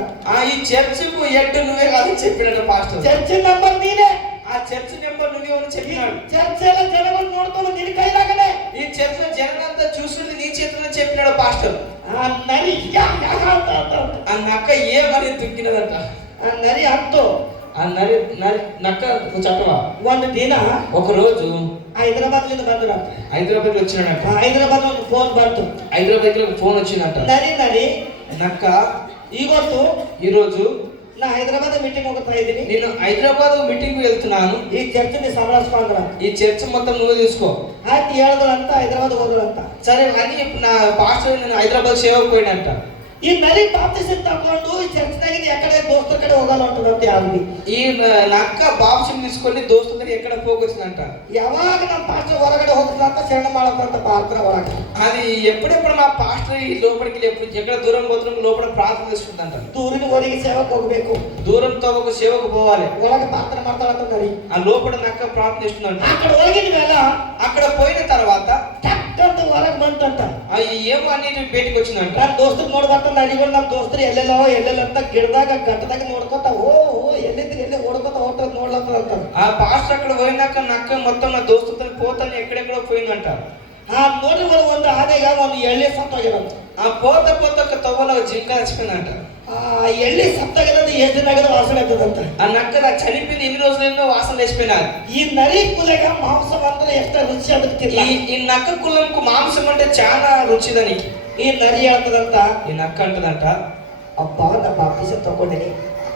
ఈ చర్చికు ఎడ్డు నువ్వే కాదని చెప్పినట్టు పాస్టర్. ಚರ್ಚ್ ನಂಬರ್ ನೀನೇ. ఆ చర్చ్ నెంబర్ నువ్వే అని చెప్పినాడు. ಚರ್ಚ್ ಎಲ್ಲ ಜನಗಳು ನೋಡ್ಕೊಂಡು ನಿನ್ನ ಕೈಲಾಗನೆ. ఈ చర్చ్ జనంతా చూస్తుంది నీ చేతిలో చెప్పినాడు పాస్టర్. ಆ ನರಿ ఆ నక్క ఏమని దుక్కినదంట. ಆ నరి అంతో ఆ నక్క చెప్పవా. ಒಂದು ದಿನ ఒక రోజు హైదరాబాద్ నుంచి ಬಂದ್ರು. హైదరాబాద్ వచ్చినాడంట. హైదరాబాద్ ಒಂದು ಫೋನ್ ಬಂತು. హైదరాబాద్ లో ఫోన్ వచ్చిందంట. ನರಿ నక్క ಇವತ್ತು ఈ రోజు ನಾ ಹೈದರಾಬಾದ್ ಮೀಟಿಂಗ್ ಹೋಗ್ತಾ ಇದ್ದೀನಿ. నేను హైదరాబాద్ మీటింగ్ కు వెళ్తున్నాను. ಈ ಚರ್ಚ್ ని సంభాళించుకోండి. ఈ చర్చ్ మొత్తం నువ్వే చూసుకో. ಆಯ್ತು ಹೇಳಿದ್ರಂತ. హైదరాబాద్ ಹೋದ್ರಂತ. సరే అని నా పాస్టర్ నేను హైదరాబాద్ సేవకు పోయినంట. ಈ ನರಿ ಬಾಪ್ತಿಸಂ ತಗೊಂಡು ಈ ಚರ್ಚ್ನಾಗ ಎಕಡೆ ದೋಸ್ತರ ಕಡೆ ಹೋಗಲ್ಲ ఉంటుందంತೆ. ఆవిడ ఈ నక్క బాప్సం తీసుకొని దోస్తు దగ్గర ఎక్కడ పోగొచ్చిందంట. ಯಾವಾಗ ನಮ್ಮ ಪಾಸ್ಟರ್ ಹೊರಗಡೆ ಹೋಗ್ತಾರಂತ ಶರಣ ಮಾಡತ್ತಂತ ಪ್ರಾರ್ಥನೆ ಒಳಗೆ. అది ఎప్పుడెప్పుడు మా పాస్టర్ ఈ లోపలికి ఎక్కడ దూరం పోతున్నాం లోపల ప్రార్థన చేసుకుందంట. ದೂರಿನ ಊರಿಗೆ ಸೇವಕ್ಕೆ ಹೋಗ್ಬೇಕು. దూరంతో ఒక సేవకు పోవాలి. ಒಳಗೆ ಪ್ರಾರ್ಥನೆ ಮಾಡ್ತಾರಂತ ನರಿ. ఆ లోపల నక్క ప్రార్థన చేస్తుందంట. అక్కడ ಹೋಗಿದ ಮೇಲೆ అక్కడ పోయిన తర్వాత ಟಕ್ ಅಂತ ಹೊರಗೆ ಬಂತಂತ. ఏమో అన్ని బయటకు వచ్చిందంట. ನನ್ನ ದೋಸ್ತರು ನೋಡ್ಬರ್ತ ನರಿಗಳು. ನಮ್ಮ ದೋಸ್ತರು ಎಲ್ಲೆಲ್ಲ ಅಂತ ಗಿಡದಾಗ ಗಟ್ಟದಾಗ ನೋಡ್ಕೊತ ಓ ಎಲ್ಲಿದ್ರೆ ಎಲ್ಲಿ ಓಡ್ಕೊತ ಹೋಗ್ತದ ನೋಡ್ಲತ್ತ. ఆ పాస్టర్ అక్కడ పోయినాక నక్క మొత్తం నా దోస్తుతో పోతాను ఎక్కడెక్కడో పోయిందంట. ఆ నోటి ಒಂದು ಆನೆಗ ಒಂದು ಎಳ್ಳೆ ಸತ್ತೋಗಿರಂತ. ఆ పోత ఒక తవ్వలో జింక చచ్చిపోయిందంట. ఆ ఎಳ್ಳಿ సత్తోగిರೋದು ಎಷ್ಟು ದಿನ ಆಗದ ವಾಸನೆ ಆಗ್ತದಂತ. ఆ నక్క చనిపోయింది ఎన్ని రోజులైనా వాసన లేచిపోయినారు. ఈ నరి కులగా మాంసం ಅಂದ್ರೆ ಎಷ್ಟು ರುಚಿ ಅದಕ್ಕಿಲ್ಲ. ఈ నక్క కులంకు మాంసం అంటే చాలా రుచి దానికి. ఈ నరి ಹೇಳ್ತದಂತ, ఈ నక్క అంటదంట, అబ్బా నా బాప్తిసం తಗೊಂಡಿನಿ.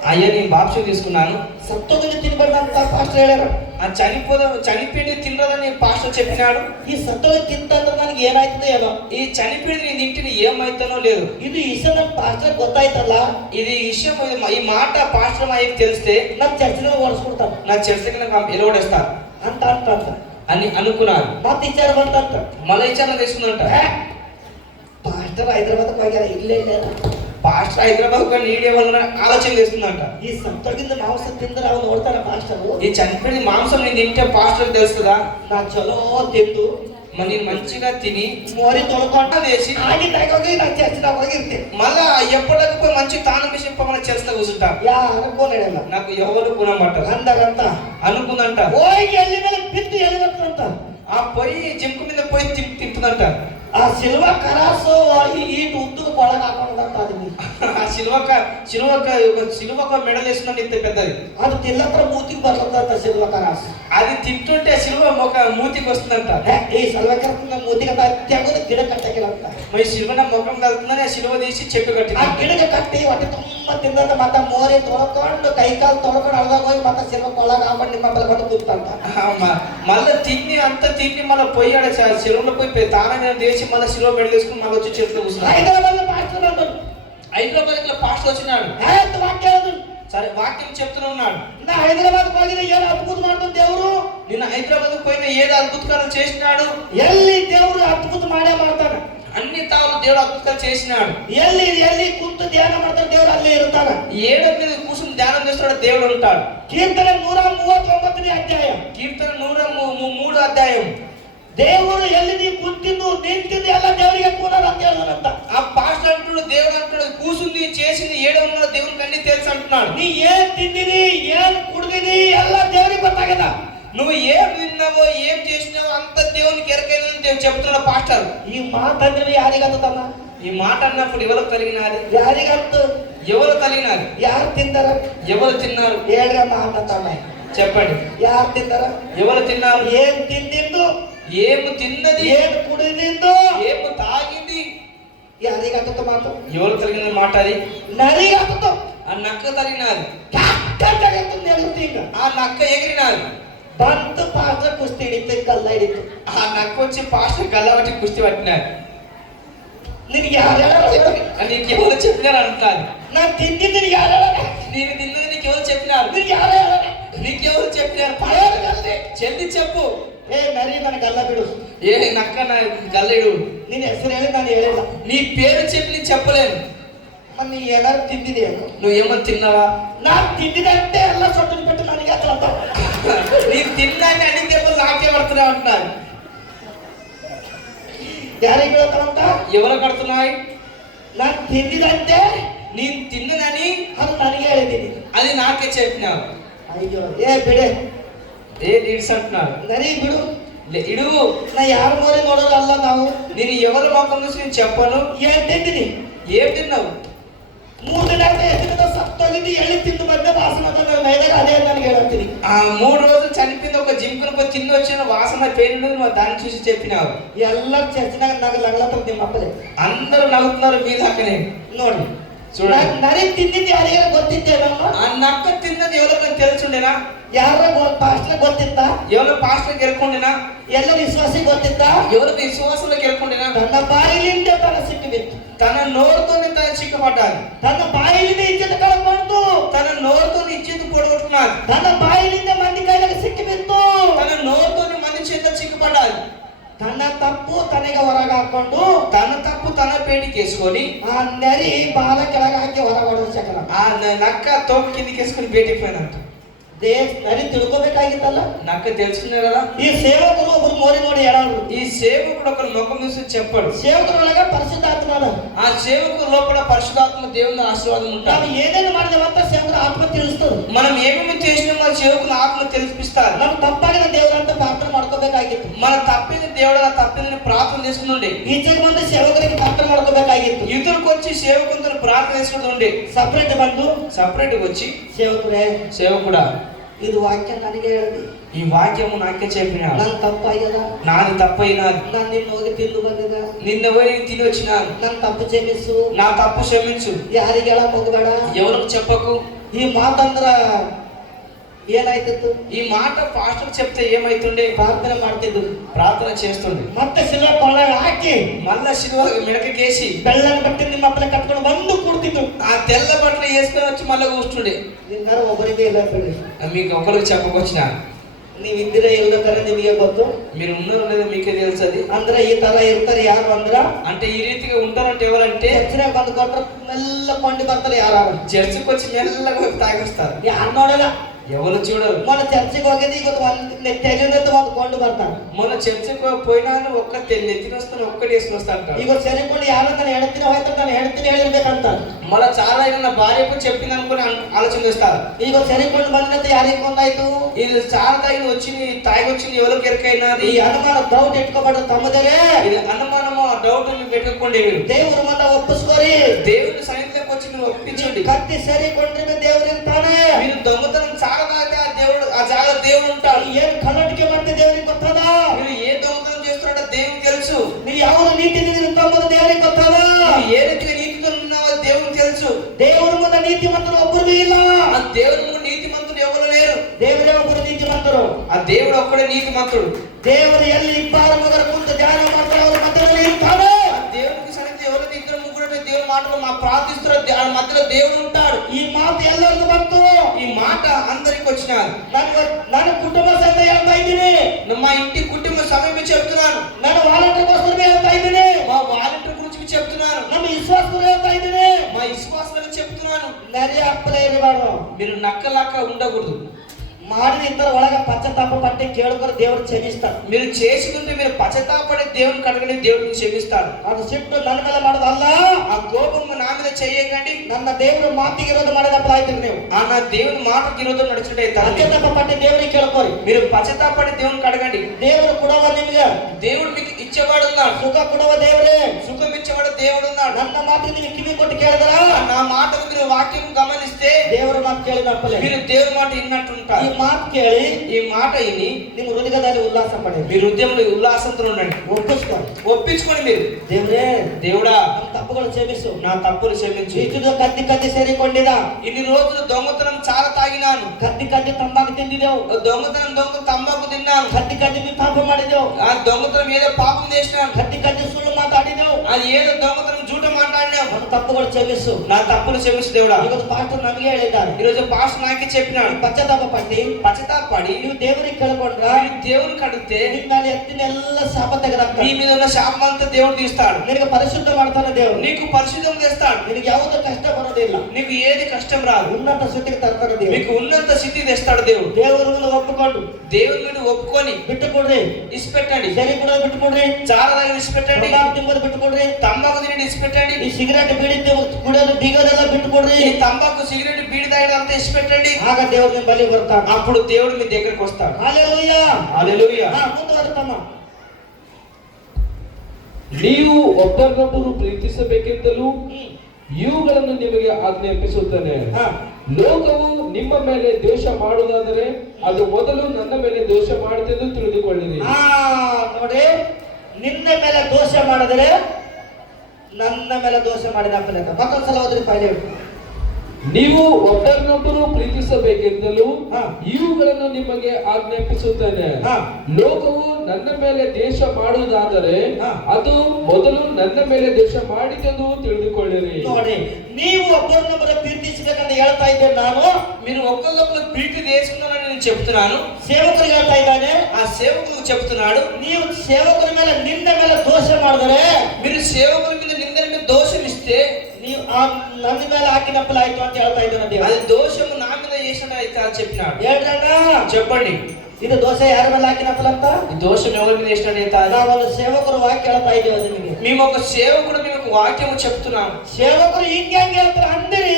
అయ్యా నేను బాప్సం తీసుకున్నాను. సత్తోగిని తినబడ్డంత పాస్టర్ ಹೇಳ್ಯಾರ. ఆ చనిపోయింది తినరదని పాస్టర్ చెప్పినాడు. ఈ సత్తోగి తింటంದ್ರೆ ನನಗೆ ಏನಾಯ್ತదో ಏನೋ. ఈ చనిపోయింది నేను తింటే ఏమైతానో లేదు. ಇದು ವಿಷಯ ನಮ್ಮ ಪಾಸ್టర్ ಗೊತ್ತಾಯ್ತಲ್ಲ. ఇది విషయం ఈ మాట పాస్టర్ అయ్యకి తెలిస్తే ನಮ್ಮ ಚರ್ಚಿನ ಓಡಿಸ್ಬಿಡ್ತಾನೆ. నా చర్చకి నాకు ఎలవడేస్తారు ಅಂತ అని అనుకున్నాను. ಮತ್ತೆ ವಿಚಾರ ಬಂತಂತ. మళ్ళీ విచారణ తీసుకుందంట. పాస్టర్ హైదరాబాద్ ಹೋಗ್ಯಾರ. ಇಲ್ಲೇ ಇಲ್ಲ పాస్టర్ హైదరాబాద్ నీడే వల్ల ఆలోచన చేస్తుందంట. ఈ సత్తోಗಿಂದ ಮಾಂಸ ತಿಂದ್ರೆ ಅವ್ನು ನೋಡ್ತಾರ ಪಾಸ್టర్. ఈ చనిపోయిన మాంసం నేను తింటే పాస్టర్ తెలుస్తుందా. ನಾ ಚಲೋ ತಿಂದು మరి నేను మంచిగా తిని మోరి ತೊಳ್ಕೊಂಡು వేసి ಆಗಿದ್ದಾಗ ಹೋಗಿ ನಾ ಚರ್ಚ್ನಾಗ ಹೋಗಿರ್ತೀನಿ. మళ్ళా ఎప్పటికి పోయి మంచి తాను విషయం మన చర్చలో కూర్చుంటా. ಯಾರಿಗೂ ನಡೆಯಲ್ಲ. నాకు ఎవరు గుణం పట్టదు ಅಂದಾಗಂತ అనుకుందంట. ಹೋಗಿ ಎಲ್ಲಿ ಮೇಲೆ ಬಿದ್ದು ಎಲ್ಲಿ ಬರ್ತಂತ. ఆ పొయ్యి జింకు మీద పోయి తిప్పుదంట. ಆ ಸಿಲ್ವ ಕರಾಸು ಈ ಉದ್ದು ಒಳಗೆ ಹಾಕೊಂಡಂತ ಅದನ್ನ ఆ సిలువక మెడల్ వేసుకున్నాను ఇంత పెద్దది. ಅದು ತಿಲ್ಲತ್ರ ಮೂತಿಗೆ ಬರ್ತಂತ ಸಿಲ್ವ ಕರಾಸು. అది తింటుంటే సిలువ ఒక మూతికి వస్తుందంట. ಈ ಸಲ್ವ ಕರಾಸ ಮೂತಿಗೆ ತೆಗೆದು ಗಿಡ ಕಟ್ಟಕಿರಂತ. మరి శిలువ నా ముఖం కలుతుందని ఆ శిలువ తీసి చెప్పి ಆ కట్టింది. ಗಿಡಕ್ಕೆ ಕಟ್ಟಿ ಹೊಟ್ಟೆ ತುಂಬ ತಿಂದಂತ ಮತ್ತ ಮೋರೆ ತೊಳ್ಕೊಂಡು ಕೈಕಾಲು ತೊಳ್ಕೊಂಡು ಅಳ್ದಾಗ ಹೋಗಿ ಮತ್ತೆ ಸಿಲ್ವ ಕೊಳ್ಳಾಗ ಹಾಕೊಂಡು ನಿಮ್ಮ ಬಂದು ಕೂತಂತ మళ్ళీ తిని అంత తిని మళ్ళీ పోయి ఆడ శిలువలో పోయి తానే చేసి మళ్ళీ శిలువ పెళ్ళేసుకుని మళ్ళీ వచ్చి చేతిలో కూర్చున్నాడు. హైదరాబాద్ పాస్టర్ అంటాడు, హైదరాబాద్ లో పాస్టర్ వచ్చినాడు. ವಾಕ್ಯ ಹೇಳುದು సరే వాక్యం చెప్తూనే ఉన్నాడు. ನಾ ಹೈದರಾబాದ್ ಹೋಗಿದ್ರೆ ಏನು ಅದ್ಭುತ ಮಾಡ್ತಾನೆ ದೇವರು. నిన్న హైదరాబాద్ పోయిన ఏదో అద్భుతకాలు చేసినాడు. ಎಲ್ಲಿ ದೇವರು ಅದ್ಭುತ ಮಾಡೇ ಮಾಡ್ತಾನೆ. అన్ని తావులు దేవుడు అద్భుతాలు చేసినాడు. ಎಲ್ಲಿ ಕುಂತು ಧ್ಯಾನ ಮಾಡ್ತಾನೆ ದೇವರು ಅಲ್ಲಿ ಇರ್ತಾನೆ. ఏడ మీద కూర్చుని ధ్యానం చేస్తాడు దేవుడు ఉంటాడు. ಕೀರ್ತನೆ 139ನೇ ಅಧ್ಯಾಯ, కీర్తన 103 అధ్యాయం. దేవుడు ಎಲ್ಲಿ ನೀ ಕುಂತಿದ್ದು ನಿಂತಿದ್ದು ಎಲ್ಲ ದೇವರಿಗೆ ಕೂಡಲ್ಲ ಅಂತ ಹೇಳಿದಂತ. ఆ పాస్టర్ అంటున్నాడు, దేవుడు అంటున్నాడు కూసుంది చేసింది ఏడ ఉన్నాడు దేవునికి అన్ని తెలుసు అంటున్నాడు. ನೀ ಏನ್ ತಿಂದಿನಿ ಏನ್ ಕುಡ್ದಿನಿ ಎಲ್ಲ ದೇವರಿಗೆ ಗೊತ್ತಾಗದ. నువ్వు ఏం తిన్నావో ఏం చేసినావో అంత దేవునికి ఎరకైందని చెప్తున్నాడు పాస్టర్. ಈ ಮಾತಂದ್ರೆ ಯಾರಿಗತ್ತಮ್ಮ? ఈ మాట అన్నప్పుడు ఎవరు కలిగినారు? ಯಾರಿಗಂತು? ఎవరు కలిగినారు? ಯಾರು ತಿಂದಾರ? ఎవరు తిన్నారు? ಹೇಳ್ರ ಮಾತ ತಮ್ಮ చెప్పండి. ಯಾರು ತಿಂದಾರ? ఎవరు తిన్నారు? ಏನ್ ತಿಂದಿದ್ದು, ఏము తిన్నది, ಏನ್ ಕುಡಿದಿದ್ದು, ఏము తాగింది ಯಾರಿಗತ್ತ ಮಾತು? ఎవరు కలిగిన మాట అది? ನರಿಗತ್ತ. ఆ నక్క తగినాది. ಈಗ ఆ నక్క ఎగిరినాది. ಬಂತು ಪಾಸ್టర్ ಕುಸ್ತಿ ಹಿಡಿತು, ಕಲ್ಲ ಹಿಡಿತು. ఆ నక్క వచ్చి పాస్టర్ గల్లబట్టి కుస్తీ పట్టినాడు. ನಿನಗೆ ಯಾರು ಹೇಳೋರು? నీకు ఎవరు చెప్పినారు అంటారు. ನಾನು తిందిದ್ದು ನಿನಗೆ ಯಾರು ಹೇಳೋರು? నేను తిన్నది నీకు ఎవరు చెప్పినారు? ನಿನಗೆ ಯಾರು ಹೇಳೋರು? నీకెవరు చెప్పినారు? చెల్లి చెప్పు. ಏ ನರಿ ನನ್ನ ಗಲ್ಲ ಬಿಡು. ఏ నక్క నా గల్లెడు. ನಿನ್ನ ಹೆಸರು ಹೇಳಿ ನಾನು ಹೇಳಿಲ್ಲ. నీ పేరు చెప్పి నేను చెప్పలేను. ನೀ ಏನಾದ್ರು ತಿಂದಿದೆಯಾ? నువ్వు ఏమో తిన్నావా? ನಾನು ತಿಂದಿದಂತೆ ಎಲ್ಲ ಸೊಟ್ಟು ಬಿಟ್ಟು ನನಗೆ ಹತ್ರ నీకు తిన్నాక అన్ని దెబ్బలు నాకే పడుతున్నావు అంటున్నారు. ಯಾರಿಗೆ ಹೇಳ್ತಾರಂತ? ఎవరు కడుతున్నాయి? ನಾನು ತಿಂದಿದಂತೆ నేను తిన్నదని ಅದು ನನಗೆ ಹೇಳಿದ್ದೀನಿ. అది నాకే చెప్పినావు. ಅಯ್ಯೋ ಏ ಬಿಡೆ, ఏ నీడ్స్ అంటున్నారు. ನರಿ ಬಿಡು. ఇడు ನಾ ಯಾರ ಮೋರಿ ನೋಡೋದು ಅಲ್ಲ ನಾವು. నేను ఎవరి ముఖం చూసి నేను చెప్పను. ಏನ್ ತಿಂದಿನಿ? ఏం తిన్నావు? 3 ದಿನ ಎತ್ತಿದ ಸತ್ತೋಗಿದ್ದು ಎಳಿ ತಿಂದು ಬಂದ ವಾಸನ ಮೈದಾಗ ಅದೇ ನನಗೆ ಹೇಳ್ತೀನಿ. ఆ 3 రోజులు చనిపోయింది ఒక జింకును పోయి తిని వచ్చిన వాసన పేరు నువ్వు దాన్ని చూసి చెప్పినావు. ಎಲ್ಲ ಚರ್ಚಿನಾಗ ನಗ ಲಗ್ಲತ್ತ ನಿಮ್ಮ ಅಪ್ಪಲೆ అందరూ నవ్వుతున్నారు మీ దాకనే. ನೋಡಿ చూడండి. ನರಿ ತಿಂದಿದ್ದು ಯಾರಿಗಾರ ಗೊತ್ತಿದ್ದೆ ನಮ್ಮ? ఆ నక్క తిన్నది ఎవరికైనా తెలుసుండేనా? ಯಾರ ಪಾಸ್ಟರ್ ಗೊತ್ತಿತ್ತ? ఎవరు పాస్టర్ గెలుకుండేనా? ಎಲ್ಲ ವಿಶ್ವಾಸಿ ಗೊತ್ತಿತ್ತ? ఎవరు విశ్వాసంలో గెలుకుండేనా? ತನ್ನ ಬಾಯಿಲಿಂದ ತನ್ನ ಸಿಟ್ಟು ಬಿತ್ತು. తన నోరుతోనే తన చిక్కపడ్డాడు. ತನ್ನ ಬಾಯಿಲಿಂದ ಇಜ್ಜತ್ ಕಳ್ಕೊಂಡು తన నోరుతో ఇచ్చేది పొడగొట్టుకున్నాడు. ತನ್ನ ಬಾಯಿಲಿಂದ ಮಂದಿ ಕೈಲಾಗ ಸಿಕ್ಕಿ ಬಿತ್ತು. తన నోరుతోని మంది చేత చిక్కపడ్డాడు. ತನ್ನ ತಪ್ಪು ತನಗೆ ಹೊರಗೆ ಹಾಕೊಂಡು తన తప్పు తన పేటికి వేసుకొని ಆ ನರಿ ಬಾಲ ಕೆಳಗೆ ಹಾಕಿ ಹೊರಗಡೆ ಶಕಲ. ఆ నక్క తోక కిందికి వేసుకొని బయటికి పోయినట్టు. ನರಿ ತಿಳ್ಕೊಬೇಕಾಗಿತ್ತಲ್ಲ. నక్క తెలుసుకున్నారు కదా. ಈ ಸೇವಕರು ಒಬ್ರು ಮೋರಿ ನೋಡಿ ಹೇಳೋರು. ఈ సేవకుడు ఒకరు ముఖం చూసి చెప్పాడు. ಸೇವಕರೊಳಗ ಪರಿಶುದ್ಧಾತ್ಮ ಅದ. ఆ సేవకుడు లోపల పరిశుద్ధాత్మ దేవుని ఆశీర్వాదం ನಾವು ఉంటాడు. ಏನೇನು ಮಾಡಿದೇವಂತ ಸೇವಕರ ಆತ್ಮ ತಿಳಿಸ್ತದೆ. మనం ఏమేమి చేసినా మన సేవకుల ఆత్మ తెలిపిస్తారు. ನಾವು ತಪ್ಪಾಗಿನ ದೇವರಂತ ಪ್ರಾರ್ಥನೆ ಮಾಡ್ಕೋಬೇಕಾಗಿತ್ತು. మన తప్పింది దేవుడు తప్పిందని ప్రార్థన చేసుకుంటుండే. ಈಚೆಗೆ ಬಂದು ಸೇವಕರಿಗೆ ಪ್ರಾರ್ಥನೆ ಮಾಡ್ಕೋಬೇಕಾಗಿತ್ತು. ఇద్దరికి వచ్చి సేవకులతో ప్రార్థన చేసుకుంటుండే. ಸಪ್ರೇಟ್ ಬಂದು సపరేట్ వచ్చి ಸೇವಕರೇ సేవకుడా ಇದು ವಾಕ್ಯ ನನಗೆ ಹೇಳಿದೆ. ఈ వాక్యము నాకే చెప్పినా. ನನ್ನ ತಪ್ಪಾಗ್ಯದ. నాది తప్పైనాది. ನಾನು ನಿನ್ನ ಹೋಗಿ ತಿಂದು ಬಂದಿದ. నిన్న పోయి తిని వచ్చినాను. ನನ್ನ ತಪ್ಪು ಕ್ಷಮಿಸು. నా తప్పు క్షమించు. ಯಾರಿಗೆ ಹೇಳಕ್ ಹೋಗಬೇಡ. ఎవరికి చెప్పకు. ಈ ಮಾತಂದ್ರ ಏನಾಯ್ತಿತ್ತು? ఈ మాట పాస్టర్ చెప్తే ఏమైతుండే? ಪ್ರಾರ್ಥನೆ ಮಾಡ್ತಿದ್ದು. ప్రార్థన చేస్తుండే. ಮತ್ತೆ ಸಿಲ್ವ ಕೊಳ್ಳ ಹಾಕಿ మళ్ళా శిలువ మెడకేసి ಬೆಳ್ಳನ ಬಟ್ಟೆ ನಿಮ್ಮ ಹತ್ರ ಕಟ್ಕೊಂಡು ಬಂದು ಕೂಡ್ತಿದ್ದು. ఆ తెల్ల బట్టలు వేసుకొని వచ్చి మళ్ళీ కూర్చుండే. ನಿನ್ನಾರು ಒಬ್ಬರಿಗೆ ಇಲ್ಲ ಬಿಡಿ. మీకు ఒకరికి చెప్పకొచ్చిన. ನೀವು ಇದ್ದೀರಾ ಇಲ್ಲ ತರ ನಿಮಗೆ ಗೊತ್ತು. మీరు ఉన్నారో లేదో మీకే తెలుసు. అది ಅಂದ್ರೆ ಈ ತರ ಇರ್ತಾರೆ ಯಾರು ಅಂದ್ರ, అంటే ఈ రీతిగా ఉంటారంటే ఎవరంటే ಚರ್ಚಿನಾಗ ಬಂದು ಕೊಟ್ರ ಮೆಲ್ಲ ಕೊಂಡು ಬರ್ತಾರೆ ಯಾರು. చర్చికి వచ్చి మెల్లగా తాగొస్తారు. ಯಾರು ನೋಡಲ್ಲ. ఎవరు చూడరు. మొన్న చర్చికి ಹೋಗಿದ್ದು ಈಗ ಒಂದು ತೆಗೆದಂತ ಒಂದು ಕೊಂಡು ಬರ್ತಾನೆ. మొన్న చర్చికి పోయినా ఒక్క నెత్తిన వస్తాను ఒక్కటి వేసుకుని వస్తాను. ಈಗ ಸೇರಿಕೊಂಡು ಯಾರು ನಾನು ಹೇಳ್ತೀನಿ ಹೋಯ್ತು ನಾನು ಹೇಳ್ತೀನಿ ಹೇಳಿರ್ಬೇಕಂತ. మళ్ళీ చాలా నా భార్యకు చెప్పింది అనుకుని ఆలోచన చేస్తారు. ಈಗ ಸೇರಿಕೊಂಡು ಬಂದಂತ ಯಾರಿಗೆ ಕೊಂದಾಯ್ತು? ఇది చాలా తాగి వచ్చింది తాగి వచ్చింది ఎవరికి ఎరకైనాది. ಈ ಅನುಮಾನ ಡೌಟ್ ಇಟ್ಕೋಬೇಡ ತಮ್ಮದೇನೆ. ఇది అనుమానము ఆ డౌట్ పెట్టుకోండి. మీరు ದೇವ್ರ ಮನ್ನ ಒಪ್ಪಿಸ್ಕೋರಿ. దేవుని సన్నిధిలోకి వచ్చి మీరు ఒప్పించండి. ಕತ್ತಿ ಸೇರಿಕೊಂಡ್ರೆ ದೇವ್ರ ಇರ್ತಾನೆ. మీరు దొంగతనం చాలా ఆ దేవుడు ఆ జాగ దేవుడు ఉంటాడు. ಏನ್ ಕನ್ನಡಿಕೆ ಮಾಡ್ತಿ ದೇವ್ರಿಗೆ ಗೊತ್ತದ. మీరు ఏ దొంగతనం చేస్తున్నాడో దేవునికి తెలుసు. ನೀವು ಯಾವ ನೀತಿ ತಂಬೋದು ದೇವ್ರಿಗೆ ಗೊತ್ತದ. ನೀತಿವಂತರು ಒಬ್ಬರು ಇಲ್ಲ. ఆ దేవుని ముందు నీతిమంతుడు ఎవరు లేరు. ದೇವರೇ ಒಬ್ಬರು ನೀತಿವಂತರು. ఆ దేవుడు ఒక్కడే నీతిమంతుడు. ದೇವರು ಎಲ್ಲಿ ಇಬ್ಬರು ಮಗರ ಕುಂತು ಧ್ಯಾನ ಮಾಡ್ತಾರೆ ಅವರ ಮಧ್ಯದಲ್ಲಿ ಇರ್ತಾನೆ. ఆ దేవునికి సన్నిధి ఎవరైతే ఇద్దరు ముగ్గురు దేవుని మాటలు మా ప్రార్థిస్తారో ఆ మధ్యలో దేవుడు ఉంటాడు. ಈ ಮಾತು ಎಲ್ಲರಿಗೂ ಬಂತು. ఈ మాట అందరికి వచ్చినారు. ನನ್ನ ಕುಟುಂಬ ಸಹಿತ ಹೇಳ್ತಾ ಇದ್ದೀನಿ. మా ఇంటి కుటుంబ సమయం చెప్తున్నాను. ನಾನು ವಾಲಂಟಿಯರ್ ಗೋಸ್ಕರ ಹೇಳ್ತಾ ಇದ್ದೀನಿ. మా వాలంటీర్ గురించి చెప్తున్నాను. ನಮ್ಮ ವಿಶ್ವಾಸಗಳು ಹೇಳ್ತಾ ಇದ್ದೀನಿ. మా విశ్వాసాలను చెప్తున్నాను. ನರಿ ಅಪ್ಪಲೇ ಇರಬಾರ್ದು. మీరు నక్కలాక ఉండకూడదు. ಮಾಡಿದ ಇಂತರ ಒಳಗ ಪಶ್ಚಾತ್ತಾಪ ಪಟ್ಟಿ ಕೇಳ್ಕೊಂಡು ದೇವರು ಕ್ಷಮಿಸ್ತಾನೆ. మీరు చేసిందంటే మీరు పశ్చాత్తాపడి దేవుని కడగని దేవుడిని క్షమిస్తాడు. ಅದು ಸಿಟ್ಟು ನನ್ನ ಮೇಲೆ ಮಾಡೋದಲ್ಲ. ఆ కోపం నా మీద చేయకండి. ನನ್ನ ದೇವರ ಮಾತಿಗೆ ವಿರೋಧ ಮಾಡಿದಪ್ಪ ಆಯ್ತು ನೀವು. ఆ నా దేవుని మాటకి విరోధం నడిచినట్టయితే ಪಶ್ಚಾತ್ತಾಪ ಪಟ್ಟಿ ದೇವರಿಗೆ ಕೇಳ್ಕೋರಿ. మీరు పశ్చాత్తాపడి దేవుని కడగండి. ದೇವರು ಕೊಡುವ ನಿಮಗೆ దేవుడు మీకు ఇచ్చేవాడు ఉన్నాడు. ಸುಖ ಕೊಡುವ ದೇವರೇ. సుఖం ఇచ్చేవాడు దేవుడు ఉన్నాడు. ನನ್ನ ಮಾತಿಗೆ ನೀವು ಕಿವಿ ಕೊಟ್ಟು ಕೇಳಿದ್ರ నా మాటలు మీరు వాక్యం గమనిస్తే ದೇವರ ಮಾತು ಕೇಳಿದಪ್ಪಲೇ మీరు దేవుని మాట విన్నట్టుంటారు. ಈ ಮಾತು ಕೇಳಿ ఈ మాట విని ನಿಮ್ಮ ಹೃದಯದಲ್ಲಿ ಉಲ್ಲಾಸ ಪಡೆಯಿರಿ. మీ హృదయంలో ఉల్లాసంతో ఉండండి. ఒప్పించుకోండి మీరు. ದೇವರೇ దేవుడా ನನ್ನ ತಪ್ಪುಗಳು ಕ್ಷಮಿಸು. నా తప్పులు క్షమించు. ಇಷ್ಟು ಕದ್ದಿ ಕದ್ದಿ ಸೇರಿಕೊಂಡಿದ. ఇన్ని రోజులు దొంగతనం చాలా తాగినాను. ಕದ್ದಿ ಕದ್ದಿ ತಂಬಾಕು ತಿಂದಿದೆವು. దొంగ తంబాకు తిన్నాను. ಕದ್ದಿ ಕದ್ದಿ ನೀವು ಪಾಪ ಮಾಡಿದೆವು. ఆ దొంగతనం ఏదో పాపం చేసినాను. ಕದ್ದಿ ಕದ್ದಿ ಸುಳ್ಳು ಮಾತಾಡಿದೆವು. అది ఏదో దొంగతనం జూట మాట్లాడినాం. ನನ್ನ ತಪ್ಪುಗಳು ಕ್ಷಮಿಸು. నా తప్పులు క్షమించు దేవుడా. ಇವತ್ತು ಪಾಸ್ಟರ್ ನಮಗೆ ಹೇಳಿದ್ದಾರೆ. ఈరోజు పాస్టర్ నాకే చెప్పినాడు. ಪಶ್ಚಾತ್ತಾಪ ಪಟ್ಟಿ పశ్చాత్తాపడి ನೀವು ದೇವರಿಗೆ ಕೇಳ್ಕೊಂಡ್ರ మీరు దేవునికి అడిగితే ನಿಮ್ಮ ಮೇಲೆ ಎತ್ತಿನೆಲ್ಲ ಶಾಪ మీ ತೆಗೆದಾಕ್ತಾನೆ. మీద ఉన్న శాపం అంతా దేవుడు తీస్తాడు. ನಿನಗೆ ಪರಿಶುದ್ಧ ಮಾಡ್ತಾನೆ ದೇವರು. నీకు పరిశుద్ధం చేస్తాడు. ನಿನಗೆ ಯಾವುದೋ ಕಷ್ಟ ಬರೋದಿಲ್ಲ. నీకు ఏది కష్టం రాదు. ಉನ್ನತ ಸ್ಥಿತಿಗೆ ತರ್ತಾನೆ ದೇವರು. మీకు ఉన్నంత స్థితి తెస్తాడు దేవుడు. ದೇವರನ್ನು ಒಪ್ಪಿಕೊಂಡು దేవుని మీద ఒప్పుకొని ಬಿಟ್ಟುಕೊಡ್ರಿ. ఇసిపెట్టండి. ಸರಿ ಬಿಡೋದು ಬಿಟ್ಟುಕೊಡ್ರಿ. చాలా దగ్గర ఇసిపెట్టండి. ತಂಬಾಕು ತಿಂಬೋದು ಬಿಟ್ಟುಕೊಡ್ರಿ. తంబాకు తిని ఇసిపెట్టండి. ಈ ಸಿಗರೇಟ್ ಬೀಡಿ ಕುಡಿಯೋದು ಬೀಗೋದೆಲ್ಲ ಬಿಟ್ಟುಕೊಡ್ರಿ. ఈ తంబాకు సిగరెట్ బీడి తాగడం అంతా ఇసిపెట్టండి. ಆಗ ದೇವರು ನಿಮ್ಮ ಬಳಿ ಬರ್ತಾನೆ. అప్పుడు దేవుడు మీ దగ్గరకు వస్తాడు. ಹಲ್ಲೆಲೂಯಾ. హల్లెలూయా. ಮುಂದುವರೆತಮ್ಮ. ನೀವು ಒಬ್ಬರನ್ನೊಬ್ಬರು ಪ್ರೀತಿಸಬೇಕೆಂದಲೂ ಇವುಗಳನ್ನು ನಿಮಗೆ ಆಜ್ಞಾಪಿಸುತ್ತೇನೆ. ಲೋಕವು ನಿಮ್ಮ ಮೇಲೆ ದ್ವೇಷ ಮಾಡುವುದಾದರೆ ಅದು ಮೊದಲು ನನ್ನ ಮೇಲೆ ದ್ವೇಷ ಮಾಡಿದೆಂದು ತಿಳಿದುಕೊಳ್ಳಿರಿ. ನೋಡಿ, ನಿನ್ನ ಮೇಲೆ ದೋಷ ಮಾಡಿದರೆ ನನ್ನ ಮೇಲೆ ದೋಷ ಮಾಡಿದ ಮತ್ತೊಂದ್ಸಲ ಹೋದ್ರಿ ಪೈಲೆ. ನೀವು ಒಬ್ಬರನ್ನೊಬ್ಬರು ಪ್ರೀತಿಸಬೇಕೆಂದಲೂ ಇವುಗಳನ್ನು ನಿಮಗೆ ಆಜ್ಞಾಪಿಸುತ್ತೇನೆ. ಲೋಕವು ನನ್ನ ಮೇಲೆ ದ್ವೇಷ ಮಾಡುವುದಾದರೆ ಅದು ಮೊದಲು ನನ್ನ ಮೇಲೆ ದ್ವೇಷ ಮಾಡಿದೆಂದು ತಿಳಿದುಕೊಳ್ಳಿರಿ. ನೋಡಿ, ನೀವು ಒಬ್ಬರನ್ನೊಬ್ಬರ ಪ್ರೀತಿಸಬೇಕಂತ ಹೇಳ್ತಾ ಇದ್ದೇನೆ ನಾನು. మీరు ఒకళ్ళొకళ్ళు ప్రీతి చేసుకున్నారని నేను చెప్తున్నాను. ಸೇವಕರಿಗೆ ಹೇಳ್ತಾ ಇದ್ದಾನೆ. ఆ సేవకులకు చెప్తున్నాడు. ನೀವು ಸೇವಕರ ಮೇಲೆ ನಿಂದ ಮೇಲೆ ದೋಷ ಮಾಡಿದರೆ, మీరు సేవకుల మీద నిందల మీద దోషం ఇస్తే ನೀವು ನನ್ನ ಮೇಲೆ ಹಾಕಿನಪ್ಪಲಾಯ್ತು ಅಂತ ಹೇಳ್ತಾ ಇದ್ದಾನೆ ದೇವರು. అది దోషము నా మీద చేసినట్టు అయితే అని చెప్పినాడు. ಹೇಳ್ರಣ್ಣ, చెప్పండి, ಇದು ದೋಷ ಯಾರ ಮೇಲೆ ಹಾಕಿನಪ್ಪಲ ಅಂತ? ఈ దోషం ఎవరి మీద చేసినట్టు అయితే ನಾವೊಂದು ಸೇವಕರು ವಾಕ್ಯ ಹೇಳ್ತಾ ಇದ್ದೇವೆ ನಿಮಗೆ. మేము ఒక సేవకుడు మేము ఒక వాక్యము చెప్తున్నాము. ಸೇವಕರು ಹಿಂಗೆ ಹೇಳ್ತಾರೆ ಅಂದಿರಿ.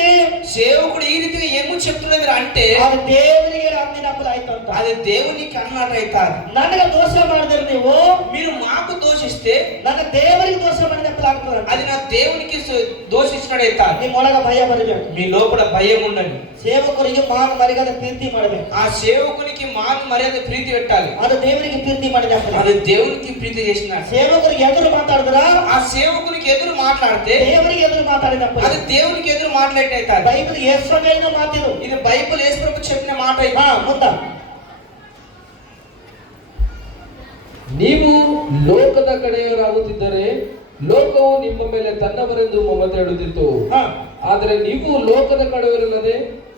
సేవకుడు ఈ రీతిగా ఏమో చెప్తున్నా మీరు అంటే ಅದು ದೇವರಿಗೆ ಅಂದಿನಪ್ಪಲಾಯ್ತು ಅಂತ. అది దేవునికి అన్నట్టు అవుతారు. ನನಗೆ ದೋಷ ಮಾಡಿದ್ರೆ మీరు మాకు దోషిస్తే ನನ್ನ ದೇವರಿಗೆ ದೋಷ ಮಾಡಿನಪ್ಪಲಾಗ್ತದೆ. అది నా దేవునికి దోషించినట్టు అవుతారు. ನಿಮ್ಮ ಒಳಗ ಭಯ ಬರಬೇಕು. మీ లోపల భయం ఉండండి. ಸೇವಕರಿಗೆ ಮಾನ ಮರ್ಯಾದೆ ಪ್ರೀತಿ ಮಾಡಬೇಕು. ఆ సేవకునికి మాన మర్యాద ప్రీతి పెట్టాలి. ಅದು ದೇವರಿಗೆ ಪ್ರೀತಿ ಮಾಡಿನಪ್ಪಲ. అది దేవునికి ప్రీతి చేసినాడు. ಸೇವಕರಿಗೆ ಎದುರು ಮಾತಾಡಿದ್ರ ఆ సేవకునికి ఎదురు మాట్లాడితే ದೇವರಿಗೆ ಎದುರು ಮಾತಾಡಿನಪ್ಪಲ. అది దేవునికి ఎదురు మాట్లాడేటైతారు. బైబిల్ యేసువైన మాతిరు. ఇది బైబిల్ యేసుప్రభు చెప్పిన మాట. ಮುಂದ ನೀವು ಲೋಕದ ಕಡೆಯವರಾಗುತ್ತಿದ್ದರೆ ಲೋಕವು ನಿಮ್ಮ ಮೇಲೆ ತನ್ನವರೆಂದು ಮಮತೆ ಇಡುತ್ತಿತ್ತು. ಆದರೆ ನೀವು ಲೋಕದ ಕಡೆಯವರಲ್ಲದೆ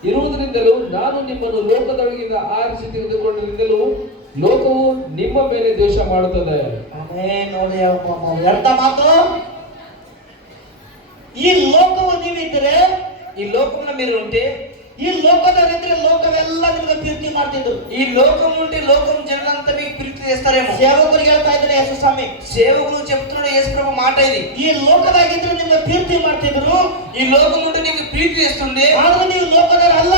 ಇರುವುದರಿಂದಲೂ ನಾನು ನಿಮ್ಮನ್ನು ಲೋಕದೊಳಗಿಂದ ಆರಿಸಿ ತೆಗೆದುಕೊಂಡರಿಂದಲೂ ಲೋಕವು ನಿಮ್ಮ ಮೇಲೆ ದ್ವೇಷ ಮಾಡುತ್ತದೆ. ನೋಡಿ ಎಂತ ಮಾತು. ಈ ಲೋಕವು ನೀವಿದ್ರೆ, ఈ లోకంలో మీరు ఉంటే, ಈ ಲೋಕದಲ್ಲಿದ್ರೆ ಲೋಕವೆಲ್ಲ ನಿಮಗೆ ಪ್ರೀತಿ ಮಾಡ್ತಿದ್ರು. ఈ లోకం ఉంటే లోకం జనులంతా మీకు ప్రీతి చేస్తారేమో. ಸೇವಕರಿಗೆ ಹೇಳ್ತಾ ಇದ್ರೆ ಯೇಸು ಸ್ವಾಮಿ, సేవకులు చెప్తున్నాడు యేసుప్రభు మాట ఇది. ಈ ಲೋಕದಾಗಿದ್ರೆ ನಿಮಗೆ ಪ್ರೀತಿ ಮಾಡ್ತಿದ್ರು. ఈ లోకం ఉంటే నీకు ప్రీతి చేస్తుండే, ಆದ್ರೆ ನೀವು ಲೋಕದವರಲ್ಲ.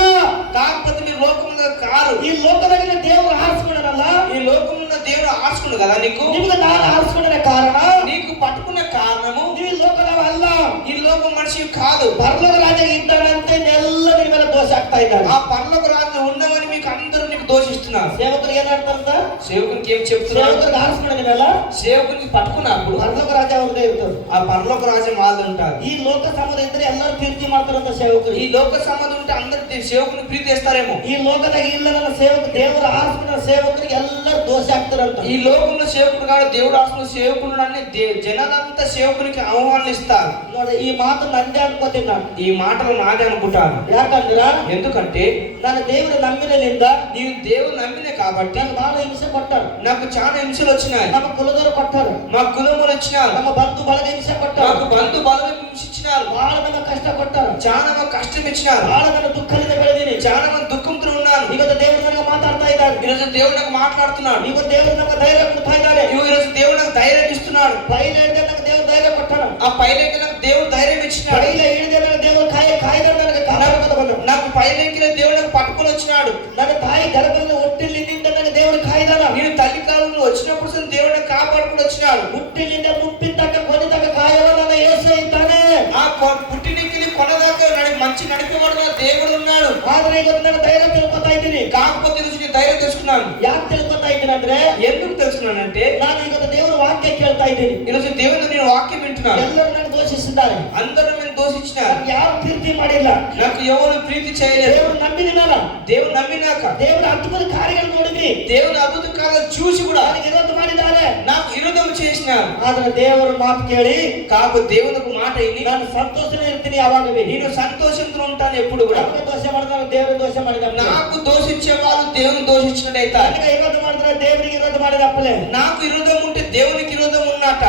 కాకపోతే మీరు లోకంలో కారు. ಈ ಲೋಕದಾಗಿದ್ರೆ ದೇವರು ಆರಿಸ್ಕೊಂಡನಲ್ಲ. ఈ లోకంలో దేవుడు ఆర్చుకున్నాడు కదా నీకు. ನಿಮ್ಗೆ ನಾನು ಆರಿಸ್ಕೊಂಡ ಕಾರಣ, నీకు పట్టుకున్న కారణము ನೀವು ಈ ಲೋಕದವ ಅಲ್ಲ. ఈ లోకం మనిషి కాదు. ಪರಲೋಕ ರಾಜ ಇದ್ದಾನಂತೆ ಎಲ್ಲ ನಿಮ್ಮ ಮೇಲೆ ದೋಷ ಆಗ್ತಾ ಇದ್ದಾರೆ. ఆ పరలోక రాజు ఉన్నవని మీకు అందరూ నీకు దోషిస్తున్నారు. ಸೇವಕರು ಏನ್ ಹೇಳ್ತಾರಂತ? సేవకునికి ఏం చెప్తున్నాడు? సేవకునికి ఆలస్యమైన వేళ సేవకునికి పట్టుకున్నప్పుడు పరలోక రాజా ಅವ್ರದೇ ಇರ್ತದೆ. ఆ పరలోక రాజ్యం వాళ్ళు ఉంటారు. ಈ ಲೋಕ ಸಂಬಂಧ ಇದ್ರೆ ಎಲ್ಲರೂ ಪ್ರೀತಿ ಮಾಡ್ತಾರಂತ ಸೇವಕರು. ఈ లోక సంబంధం ఉంటే అందరు సేవకుని ప్రీతి చేస్తారేమో. ಈ ಲೋಕದಾಗ ಇಲ್ಲದ ಸೇವಕ ದೇವರ ಆಸ್ಮಿನ ಸೇವಕರಿಗೆ ಎಲ್ಲರೂ ದೋಷ ಆಗ್ತಾರಂತ. ఈ లోకంలో సేవకుడు కాదు, దేవుడు ఆత్మ సేవకుడు అని జనాలంతా సేవకునికి ఆహ్వానిస్తారు. ನೋಡಿ ಈ ಮಾತು ನಂದೇ ಅನ್ಕೋತೀನಿ ನಾನು. ఈ మాటలు నాదే అనుకుంటాను. ಯಾಕಂದ್ರ ఎందుకంటే ನಾನು ದೇವರ ನಂಬಿನಿಂದ నీవు దేవుడు నమ్మినే కాబట్టి నాకు ಬಹಳ ಹಿಂಸೆ ಕೊಟ್ಟಾರು. నాకు చాలా హింసలు వచ్చినాయి. ನಮ್ಮ ಕುಲದವರು ಕೊಟ್ಟಾರು, మా కులములు వచ్చినారు, ನಮ್ಮ ಬಂಧು ಬಳಗ ಹಿಂಸೆ ಕೊಟ್ಟಾరు, మాకు బంధు బలం హింసించినారు, ಬಹಳ ನನ್ನ ಕಷ್ಟ ಕೊಟ್ಟಾರು, చాలా మాకు కష్టం ఇచ్చినారు, ಬಹಳ ನನ್ನ ದುಃಖದಿಂದ ಬೆಳೆದೀನಿ. చాలా మంది దుఃఖంతో ఉన్నాను. ಇವತ್ತು ದೇವರು ನನಗೆ ಮಾತಾಡ್ತಾ ಇದ್ದಾರೆ. ఈరోజు దేవుడు నాకు మాట్లాడుతున్నాడు. ಇವತ್ತು ದೇವರು ನಮಗೆ ಧೈರ್ಯ ಕೊಡ್ತಾ ಇದ್ದಾರೆ. ఈరోజు దేవుడు నాకు ధైర్యం ఇస్తున్నాడు. ಪೈಲ ಹಿಡಿದ ನನಗೆ ದೇವರು ಧೈರ್ಯ ಕೊಟ್ಟಾರ. ఆ పైలకి నాకు దేవుడు ధైర్యం ఇచ్చినాడు. ಪೈಲ ಹಿಡಿದ ನನಗೆ ದೇವರು ಕಾಯ್ದ ನನಗೆ ಕಾಪಾಡಕ ಬಂದ. నాకు పైలకి దేవుడు నాకు పట్టుకొని వచ్చినాడు. ನನ್ನ ತಾಯಿ ಗರ್ಭದಲ್ಲಿ ಹುಟ್ಟಿಲಿನಿಂದ ನನಗೆ ದೇವರು ಕಾಯ್ದಾನ. నేను తల్లి కాలంలో వచ్చినప్పుడు దేవుడు నాకు కాపాడుకుంటూ వచ్చినాడు. ಹುಟ್ಟಿಲಿಂದ ಮುಪ್ಪಿದ್ದಾಗ ಕೊನೆದಾಗ ಕಾಯವ ನನ್ನ ಯೇಸು ಇದ್ದಾನೆ. ఆ పుట్టినికిని కొనదాకా మంచి నడిపేవాడు దేవుడు ఉన్నాడు. ಆದ್ರೆ ಇವತ್ತು ನಾನು ಧೈರ್ಯ ತಿಳ್ಕೊತಾ ಇದ್ದೀನಿ. కాకపోతే ఈరోజు నేను ధైర్యం తెలుసుకున్నాను. ಯಾಕೆ ತಿಳ್ಕೊತಾ ಇದ್ದೀನಿ ಅಂದ್ರೆ, ఎందుకు తెలుసుకున్నానంటే ನಾನು ಇವತ್ತು ದೇವರ ವಾಕ್ಯ ಕೇಳ್ತಾ ಇದ್ದೀನಿ. ఈరోజు దేవుడు నేను వాక్యం వింటున్నాను. ಎಲ್ಲರೂ ನನ್ನ ದೋಷಿಸಿದ್ದಾರೆ, అందరూ నన్ను దోషించినారు. ಯಾರು ಪ್ರೀತಿ ಮಾಡಿಲ್ಲ, నాకు ఎవరు ప్రీతి చేయలేదు. ದೇವರು ನಂಬಿದಿನಲ್ಲ, దేవుడు నమ్మినాక ದೇವರ ಅದ್ಭುತ ಕಾರ್ಯಗಳು ನೋಡಿದ್ವಿ, దేవుని అద్భుత కార్యాలు చూసి కూడా ನನಗೆ ವಿರೋಧ ಮಾಡಿದ್ದಾರೆ. నాకు విరోధం చేసినారు. ಆದ್ರೆ ದೇವರ ಮಾತು ಕೇಳಿ కాకపోతే దేవునికి మాట విని ನಾನು ಸಂತೋಷನೇ ಇರ್ತೀನಿ. ಯಾವಾಗಲೂ నేను సంతోషంతో ఉంటాను. ఎప్పుడు కూడా ನಮಗೆ ದೋಷ ಮಾಡಿದ್ರೆ ದೇವರು ದೋಷ ಮಾಡಿದ, నాకు దోషించే వాళ్ళు దేవుని దోషించినట్టయితే, ನನಗೆ ವಿರೋಧ ಮಾಡಿದ್ರೆ ದೇವರಿಗೆ ವಿರೋಧ ಮಾಡಿದಪ್ಪಲೇ. నాకు విరోధం ఉంటే దేవునికి విరోధం ఉన్నట్ట.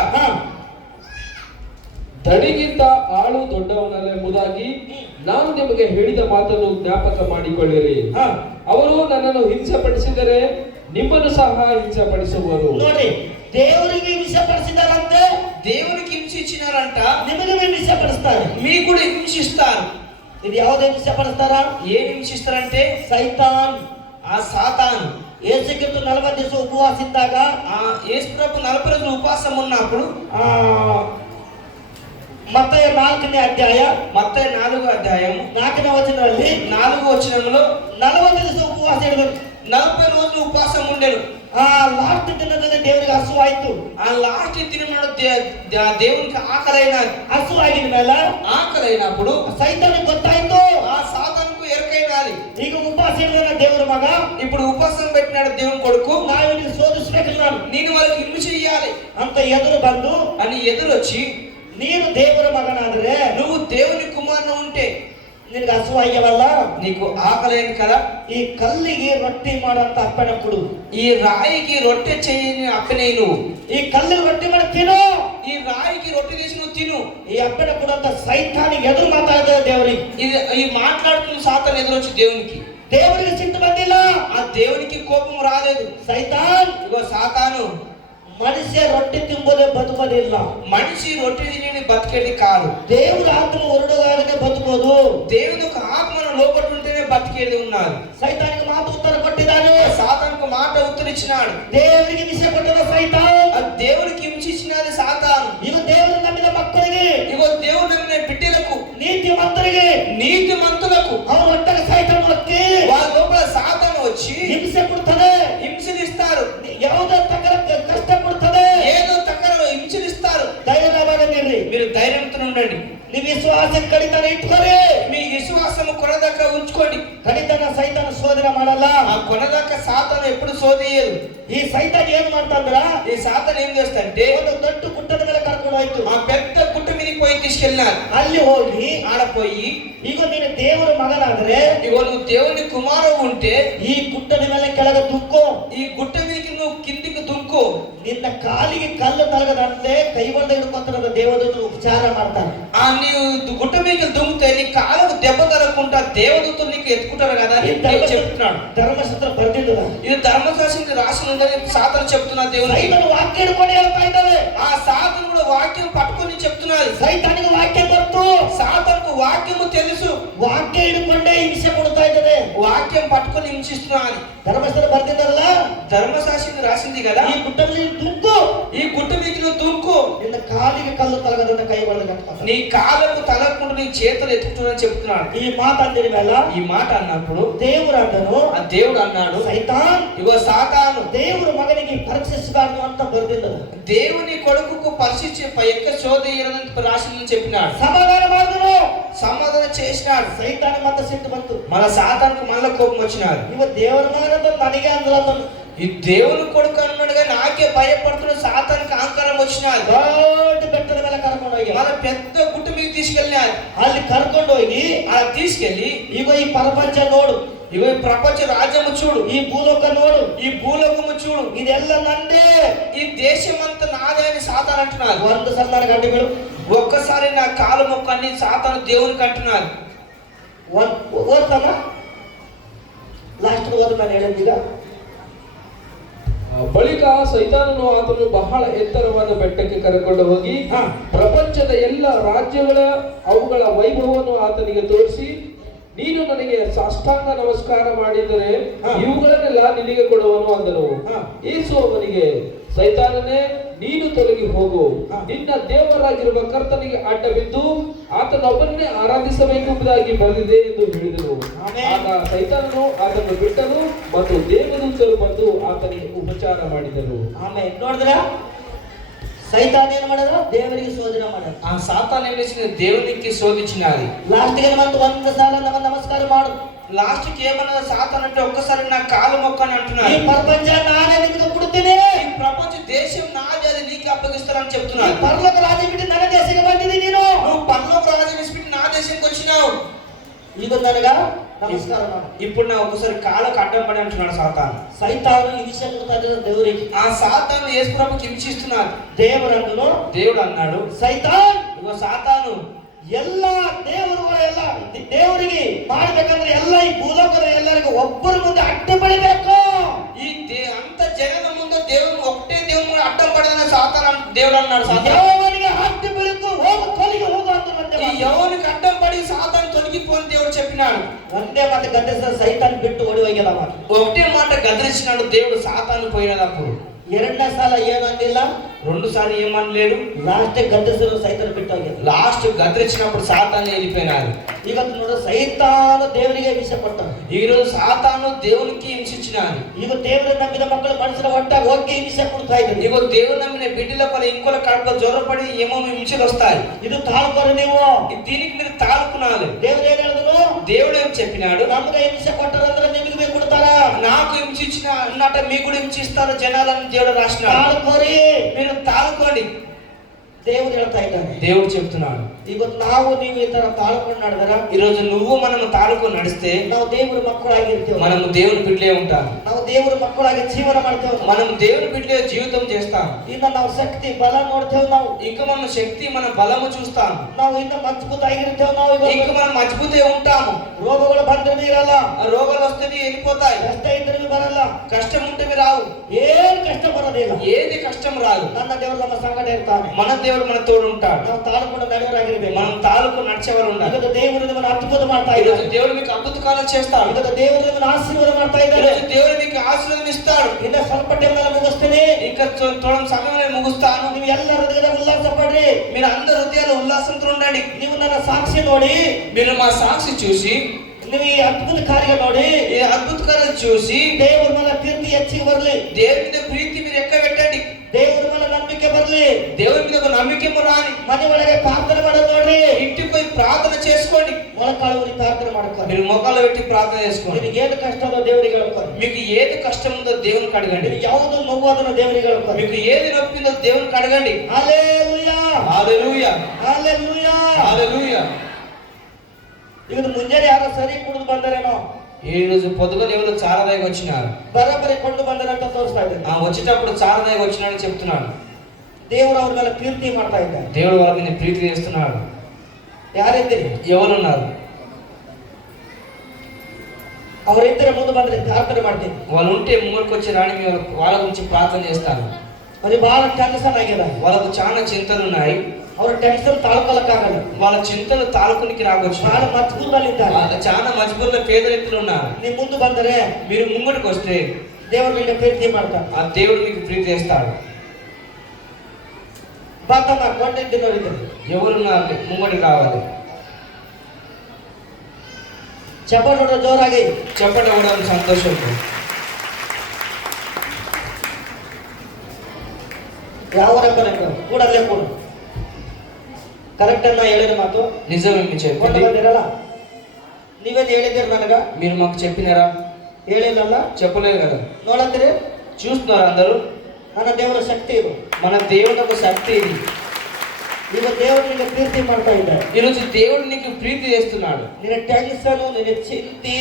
ದಣಿಗಿಂತ ಆಳು ದೊಡ್ಡವನಲ್ಲೆಂಬುದಾಗಿ ನಾನು ನಿಮಗೆ ಹೇಳಿದ ಮಾತನ್ನು ಜ್ಞಾಪಕ ಮಾಡಿಕೊಳ್ಳಿರಿ. ಅವರು ನನ್ನನ್ನು ಹಿಂಸೆಪಡಿಸಿದರೆ ನಿಮ್ಮನ್ನು ಸಹ ಹಿಂಸೆಪಡಿಸುವರು. ನೋಡಿ, ದೇವರಿಗೆ ಹಿಂಸೆ ಪಡಿಸಿದಾರಂತೆ, దేవునికి హింస ఇచ్చినారంట, ನಿಮಗೆ ಹಿಂಸೆ ಪಡಿಸ್ತಾರೆ. మీకు కూడా హింసిస్తారు. ಇದು ಯಾವುದೇ ಹಿಂಸೆ ಪಡಿಸ್ತಾರ? ఏం హింసిస్తారంటే ಸೈತಾನ್. ఆ సాతాను. ಯೇಸುಕ್ರಿಸ್ತು 40 ದಿವಸ ಉಪವಾಸ ಇದ್ದಾಗ, ఆ యేసు ప్రభు 40 రోజులు ఉపవాసం ఉన్నప్పుడు ಮತ್ತಾಯ 4ನೇ ಅಧ್ಯಾಯ మత్తయి 4వ అధ్యాయం 4ನೇ ವಚನದಲ್ಲಿ 4వ వచనంలో 40 ದಿವಸ ಉಪವಾಸ ಹಿಡಿದ್ರು. 40 రోజులు ఉపవాసం ఉండేను. ಆ ಲಾಸ್ಟ್ ದಿನದಲ್ಲಿ ದೇವರಿಗೆ ಹಸುವಾಯ್ತು. ఆ లాస్ట్ దినం దేవునికి ಹಸುವಾಗಿದ ಮೇಲೆ ఆకలైనప్పుడు ಸೈತಾನಿಗೆ ಗೊತ್ತಾಯ್ತು, ఆ సాతానుకు ఎరకైనాది. ಈಗ ಉಪವಾಸ ಹಿಡಿದ ದೇವರ ಮಗ, ఇప్పుడు ఉపవాసం పెట్టినాడు దేవుని కొడుకు, ನಾವಿಲ್ಲಿ ಶೋಧಿಸಬೇಕಿಲ್ಲ ನಾನು నేను వాళ్ళకి హింస చేయాలి ಅಂತ ಎದುರು ಬಂದು, అని ఎదురొచ్చి, ನೀನು ದೇವರ ಮಗನಾದ್ರೆ నువ్వు దేవుని కుమారుడు ఉంటే ನಿನಗೆ ಹಸುವಾಗ್ಯವಲ್ಲ, నీకు ఆకలైంది కదా, ಈ ಕಲ್ಲಿಗೆ ರೊಟ್ಟಿ ಮಾಡಂತ ಅಪ್ಪಣೆ ಕೊಡು. ఈ రాయికి రొట్టె చేయని అప్పనే నువ్వు, ಈ ಕಲ್ಲಿಗೆ ರೊಟ್ಟಿ ಮಾಡಿ ತಿನ್ನು, ఈ రాయికి రొట్టె చేసి నువ్వు తిను. ಈ ಅಪ್ಪಣೆ ಕೊಡುವಂತ ಸೈತಾನಿಗೆ ಎದುರು ಮಾತಾಡಿದ ದೇವರಿಗೆ. ఈ మాట్లాడుతున్న సాతాను ఎదురొచ్చి దేవునికి ದೇವರಿಗೆ ಸಿಟ್ಟು ಬಂದಿಲ್ಲ, ఆ దేవునికి కోపం రాలేదు. ಸೈತಾನ್, ఇగో సాతాను, ಮನುಷ್ಯ ರೊಟ್ಟಿ ತಿಂಬೋದೇ ಬದುಕೋದಿಲ್ಲ, మనిషి రొట్టె తిని బతికేది కాదు. ದೇವರ ಆತ್ಮ ಹೊರಡುಗಾಗನೆ ಬದುಕೋದು. దేవుని ఒక ఆత్మను లోపల ఉంటేనే బతికేది ఉన్నారు. ಸೈತಾನಿಗೆ ಮಾತು ಉತ್ತರ ಕೊಟ್ಟಿದ್ದಾನೆ, సాతానుకు మాట ఉత్తరిచ్చినాడు. ದೇವರಿಗೆ ವಿಷಯ ಕೊಟ್ಟದ ಸೈತಾನ್. ఆ దేవునికి హింసించినది సాతాను. ಇವು ದೇವರು ನಂಬಿದ ಮಕ್ಕಳಿಗೆ, ఇగో దేవుడు నమ్మిన బిడ్డలకు, ನೀತಿವಂತರಿಗೆ, నీతిమంతులకు ಅವ್ರ ಒಟ್ಟಿಗೆ ಸೈತಾನ್ వచ్చి వాళ్ళ లోపల సాతాను వచ్చి ಹಿಂಸೆ ಕೊಡ್ತದೆ, హింసనిస్తారు. ಯಾವುದೇ ತಕ್ಕರ ಕಷ್ಟ ಕೊಡ್ತದೆ. ఏదో తక్కరలో హింసనిస్తారు. ಧೈರ್ಯವಾಗಿರ್ರಿ, మీరు ధైర్యంతో ఉండండి. ನೀವು ವಿಶ್ವಾಸ ಕಡಿತನ ಇಟ್ಕೊರಿ. మీ విశ్వాసము కొనదాకా ఉంచుకోండి. ಕಡಿತನ ಸೈತಾನ ಶೋಧನೆ ಮಾಡಲ್ಲ. ఆ కొనదాకా సాతాను ఎప్పుడు శోధించదు. ಈ ಸೈತಾನ್ ಏನ್ ಮಾಡ್ತಂದ್ರ, ఈ సాతాను ఏం చేస్తాడంటే ಒಂದು ದೊಡ್ಡ ಗುಡ್ಡದ ಮೇಲೆ ಕರ್ಕೊಂಡು ಹೋಯ್ತು. ఆ పెద్ద గుట్ట మీదకి పోయి తీసుకెళ్ళినారు. ಅಲ್ಲಿ ಹೋಗಿ, ఆడపోయి, ಈಗ ನೀನು ದೇವರ ಮಗನಾದ್ರೆ ఇగో నువ్వు దేవుని కుమారుడు ఉంటే ಈ ಗುಡ್ಡದ ಮೇಲೆ ಕೆಳಗೆ ದುಕ್ಕು, ఈ గుట్ట మీదకి నువ్వు కిందికి దుంకు. ನಿನ್ನ ಕಾಲಿಗೆ ಕಲ್ಲು ತಲಗದಂತೆ ಕೈಬಂದ ಹಿಡ್ಕೊಂತ ದೇವದೂತರು ಉಪಚಾರ ಮಾಡ್ತಾರೆ. ఆ నీవు గుట్ట మీదకి దుంగితే నీ కాలకు దెబ్బ తగలకుండా దేవదూతలు నీకు ఎత్తుకుంటారు కదా అని దేవుడు చెప్తున్నాడు. ಧರ್ಮಶಾಸ್ತ್ರ ಬರ್ದಿದ್ದದ, ఇది ధర్మశాస్త్రం రాసి ఉందని సాతాను చెప్తున్నా దేవునికి. ಸೈತಾನ ವಾಕ್ಯ ಹಿಡ್ಕೊಂಡು ಹೇಳ್ತಾ ಇದ್ದಾನೆ. ఆ సాతాను కూడా వాక్యం పట్టుకొని చెప్తున్నది. ಸೈತಾನಿಗೆ ವಾಕ್ಯ ಗೊತ್ತು, సాతానుకు వాక్యము తెలుసు. ವಾಕ್ಯ ಹಿಡ್ಕೊಂಡೇ ಹಿಂಸೆ ಕೊಡ್ತಾ ಇದ್ದಾನೆ. వాక్యం పట్టుకొని హింసిస్తున్నది. ಧರ್ಮಶಾಸ್ತ್ರ ಬರ್ದಿದ್ದಲ್ಲ, ధర్మశాస్త్రం రాసింది కదా, ಈ ಗುಡ್ಡದಲ್ಲಿ ದುಕ್ಕು, ఈ గుట్ట మీదకి నువ్వు దుంకు. ನಿನ್ನ ನಿನ್ನ ಕಾಲಿಗೆ ಕಲ್ಲು ತಲಗದಂತ ಕೈ ಬಡದ ಕಟ್ಟ నీ కాళ్ళకు తలకుండా నీ చేతులు ఎత్తుకుంటుందని చెప్తున్నాడు. ఈ మాట అందిన వేళ ఈ మాట అన్నప్పుడు దేవుడు అంటను ఆ దేవుడు అన్నాడు, సైతాన్ ఇగో సాతాను దేవుడు మగనికి పరీక్షిస్తాడు అంత బరిదిండు. దేవుని కొడుకుకు పరీక్షించి యొక్క శోధన రాశిని చెప్పినాడు. సమాధాన మార్గము సమాధానం చేసినాడు. సైతాన్ మత సిట్టు బంతు మన సాతానికి మళ్ళీ కోపం వచ్చినాడు. ఇవ దేవుని మగనతో ನನಗೆ అందులో ఈ దేవుని కొడుకు అన్నాడుగా నాకే భయపడుతున్న సాతానికి అహంకారం వచ్చినాడు. దೊಡ್ಡ ಬೆಟ್ಟದ ಮೇಲೆ ಕರ್ಕೊಂಡು ಹೋಗಿ మన పెద్ద గుట్ట మీద తీసుకెళ్ళినాడు. ಅಲ್ಲಿ ಕರ್ಕೊಂಡು ಹೋಗಿ అలా తీసుకెళ్లి ఇగో ఈ ప్రపంచ ನೋಡು, ఇగో ఈ ప్రపంచ రాజ్యము చూడు, ఈ భూలోక ನೋಡು, ఈ భూలోకము చూడు, ಇದೆಲ್ಲ ನಂದೇ, ఈ దేశం అంతా నాదే అని సాతాను అంటున్నాడు. ಒಂದು ಸಣ್ಣ ಗಂಟೆಗಳು ఒక్కసారి నా కాలు మొక్కని సాతాను దేవునికి అంటున్నాడు. ಓದ್ತಾನ ಲಾಸ್ಟ್ ಓದು ನಾನು ಹೇಳಿದ್ದೀಗ. ಬಳಿಕ ಸೈತಾನನು ಆತನು ಬಹಳ ಎತ್ತರವಾದ ಬೆಟ್ಟಕ್ಕೆ ಕರೆಕೊಂಡು ಹೋಗಿ ಪ್ರಪಂಚದ ಎಲ್ಲ ರಾಜ್ಯಗಳ ಅವುಗಳ ವೈಭವವನ್ನು ಆತನಿಗೆ ತೋರಿಸಿ, ನೀನು ನನಗೆ ಸಾಷ್ಟಾಂಗ ನಮಸ್ಕಾರ ಮಾಡಿದರೆ ಇವುಗಳನ್ನೆಲ್ಲ ನಿನಗೆ ಕೊಡುವನು ಅಂದನು. ಯೇಸು ಅವನಿಗೆ, ಸೈತಾನನೇ, ನೀನು ತೊಲಗಿ ಹೋಗು, ನಿನ್ನ ದೇವರಾಗಿರುವ ಕರ್ತನಿಗೆ ಅಡ್ಡ ಬಿದ್ದು ಆತನೊಬ್ಬನ್ನೇ ಆರಾಧಿಸಬೇಕೆಂಬುದಾಗಿ ಬರೆದಿದೆ ಎಂದು ಹೇಳಿದನು. ಆಗ ಸೈತಾನನು ಆತನ್ನು ಬಿಟ್ಟನು ಮತ್ತು ದೇವದೂತರು ಬಂದು ಆತನಿಗೆ ಉಪಚಾರ ಮಾಡಿದರು. ಆಮೇಲೆ ನೋಡಿದ್ರ సైతాన్ ఏం ಮಾಡದ ದೇವರಿಗೆ ಶೋಧನೆ ಮಾಡದ. ఆ సాతాను ఏం చేసిన దేవునికి శోధించినది. లాస్ట్ ಗೆ ಮತ್ತೆ ಒಂದು ಸಾಲ ನಮಸ್ಕಾರ ಮಾಡು. లాస్ట్ కి ఏమన్నా సాతాను అంటే ఒక్కసారి నా కాలు మొక్కని అంటున్నాడు. ఈ ప్రపంచ నానే నిన్ను కొడుతేనే, ఈ ప్రపంచ దేశం నాది, అది నీకు అప్పగిస్తానని చెప్తున్నాడు. పరలోక రాజ్యం బిడ్డ ನನ್ನ దేశಕ್ಕೆ ಬಂದಿದಿ ನೀನು. నువ్వు పరలోక రాజ్యం విడిచిపెట్టి నా దేశానికి వచ్చినావు. ಇದು ನನಗ ನಮಸ್ಕಾರ ಮಾಡು. ఇప్పుడు నా ఒకసారి కాళ్ళకు అడ్డం పడి అంటున్నాడు సాతాను. సైతాను ఈ విషయం గుర్తాడు దేవునికి. ఆ సాతాను యేసు ప్రభుకి హింసిస్తున్నాడు. ದೇವರನ್ನು దేవుడు అన్నాడు, ಸೈತಾನ್ ఇగో సాతాను ಎಲ್ಲ ದೇವರುಗಳು ಎಲ್ಲ ದೇವರಿಗೆ ಮಾಡಬೇಕಂದ್ರೆ ಎಲ್ಲ ಈ ಭೂಲೋಕದ ಎಲ್ಲರಿಗೂ ಒಬ್ಬರ ಮುಂದೆ ಅಡ್ಡ ಬಳಿಬೇಕು. ఈ అంత జనం ముందు దేవుని ఒకటే దేవుని ముందు అడ్డం పడదని సాతాను దేవుడు అన్నాడు. సాతాను ఎవరికి అడ్డ బಳಿకు ಹೋಗು ತೊಲಗಿ ಹೋಗು ಅಂತ ఈ ఎవరికి అడ్డం పడి సాతాను తొలగిపోని దేవుడు చెప్పినాడు. ಒಂದೇ ಮಾತು ಗಂಡಸ ಸೈತಾನ್ ಬಿಟ್ಟು ಓಡಿ ಹೋಗ್ಯದವ. ఒకటే మాట గదిరించినాడు దేవుడు సాతాను పోయినప్పుడు. ಎರಡನೇ ಸಾಲ ಏನು ಅಂದಿಲ್ಲ, రెండు సార్లు ఏమనలేడు. లాస్ట్ గండసరు సైతాన్ ಬಿಟ್ಟು ಹೋಗ್ಯದ. లాస్ట్ గదిరించినప్పుడు సాతాను వెళ్ళిపోయినాడు. ಇವತ್ತು ನೋಡು ಸೈತಾನು ದೇವರಿಗೆ ವಿಷ ಕೊಟ್ಟ. ఈ రోజు సాతాను దేవునికి హింసించినాడు. ಈಗ ದೇವರ ನಂಬಿದ ಮಕ್ಕಳು ಮನಸ್ಸಿನ ಒಟ್ಟಾಗಿ ಹೋಗಿ ವಿಷ ಕೊಡ್ತಾ ಇದ್ದಾರೆ. ఇగో దేవుడు నమ్మిన బిడ్డల పని ఇంకోల కడుపు జ్వరపడి ఏమో హింసలు వస్తాయి. ಇದು ತಾಳ್ಕೊರು ನೀವು. దీనికి మీరు తాలుకునాలి. ದೇವರು ಏನ್ ಹೇಳಿದ್ರು, దేవుడు ఏం చెప్పినాడు, ನಮ್ಗೆ ವಿಷ ಕೊಟ್ಟರಂದ್ರೆ ನಿಮಗೆ ಬೇಕು ಕೊಡ್ತಾರ. నాకు హింసించిన అన్నట మీకు కూడా హింసిస్తారు జనాలని దేవుడు రాసినాడు. ತಾಳ್ಕೊರಿ, మీరు తాలుకోండి దేవుడు ಹೇಳ್ತಾ ಇದ್ದಾನೆ. దేవుడు చెప్తున్నాడు. ಇವತ್ತು ನಾವು ನೀವು ಈ ತರ ತಾಳ್ಕೊಂಡು ನಡೆದರ ఈ రోజు నువ్వు మనము తాలుకొని నడిస్తే ನಾವು ದೇವರ ಮಕ್ಕಳಾಗಿರ್ತೇವೆ. మనము దేవుని బిడ్డలే ఉంటాం. ನಾವು ದೇವರ ಮಕ್ಕಳಾಗಿ ಜೀವನ ಮಾಡ್ತೇವೆ. మనం దేవుని బిడ్డలే జీవితం చేస్తాం. ಇನ್ನು ನಾವು ಶಕ್ತಿ ಬಲ ನೋಡ್ತೇವೆ. ನಾವು ఇంకా మన శక్తి మన బలము చూస్తాం. ನಾವು ಇನ್ನು ಮಜಬೂತ ಆಗಿರ್ತೇವೆ. ನಾವು ఇంకా మనం మజబూతే ఉంటాము. ರೋಗಗಳು ಬಂದ್ರೆ ಇರಲ್ಲ, ఆ రోగాలు వస్తే వెళ్ళిపోతాయి. ಕಷ್ಟ ಇದ್ರೆ ಬರಲ್ಲ, కష్టం ఉంటే రావు. ಏನ್ ಕಷ್ಟ ಬರೋದಿಲ್ಲ. ఏది కష్టం రాదు. ನನ್ನ ದೇವರು ನಮ್ಮ ಸಂಗಡ ಇರ್ತಾನೆ. మన దేవుడు మన తోడు ఉంటాడు. ನಾವು ತಾಳ್ಕೊಂಡು ನಡೆಯೋರಾಗಿರ್ಬೇಕು. మనం తాలుకు నడిచేవారు ఉండాలి. ಇವತ್ತು ದೇವರು ನಿಮ್ಮನ್ನು ಅದ್ಭುತ ಮಾಡ್ತಾ ఈ రోజు ಇದ್ದಾನೆ. దేవుడు మీకు అద్భుతాలు చేస్తాడు. ಇವತ್ತು ದೇವರು ನಿಮ್ಮನ್ನು ಆಶೀರ್ವಾದ ಮಾಡ್ತಾ ఈ ಇದ್ದಾನೆ. రోజు దేవుడు మీకు ఆశీర్వాదం ఇస్తాడు. ಇನ್ನ ಸ್ವಲ್ಪ ಟೈಮ್ ಮುಗಿಸ್ತೀನಿ. ఇంకా తోడం సమయంలో ముగుస్తాను. ನೀವು ಎಲ್ಲ ಹೃದಯದ ಉಲ್ಲಾಸ ಪಡ್ರಿ. మీరు అందరు హృదయాలు ఉల్లాసంతో ఉండండి. ನೀವು ನನ್ನ ಸಾಕ್ಷಿ ನೋಡಿ, మీరు మా సాక్షి చూసి, ನೀವು ಈ ಅದ್ಭುತ ಕಾರ್ಯ ನೋಡಿ, ఈ అద్భుతాలను చూసి ದೇವರ ಮೇಲೆ ಕೀರ್ತಿ ಹೆಚ್ಚಿಗೆ ಬರಲಿ. దేవుని మీద ప్రీతి మీరు ఎక్క పెట్టండి. ದೇವರ ಮೇಲೆ ನಂಬಿಕೆ ಬರಲಿ. దేవుని మీద ఒక నమ్మకం రాని. ಮನೆ ಒಳಗೆ ಪ್ರಾರ್ಥನೆ ಮಾಡೋದು ನೋಡ್ರಿ. ఇంటికి పోయి ప్రార్థన చేసుకోండి. ಮೊಳಕಾಳುವರಿ ಪ್ರಾರ್ಥನೆ ಮಾಡ್ಕೊಂಡು మీరు మొక్కలు పెట్టి ప్రార్థన చేసుకోండి. ನಿನಗೆ ಏನು ಕಷ್ಟ ಅದೋ ದೇವರಿಗೆ ಹೇಳ್ಕೊಂಡು, మీకు ఏది కష్టం ఉందో దేవునికి అడగండి. ನಿನಗೆ ಯಾವುದು ನೋವು ಅದನ್ನ ದೇವರಿಗೆ ಹೇಳ್ಕೊಂಡು, మీకు ఏది నొప్పి ఉందో దేవునికి అడగండి. హల్లెలూయా, హల్లెలూయా, హల్లెలూయా, హల్లెలూయా. ಇವತ್ತು ಮುಂಜಾನೆ ಯಾರೋ ಸರಿ ಕುಡಿದು ಬಂದರೇನೋ, ఈ రోజు పొద్దుగా ఎవరు చారదాయికి వచ్చినారు. ಬರಬರಿ ಕೊಂಡು ಬಂದರಂತ ತೋರಿಸ್ತಾ ಇದ್ದಾರೆ. ఆ వచ్చేటప్పుడు చారదాయికి వచ్చినాడని చెప్తున్నాడు. ದೇವರು ಅವ್ರ ಮೇಲೆ ಕೀರ್ತಿ ಮಾಡ್ತಾ ಇದ್ದಾರೆ. దేవుడు వాళ్ళ మీద ప్రీతి చేస్తున్నాడు. ಯಾರಿದ್ದೀರಿ? ఎవరున్నారు? ಅವರಿದ್ದರೆ ಮುಂದೆ ಬಂದ್ರೆ ಪ್ರಾರ್ಥನೆ ಮಾಡ್ತೀನಿ. వాళ్ళు ఉంటే ముందుకు వచ్చి రాని వాళ్ళ గురించి ప్రార్థన చేస్తాను. మరి బాగా టెన్షన్ ಆಗಿದೆ. వాళ్ళకు చాలా చింతలు ఉన్నాయి. ಅವ್ರ ಟೆನ್ಷನ್ ತಾಳ್ಕೊಳಕ್ಕಾಗಲ್ಲ. వాళ్ళ చింతలు తాలుకునికి రావచ్చు. ಬಹಳ ಮಜಬೂರಲ್ಲಿದ್ದಾರೆ. వాళ్ళ చాలా మజబూర్ల పేదరికులు ఉన్నారు. ನೀವು ಮುಂದೆ ಬಂದರೆ మీరు ముంగటికి వస్తే ದೇವರು ನಿಮಗೆ ಪ್ರೀತಿ ಮಾಡ್ತಾರೆ. ఆ దేవుడు మీకు ప్రీతి చేస్తాడు. బాతన కొండెత్తి నోడిద్దరు ఎవరు నా ముంగడి రావాలి. చెప్పడం జోరాగి చెప్పడం కూడా సంతోషం. ಯಾವರಕ್ಕನಕ್ಕ ಕೂಡಲೇ ಕೂಡು ಕರೆಕ್ಟ್ ಅನ್ನ ಹೇಳಿದ ಮಾತು నిజమే మీరు చెప్పింది. కొండబందిರಲ್ಲ ನೀವೇನು ಹೇಳಿದಿರ ನನಗ? మీరు మాకు చెప్పినారా? ಹೇಳಿಲ್ಲಲ್ಲ, చెప్పలేదు కదా. ನೋಡಂದ್ರಿ చూస్తున్నారు అందరూ. ನನ್ನ ದೇವರ ಶಕ್ತಿ ಇದು, మన దేవుని యొక్క శక్తి ఇది. ಈಗ ದೇವರು ನಿನ್ನ ಪ್ರೀತಿ ಮಾಡ್ತಾ ಇದ್ದಾರೆ. ఈరోజు దేవుడు నీకు ప్రీతి చేస్తున్నాడు. ನಿನ್ನ ಟೆನ್ಷನ್ ನಿನ್ನ ಚಿಂತೆ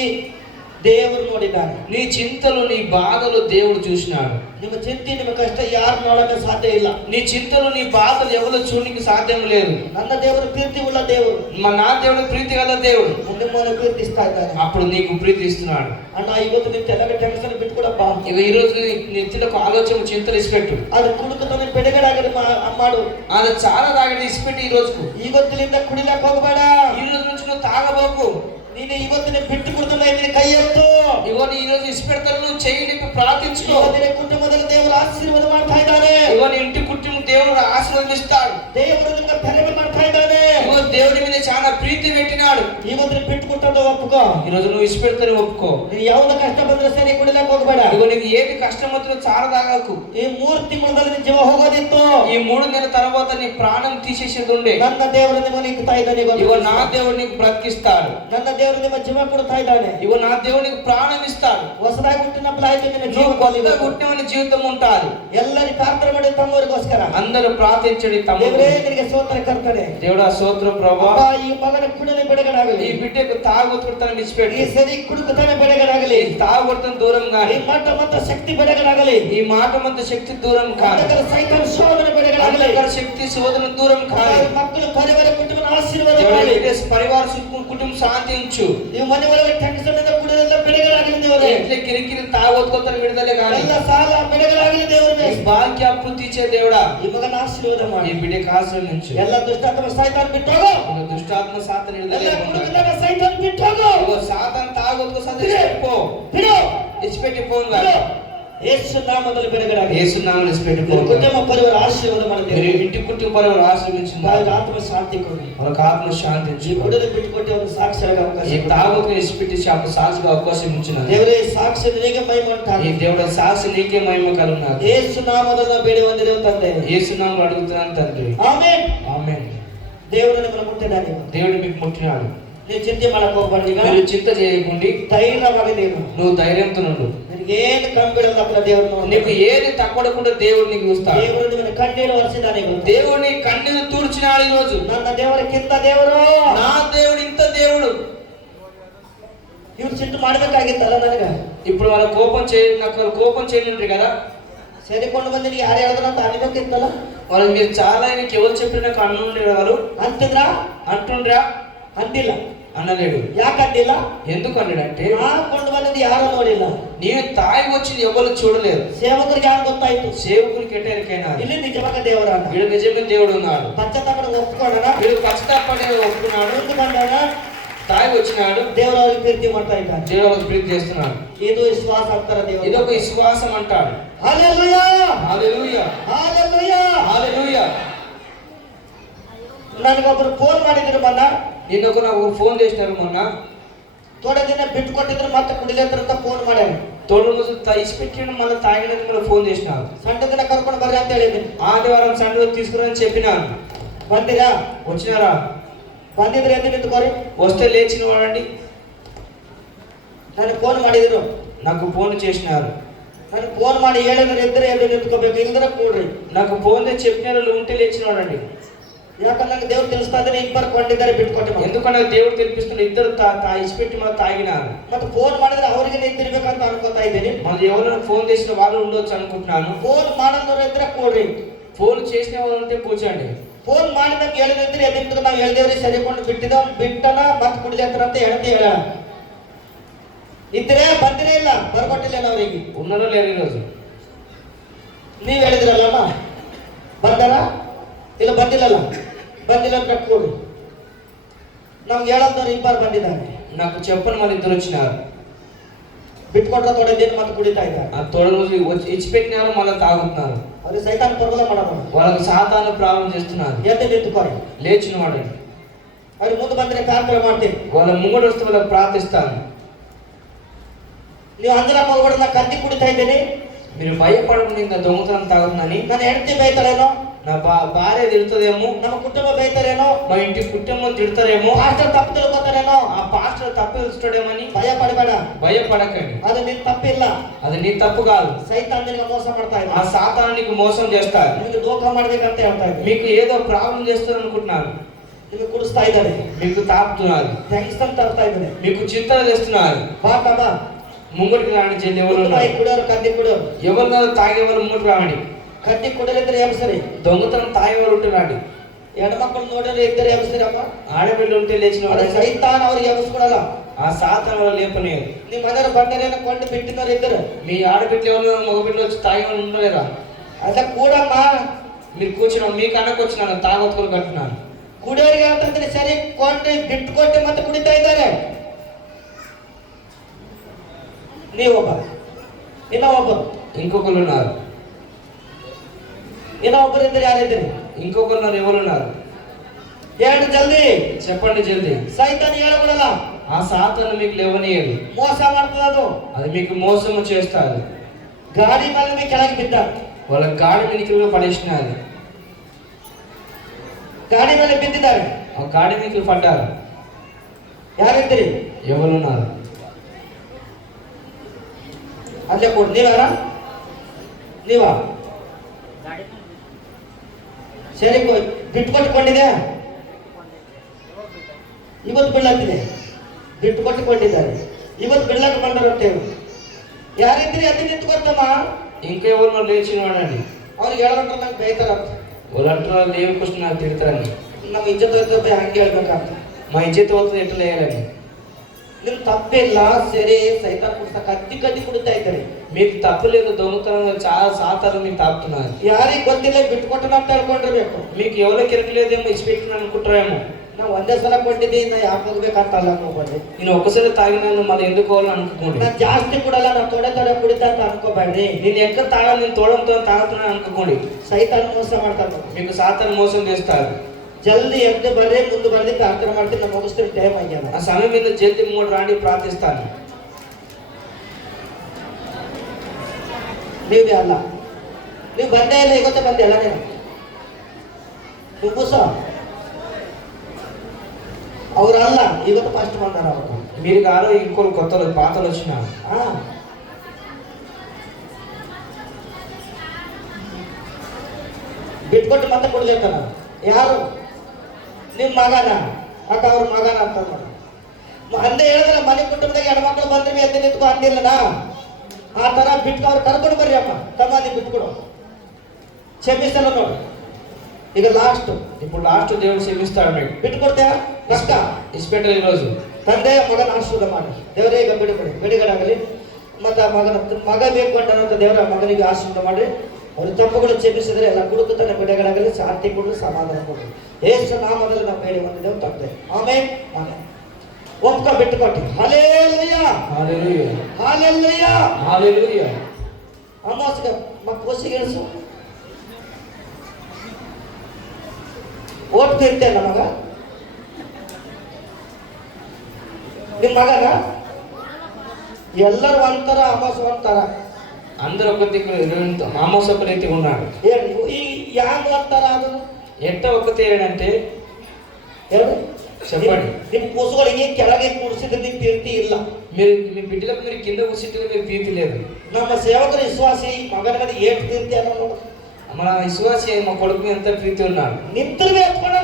ದೇವರು ನೋಡಿದ್ದಾನೆ. నీ చింతలు నీ బాధలు దేవుడు చూసినాడు. ನಿಮ್ಮ ಚಿಂತೆ ನಿಮ್ಮ ಕಷ್ಟ ಯಾರು ನೋಡಕ್ಕೆ ಸಾಧ್ಯ ಇಲ್ಲ. నీ చింతలు నీ బాధలు ఎవరు చూడడానికి సాధ్యం లేదు. ನನ್ನ ದೇವರು ಪ್ರೀತಿ ಉಳ್ಳ ದೇವರು, నా దేవుడు ప్రీతి గల దేవుడు. ನಿಮ್ಮನ್ನು ಪ್ರೀತಿಸ್ತಾ ಇದ್ದಾನೆ. అప్పుడు నీకు ప్రీతి ఇస్తున్నాడు. ಅಣ್ಣ ಇವತ್ತು ನಿನ್ನ ತೆಲಗ ಟೆನ್ಷನ್ ಬಿಟ್ಕೊಡಪ್ಪ. ఇక ఈ రోజు నెత్తిలకు ఆలోచన చింతలు ఇసిపెట్టు. ಅದು ಕುಡುಕತನ ಬೆಡಗಡಾಗಲಿ ಮಾಡು. అది చాలా తాగడి ఇసిపెట్టి ఈ రోజుకు. ಇವತ್ತಿನಿಂದ ಕುಡಿಲಕ್ಕೆ ಹೋಗಬೇಡ. ఈ రోజు నుంచి నువ్వు తాగబోకు. ನೀನು ಇವತ್ತಿನ ಬಿಟ್ಟು ಕೊಡ್ತಾನೆ, ನಿನ್ನ ಕೈ ಎತ್ತು. ఇగో నీ రోజు ఇసిపెడతాను, నువ్వు చెయ్యి నింపి ప్రార్థించుకో. ನಿನ್ನ ಕುಟುಂಬದಲ್ಲಿ ದೇವರು ಆಶೀರ್ವಾದ ಮಾಡ್ತಾ ಇದ್ದಾನೆ. ఇగో నీ ఇంటి కుటుంబం దేవుడు ఆశీర్వదిస్తాడు. ದೇವರು ನಿಮಗೆ ಪ್ರೇರಣೆ ಮಾಡ್ತಾ ಇದ್ದಾನೆ. ఇగో దేవుడి మీద చాలా ప్రీతి పెట్టినాడు. ಇವತ್ತಿನ ಬಿಟ್ಟು ಕೊಟ್ಟಂತ ಒಪ್ಪುಕೋ. ఈ రోజు నువ్వు ఇసిపెడతాను ఒప్పుకో. ನೀನು ಯಾವ್ದು ಕಷ್ಟ ಬಂದ್ರೆ ಸರಿ ಕುಡಿಲಕ್ಕೆ ಹೋಗಬೇಡ. ఇగో నీకు ఏది కష్టం వచ్చినా చాలా తాగకు. ಈ 3 ತಿಂಗಳಲ್ಲಿ ನಿನ್ನ ಜೀವ ಹೋಗೋದಿತ್ತು. ఈ 3 నెలల తర్వాత నీ ప్రాణం తీసేసేది ఉండే. ನನ್ನ ದೇವರು ನಿಮ್ಮನ್ನು ಇಕ್ತಾ ಇದ್ದಾನೆ. ఇగో నా దేవుడు నీకు బ్రతికిస్తాడు. ನನ್ನ ದೇವರು ನಿಮ್ಮ ಜೀವ ಕೊಡ್ತಾ ಇದ್ದಾನೆ. ఇగో నా దేవుడు నీకు ప్రాణం ఇస్తాడు. ಹೊಸದಾಗಿ ಹುಟ್ಟಿನಪ್ಪಲ ಆಯ್ತು ನಿನ್ನ ಜೀವ. నువ్వు కొత్తగా పుట్టిన జీవితం ఉంటాది. ಎಲ್ಲರೂ ಪ್ರಾರ್ಥನೆ ಮಾಡಿ ತಮ್ಮವರಿಗೋಸ್ಕರ అందరూ ప్రార్థించండి. ದೇವರೇ ನಿನಗೆ ಸ್ತೋತ್ರ ಕರ್ತನೆ. దేవుడా స్తోత్రం ప్రభా. ಅಪ್ಪ, ಈ ಮಗನ ಕುಡಿನ ಬಿಡುಗಡಾಗಲಿ. ఈ బిడ్డకు తాగుతుడతనం ಈ విడిచిపెట్టి ಸರಿ ಕುಡುಕತನ ಬಿಡುಗಡಾಗಲಿ. ఈ తాగుడుతనం దూరం ಈ గాని, ಮಟ್ಟ ಮತ್ತ ಶಕ್ತಿ ಬಿಡುಗಡಾಗಲಿ. ఈ మాట మంత శక్తి దూరం కాదు. ಅಂಧಕಾರ ಸೈತಾನ ಶೋಧನೆ ಬಿಡುಗಡಾಗಲಿ. అంధకార శక్తి శోధన దూరం కాదు. ಮಕ್ಕಳು ಪರಿವಾರ ಕುಟುಂಬನ ಆಶೀರ್ವಾದ దేవుడా ಮಾಡಿ. పరివార కుటుంబం శాంతించు. ನೀವು ಮನೆ ಒಳಗೆ ಟೆನ್ಷನ್ ಇಂದ ಕುಡಿದೆಲ್ಲ ಬಿಡುಗಡಾಗಲಿ ದೇವರೇ. ఇంట్లో కిరికిరి తాగొత్తుకొత్తన విడుదలే గాని, ಎಲ್ಲ ಸಾಲ ಬಿಡುಗಡಾಗಲಿ ದೇವರೇ. ఈ భాగ్య అప్పు తీర్చే దేవుడా ಈ ಮಗನ ಆಶೀರ್ವಾದ ఈ ಮಾಡಿ. బిడ్డకు ఆశ్రయించు. ಎಲ್ಲ ದುಷ್ಟಾತ್ಮ ಸೈತಾನ ಬಿಟ್ಟೋಗು. ఇగో దుష్టాత్మ సాతాను ಎಲ್ಲ విడుదల ಕುಡುಕತನ సైతాన్ బిట్టోగు. ఇగో సాతాను తాగొత్తుకు సదిలిపో. ಬಿಡು. ఇచ్చిపెట్టి పోను ಬಿಡು. గాని, ಯೇಸು ನಾಮದಲ್ಲಿ ಬಿಡುಗಡಾಗಲಿ. యేసు నామములో ఇచ్చిపెట్టి పోను గాని. ಕುಟುಂಬ పరివాರ ఆశీర్వాద మీరు ಮಾಡಿ. ఇంటి కుటుంబ పరివారం ఆశ్రయించింది. వాళ్ళకి ఆత్మ శాంతి కొడి. వాళ్ళకి ఆత్మ శాంతించి ఈ గుడిని బిట్టుకొట్టే ఒక సాక్షిగా ఈ అవకాశం. తాగుకు ఇచ్చిపెట్టి సాక్షిగా అవకాశం ఇచ్చినది. ದೇವರೇ ಸಾಕ್ಷಿ ನಿನಗೆ ಮಹಿಮೆ ఈ ಉಂಟಾಗಲಿ. దేవుడు సాక్షి నీకే మహిమ కలుగునాడు. ಯೇಸು ನಾಮದಲ್ಲಿ ಬೇಡಿ ಹೊಂದಿರುವ ತಂದೆ. యేసు నామములో అడుగుతున్నాను తండ్రి. ಆಮೆನ್. ఆమేన్. ದೇವರು ನಿಮ್ಮನ್ನು ಮುಟ್ಟಿದ್ದಾನೆ. దేవుడు మీకు ముట్టినాడు. ನೀವು ಚಿಂತೆ ಮಾಡಕ್ಕೆ ಹೋಗ್ಬಾರ್ದು. ಈಗ మీరు చింత చేయకండి. ಧೈರ್ಯವಾಗಿದ್ದೀರಿ. నువ్వు ధైర్యంతో ఉండు. ನಿನಗೇನು ಕಂಬಿಡಲ್ಲ ಅಪ್ಪ ದೇವರು. నీకు ఏది తక్కువకుండా దేవుడు నీకు చూస్తాడు. ದೇವರು ನಿಮ್ಮನ್ನು ಕಣ್ಣೀರು ಒರೆಸಿದ್ದಾನೆ. దేవుని కన్నీరు తూర్చినాడు. ఈ రోజు ನನ್ನ ದೇವರಕ್ಕಿಂತ ದೇವರು. నా దేవుడు ఇంత దేవుడు. ಇವ್ರು ಚಿಂತೆ ಮಾಡ್ಬೇಕಾಗಿತ್ತಲ್ಲ ನನಗ. ఇప్పుడు వాళ్ళ కోపం చేయనుండ్రి కదా. ಸೇರಿಕೊಂಡು ಬಂದು ನೀನು ಯಾರು ಹೇಳಿದ್ರಂತ ಅನ್ಬೇಕಿತ್ತಲ್ಲ. వాళ్ళు మీరు చాలా ఆయనకి ఎవరు చెప్పిన నాకు అన్నుండ్రి వాళ్ళు ಅಂತಿದ್ರ అంటుండ్రా. ಅಂದಿಲ್ಲ. అనలేడు. ಯಾಕೆ ಅಂದಿಲ್ಲ? ఎందుకు అన్నాడంటే, ಕೊಂಡು ಬಂದಿದ್ದು ಯಾರು ನೋಡಿಲ್ಲ. నేను తాగి వచ్చింది ఎవరు చూడలేరు. ಸೇವಕರಿಗೆ ಯಾರು ಗೊತ್ತಾಯ್ತು? సేవకునికి ఎటరికైనా ಇಲ್ಲಿ ನಿಜವಾಗ ದೇವರ వీడు నిజమైన దేవుడు ఉన్నాడు. ಪಶ್ಚಾತ್ತಾಪ ಒಪ್ಕೊಳ್ಳೋಣ. వీడు పశ్చాత్తాపడి ఒప్పుకున్నాడు. ಮುಂದೆ ಬಂದಾಗ తాగి వచ్చినాడు. ದೇವರು ಅವ್ರಿಗೆ ಪ್ರೀತಿ ಮಾಡ್ತಾ ಇದ್ದಾನೆ. దేవుడు ప్రీతి చేస్తున్నాడు. ಇದು ವಿಶ್ವಾಸ ಅಂತಾರ ದೇವರು. ఇదొక విశ్వాసం అంటాడు. హల్లెలూయా, హల్లెలూయా, హల్లెలూయಾ, హల్లెలూయా. ನನಗೊಬ್ಬರು ಫೋನ್ ಮಾಡಿದ್ರು ಮೊನ್ನ. నిన్న నాకు ఫోన్ చేసినారు మొన్న. ಥೋಡೆ ದಿನ ಬಿಟ್ಟು ಕೊಟ್ಟಿದ್ರು ಮತ್ತೆ ಕುಡಿಲೇತ್ರಂತ ಫೋನ್ ಮಾಡ್ಯಾರ. తోడు రోజు ఇసిపెట్టిన మళ్ళీ తాగినందుకు మళ్ళీ ఫోన్ చేసినారు. ಸಂಡೆ ದಿನ ಕರ್ಕೊಂಡು ಬರ್ರಿ ಅಂತ ಹೇಳಿದ್ದೀನಿ. ఆదివారం సండే తీసుకురని చెప్పినాను. ಬಂದಿರಾ? వచ్చినారా? ಬಂದಿದ್ರೆ ಎದ್ದು ನಿಂತ್ಕೋರಿ. వస్తే లేచిన వాడండి. ನನಗೆ ಫೋನ್ ಮಾಡಿದ್ರು. నాకు ఫోన్ చేసినారు. ನನಗೆ ಫೋನ್ ಮಾಡಿ ಹೇಳಿದ್ರೆ ಇದ್ರೆ ಎದ್ದು ನಿಂತ್ಕೋಬೇಕು, ಇಲ್ದ್ರೆ ಕೂಡ್ರಿ. నాకు ఫోన్ చేసి చెప్పినారు, ఉంటే లేచిన వాడండి. ಯಾಕಂದ್ರೆ ನಂಗೆ ದೇವ್ರು ತಿಳಿಸ್ತಾ ಇದ್ದಾನೆ, ಇಬ್ಬರು ಕೊಂಡಿದ್ದಾರೆ ಬಿಟ್ಕೊಟ್ಟೆ. ఎందుకంటే దేవుడు తెలిపిస్తున్నాడు, ఇద్దరు ఇసిపెట్టి మన తాగినారు. ಮತ್ತೆ ಫೋನ್ ಮಾಡಿದ್ರೆ ಅವರಿಗೆ ನಿಂತಿರ್ಬೇಕಂತ ಅನ್ಕೋತಾ ಇದ್ದೀನಿ. మనం ఎవరైనా ఫోన్ చేసిన వాళ్ళు ఉండొచ్చు అనుకుంటున్నాను. ಫೋನ್ ಮಾಡೋರು ಇದ್ರೆ ಕೂಡ್ರಿ. ఫోన్ చేసిన వాళ్ళు ఉంటే కూర్చోండి. ಫೋನ್ ಮಾಡಿದಾಗ ಹೇಳಿದ್ರೆ ಎದ್ದು ನಾವು ಹೇಳ್ದೇವ್ರಿ ಸರಿಕೊಂಡು ಬಿಟ್ಟನ ಮತ್ತೆ ಕುಡಿದಾತ್ರ ಅಂತ ಹೇಳ್ತಿ ಹೇಳ ಇದ್ರೆ ಬಂದಿರೇ ಇಲ್ಲ, ಬರ್ಕೊಟ್ಟಿಲ್ಲ ಅವ್ರಿಗೆ. ఉన్నారో లేరు ఈరోజు? ನೀವ್ ಹೇಳಿದ್ರಲ್ಲ ಬಂದಾರ ಇಲ್ಲ ಬಂದಿಲ್ಲಲ್ಲ, ಬಂದಿಲ್ಲ ಅಂತ ಕೂಡು. ನಮ್ಗೆ ಹೇಳಂತವ್ರು ಇಬ್ಬರು ಬಂದಿದ್ದಾರೆ. నాకు చెప్పని మన ఇద్దరు వచ్చినారు. ಬಿಟ್ಕೊಟ್ರೆ ತೊಡೆದೇನು ಮತ್ತೆ ಕುಡಿತಾ ಇದ್ದಾರೆ. ఆ తొడలు ఇచ్చిపెట్టినారు మళ్ళీ తాగుతున్నారు. ಅವ್ರಿಗೆ ಸೈತಾನ್ ಪರ್ವಲ ಮಾಡೋದು. వాళ్ళకి సాతాను ప్రారంభం చేస్తున్నారు. ಎದ್ದು ನಿಂತುಕೋರಿ. లేచిన వాడండి. ಅವ್ರಿಗೆ ಮುಂದೆ ಬಂದ್ರೆ ಕಾರ್ಯಕ್ರಮ ಮಾಡ್ತೀನಿ. వాళ్ళ ముంగడు వస్తే వాళ్ళకి ప్రార్థిస్తాను. ನೀವು ಅಂಜನಪ್ಪ ಹೋಗ್ಬಿಡ, ನಾ ಕತ್ತಿ ಕುಡಿತಾ ಇದ್ದೀನಿ, మీరు భయపడకుండా ఇంకా దొంగతనం తాగుతున్నాని, ನನ್ನ ಹೆಂಡತಿ ಬೈತಾರೇನೋ, నా భార్య తిడుతుందేమో, ನಮ್ಮ ಕುಟುಂಬ బైతారేనో, మా ఇంటి కుటుంబం తిడతారేమో, పాస్టర్ తప్పు తిరుగుతారేనో, ఆ పాస్టర్ తప్పు తెలుస్తాడేమని భయపడಬೇಡ. భయపడకండి. ಅದು ನಿನ್ ತಪ್ಪಿಲ್ಲ, అది నీ తప్పు కాదు. ಸೈತಾನ್ ನಿನಗೆ ಮೋಸ ಮಾಡ್ತಾ ఆ ಇದ್ದಾನೆ. సాతాను నీకు మోసం చేస్తాడు. ನಿಮಗೆ ದೋಖ ಮಾಡ್ಬೇಕಂತ ಹೇಳ್ತಾ ಇದ್ದಾನೆ. మీకు ఏదో ప్రాబ్లం చేస్తారు అనుకుంటున్నారు, ನಿಮಗೆ ಕುಡಿಸ್ತಾ ಇದ್ದಾನೆ, మీకు తాపుతున్నారు, ಟೆನ್ಷನ್ ತರ್ತಾ ಇದ್ದಾನೆ. మీకు చింతన చేస్తున్నారు. ಬಾ ತಮ್ಮ, ముంగడికి రాని చెల్లి ఎవరు ಕುಡಿಯೋರು ಕದ್ದಿ కుడిಯೋరు, ఎవరు తాగేవాళ్ళు ముంగడికి రావండి. ಕದ್ದಿ ಕುಡಿಲಿದ್ರೆ ಎಬ್ಸರಿ, దొంగతనం తాగేవాళ్ళు ఉంటే రాండి. ಹೆಣ್ಮಕ್ಳು ನೋಡಿದ್ರೆ ಇద్దరు ಎಬ್ಸರಿ ಅಮ್ಮ. ఆడపిల్ల ఉంటే లేచిన ಅವ್ರ వాడు ಸೈತಾನ್ ಅವ್ರಿಗೆ ಎಬ್ಸ್ಕೊಡಲ್ಲ. ఆ సాతాను వాళ్ళు లేపనేది. ನಿಮ್ಮ ಮನೆಯವ್ರ ಬಂಡರೇನ ಕೊಂಡು ಬಿಟ್ಟಿನವ್ರು ಇద్దరు, మీ ఆడపిల్ల ఎవరు మగపిల్ల వచ్చి తాగి వాళ్ళు ఉండలేరా? ಅದ ಕೂಡಮ್ಮ. మీరు కూర్చున్న మీ కన్నకు వచ్చినాను తాగొత్తులు కట్టినాను. ಕುಡಿಯೋರಿಗೆ ಅಂತಂದ್ರೆ ಸರಿ ಕೊಂಡು ಬಿಟ್ಟು ಕೊಟ್ಟು ಮತ್ತೆ ಕುಡಿತಾ ಇದ್ದಾರೆ. ನೀವೊಬ್ಬ, ಇನ್ನ ಒಬ್ಬರು, ఇంకొకరు ఉన్నారు. ಇನ್ನ ಒಬ್ಬರು ಇದ್ರೆ ಯಾರಿದ್ದೀರಿ? ఇంకొకరు ఉన్నారు. ఎవరున్నారు ಹೇಳಿ ಜಲ್ದಿ. చెప్పండి జల్దీ. ಸೈತಾನ್ ಹೇಳಬಿಡಲ್ಲ, ఆ సాతాను మీకు లేవనీయదు. ಮೋಸ ಮಾಡ್ತದ. ಅದು అది మీకు మోసము చేస్తారు. ಗಾಡಿ ಮೇಲೆ ನೀವು ಕೆಳಗೆ ಬಿದ್ದ, వాళ్ళ గాడి మీదకి పడేసినది. ಗಾಡಿ ಮೇಲೆ ಬಿದ್ದಿದ್ದಾರೆ. ఆ గాడి మీదకి పడ్డారు. ಯಾರಿದ್ದೀರಿ? ఎవరున్నారు? ಅಲ್ಲೇ ಕೊಡು. ನೀವಾರ? ನೀವಾ? ಸರಿ, ಬಿಟ್ಟುಕೊಟ್ಟುಕೊಂಡಿದೆ, ಇವತ್ತು ಬೀಳತ್ತಿದೆ. ಬಿಟ್ಟುಕೊಟ್ಟುಕೊಂಡಿದ್ದಾರೆ, ಇವತ್ತು ಬೀಳಕ್ಕೆ ಬಂದರಂತೆ. ಯಾರಿದ್ರಿ ಅತಿ ನಿಂತ್ಕೊರ್ತಮ್ಮ. ఇంకెవరు లేచిన వాడండి. ಅವ್ರಿಗೆ ಹೇಳ್ಬಿಟ್ರೆ ನಂಗೆ ಬೈತಾರಂತ. వాళ్ళు అంటున్నారు లేవు కృష్ణ నాకు తిడతారని. ನಮ್ಮ ಇಜ್ಜತ್ ಹೋಗ್ತದೆ, ಹಂಗೆ ಹೇಳ್ಬೇಕಂತ. మా ఇజ్జత్ అవుతుంది ఎట్లా లేయాలని. ನಿಮ್ ತಪ್ಪಿಲ್ಲ, ಸರಿ. ಸೈತಾನ್ ಕುಡ್ಸ ಕತ್ತಿ ಕುಡಿತಾ ಇದ್ದಾರೆ. మీకు తప్పు లేదు. దొంగతనం చాలా సాతాను మీకు తాపుతున్నారు. ಯಾರಿಗೆ ಗೊತ್ತಿಲ್ಲ, ಬಿಟ್ಕೊಟ್ಟನ ಅಂತ ಹೇಳ್ಕೊಂಡಿರ್ಬೇಕು. మీకు ఎవరికి ఎరకలేదేమో ఇచ్చిపెట్టిన అనుకుంటారేమో. ನಾವು ಒಂದೇ ಸಲ ಕೊಟ್ಟಿದ್ದೀ, ನಾ ಯಾಕೆ ಹೋಗ್ಬೇಕಂತ ಅಲ್ಲ ಅನ್ಕೋಬೇಡಿ. నేను ఒక్కసారి తాగినాను మళ్ళీ ఎందుకు పోవాలని అనుకోండి. ನಾ ಜಾಸ್ತಿ ಕುಡಲ್ಲ, ನಾ ತೊಡೆ ಕುಡಿತಾ ಅಂತ ಅನ್ಕೋಬೇಡ್ರಿ. నేను ఎక్కడ తాగాలి, నేను తోడంతో తాగుతున్నాను అనుకోండి. ಸೈತಾನ್ ಮೋಸ ಮಾಡ್ತಾನೆ. మీకు సాతాను మోసం చేస్తారు. ಜಲ್ದಿ ಎದ್ದು ಬರ್ರಿ, ಮುಂದೆ ಬರ್ರಿ, ಪ್ರಾರ್ಥನೆ ಮಾಡ್ತೀನಿ. ನಾವು ಮುಗಿಸ್ತೀವಿ, ಟೈಮ್ ಆಗ್ಯಾದ. ఆ సమయం మీద జల్దీ మూడు రాండి, ప్రార్థిస్తాను. ನೀವೇ ಅಲ್ಲ, ನೀವು ಬಂದೇ ಇಲ್ಲ, ಇವತ್ತೇ ಬಂದೆ ಅಲ್ಲ ನೀವು. ನೀವು ಕೂಸ ಅವರಲ್ಲ, ಇವತ್ತು ಫಸ್ಟ್ ಬಂದಾರ ಅವರು. మీరు కాదు, ఇంకోరు కొత్తలు పాతలు వచ్చిన. ಬಿಟ್ಕೊಟ್ಟು ಮತ್ತೆ ಕೊಡ್ಲೇತಾನ. ಯಾರು? ನಿಮ್ಮ ಮಗನ, ಅಕ್ಕ ಅವ್ರ ಮಗನ ಅಂತ ನೋಡಿ. ಅಂದೇ ಹೇಳಿದ್ರೆ ಮನೆ ಕುಟುಂಬದಾಗ ಹೆಣ್ಮಕ್ಳು ಬಂದ್ರೆ ಎದ್ದು ನಿಂತ್ಕೊ ಅಂದಿಲ್ಲನಾ? ಆ ತರ ಬಿಟ್ಟು ಅವ್ರು ಕರ್ಕೊಂಡು ಬರ್ರಿ ಅಮ್ಮ, ತಮ್ಮ ಬಿಟ್ಕೊಡು, ಕ್ಷಮಿಸಲ್ಲ ನೋಡಿ. ಈಗ ಲಾಸ್ಟ್, ఇప్పుడు లాస్ట్ దేవుడు క్షమిస్తాడు. మీకు ಬಿಟ್ಕೊಡ್ತೇ ಕಷ್ಟ. ఇస్పెట్టలు ఈరోజు ತಂದೆ ಮಗನ ಆಶೀರ್ವಾದ ಮಾಡಿ ದೇವರೇ, ಈಗ ಬಿಡುಗಡಾಗಲಿ. ಮತ್ತು ಮಗ ಬೇಕು ಅಂತ ದೇವರ ಮಗನಿಗೆ ಆಶೀರ್ವಾದ ಮಾಡಿ. ಅವ್ರ ತಪ್ಪುಗಳು ಕ್ಷಮಿಸಿದ್ರೆ ಎಲ್ಲ ಕುಡುಕುತ್ತಾನೆ ಬಿಡುಗಡಾಗಲಿ. ಶಾಂತಿ ಕೊಡ್ರಿ, ಸಮಾಧಾನ ಕೊಡ್ರಿ. ಯೇಸು ನಾಮದಲ್ಲಿ ನಾವು ಬೇಡಿ ಹೊಂದಿದ್ದೇವೆ ತಂದೆ. ಆಮೇಲೆ ಒಪ್ಕ ಬಿಟ್ಟುಕೊಟ್ಟಿ. ಹಲ್ಲೆಲೂಯಾ, హల్లెలూయా, ಹಲ್ಲೆಲೂಯಾ, హల్లెలూయా. ಅಮಾಸ್ಗೆ ಕೋಸಿಗೆ ಇಳಿಸು. ಓಟ್ ತಿಂತೆ ನಮಗ ನಿಮ್ಮ ಮಗನ ಎಲ್ಲರೂ ಒಂಥರ, ಅಮಾಸ್ ಒಂಥರ. అందరూ ఒక దిక్కు, మామూసు ఒక రీతిగా ఉన్నాడు. ಹೇಳಿ ಈ ಯಾಂಗ್ ಒಂಥರ ಅದು ఎట్ట ఒక్కతే ఏంటంటే ಹೇಳಿ. చెప్పండి. ನಿಮ್ಮ ಕೂಸುಗಳಿಗೆ ಕೆಳಗೆ ಕೂಡಿಸಿದ್ರೆ ನಿಮ್ಮ ಪ್ರೀತಿ ಇಲ್ಲ. మీరు మీ బిడ్డలకు మీరు కింద కూర్చుంటే మీరు ప్రీతి లేదు. ನಮ್ಮ ಸೇವಕರ ವಿಶ್ವಾಸಿ ಮಗನ ಮೇಲೆ ಏಟ್ ಪ್ರೀತಿ ಅನ್ನೋ ನೋಡು. మన విశ్వాసి మా కొడుకు ఎంత ప్రీతి ఉన్నాడు. ನಿಂತರು ಎತ್ಕೊಂಡ,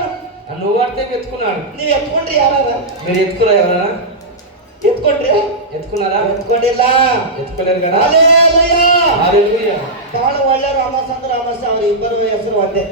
నువ్వు వాడితే ఎత్తుకున్నాడు. ನೀವು ಎತ್ಕೊಂಡ್ರಿ? ಯಾರ మీరు ఎత్తుకురా? ఎవరైనా ಎತ್ಕೊಂಡ್ರಿ? ఎత్తుకున్నారా? ಎತ್ಕೊಂಡಿಲ್ಲ. ఎత్తుకోలేరు కదా. ಹಲ್ಲೆಲೂಯಾ. హల్లెలూయా. ಬಹಳ ಒಳ್ಳೆ ರಾಮಸ್ ಅಂದ್ರೆ ರಾಮಸ್, ಅವ್ರ ಇಬ್ಬರು ಹೆಸರು ಒಂದೇ.